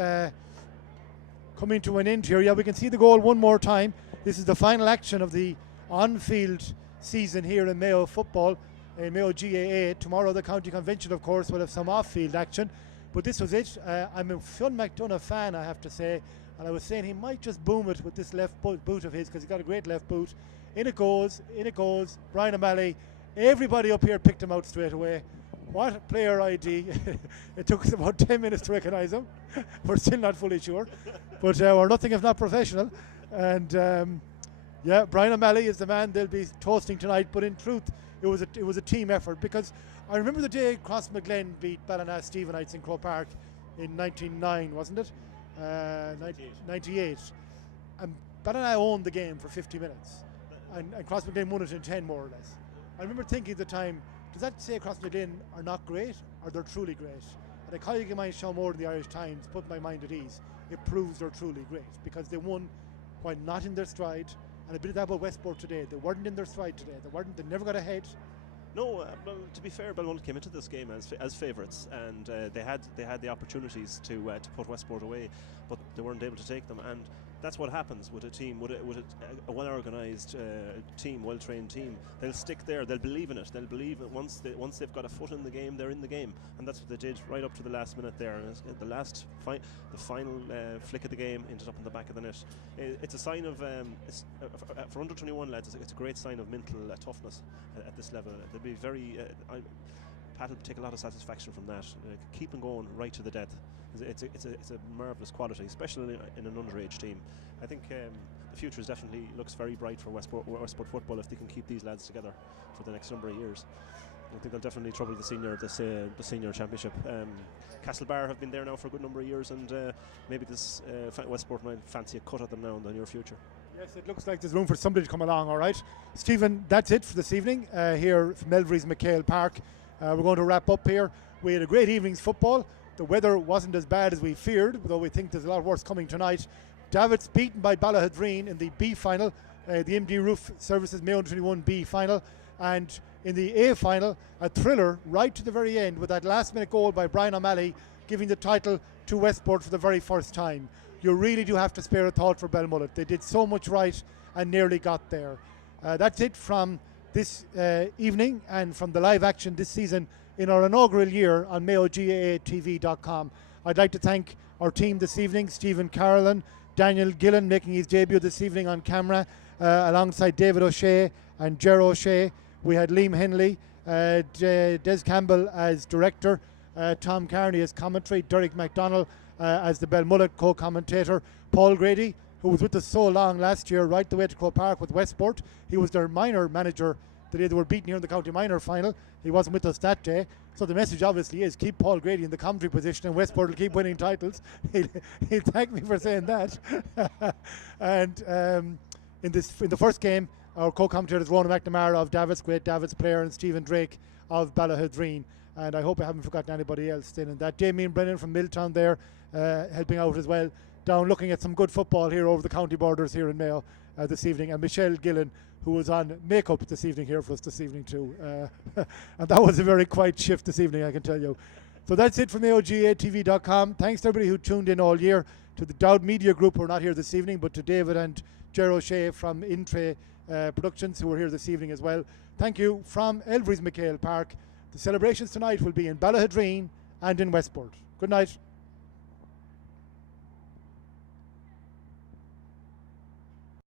coming to an end here. Yeah, we can see the goal one more time. This is the final action of the on-field season here in Mayo football, in Mayo GAA. Tomorrow the county convention, of course, will have some off-field action, but this was it. I'm a Fionn McDonough fan, I have to say, and I was saying he might just boom it with this left boot of his, because he's got a great left boot. In it goes, Brian O'Malley. Everybody up here picked him out straight away. What a player ID. It took us about 10 minutes to recognise him. We're still not fully sure, but we're nothing if not professional. And yeah, Brian O'Malley is the man they'll be toasting tonight, but in truth it was a team effort, because I remember the day Crossmaglen beat Ballina Stephenites in Croke Park in 1999, wasn't it? 98. And Ballina owned the game for 50 minutes, and Crossmaglen won it in 10 more or less. I remember thinking at the time, does that say Crossmaglen are not great, or they're truly great? And a colleague of mine, Sean Moore in the Irish Times, put my mind at ease. It proves they're truly great, because they won while not in their stride. And a bit of that about Westport today. They weren't in their stride today. They never got ahead. No, well, to be fair, Belmullet came into this game as favourites, and they had the opportunities to put Westport away, but they weren't able to take them. And that's what happens with a team, with a well-organised team, well-trained team. They'll stick there. They'll believe in it. They'll believe it once they've got a foot in the game. They're in the game, and that's what they did right up to the last minute there. And the final flick of the game ended up in the back of the net. It's a sign of for under 21 lads. It's a great sign of mental toughness at this level. They'll be very. Pat will take a lot of satisfaction from that. Keeping going right to the death. It's a marvellous quality, especially in an underage team. I think the future definitely looks very bright for Westport football if they can keep these lads together for the next number of years. I think they'll definitely trouble the senior championship. Castlebar have been there now for a good number of years, and maybe this Westport might fancy a cut at them now in the near future. Yes, it looks like there's room for somebody to come along. All right, Stephen, that's it for this evening here from Elverys MacHale Park. We're going to wrap up here. We had a great evening's football. The weather wasn't as bad as we feared, though we think there's a lot worse coming tonight. Davitts beaten by Ballaghaderreen in the B final, the MD Roof Services Mayo 21 B final, and in the A final, a thriller right to the very end with that last minute goal by Brian O'Malley, giving the title to Westport for the very first time. You really do have to spare a thought for Belmullet. They did so much right and nearly got there. That's it from this evening and from the live action this season in our inaugural year on MayoGAA.tv.com. I'd like to thank our team this evening, Stephen Carolan, Daniel Gillen making his debut this evening on camera, alongside David O'Shea and Ger O'Shea. We had Liam Henley, Des Campbell as director, Tom Carney as commentary, Derek MacDonald as the Belmullet co-commentator, Paul Grady, who was with us so long last year, right the way to Croke Park with Westport. He was their minor manager the day they were beaten here in the county minor final. He wasn't with us that day. So the message obviously is keep Paul Grady in the commentary position and Westport will keep winning titles. He'll thank me for saying that. And in the first game, our co-commentators Ronan McNamara of Davitts, great Davitts player, and Stephen Drake of Ballaghaderreen. And I hope I haven't forgotten anybody else in that. Damien Brennan from Milltown there helping out as well. down looking at some good football here over the county borders here in Mayo this evening, and Michelle Gillen, who was on makeup this evening here for us this evening too. And that was a very quiet shift this evening, I can tell you. So that's it from MayoGAATV.com. Thanks to everybody who tuned in all year, to the Dowd Media Group who are not here this evening, but to David and Ger O'Shea from Intre Productions who are here this evening as well. Thank you from Elverys MacHale Park. The celebrations tonight will be in Ballaghaderreen and in Westport. Good night.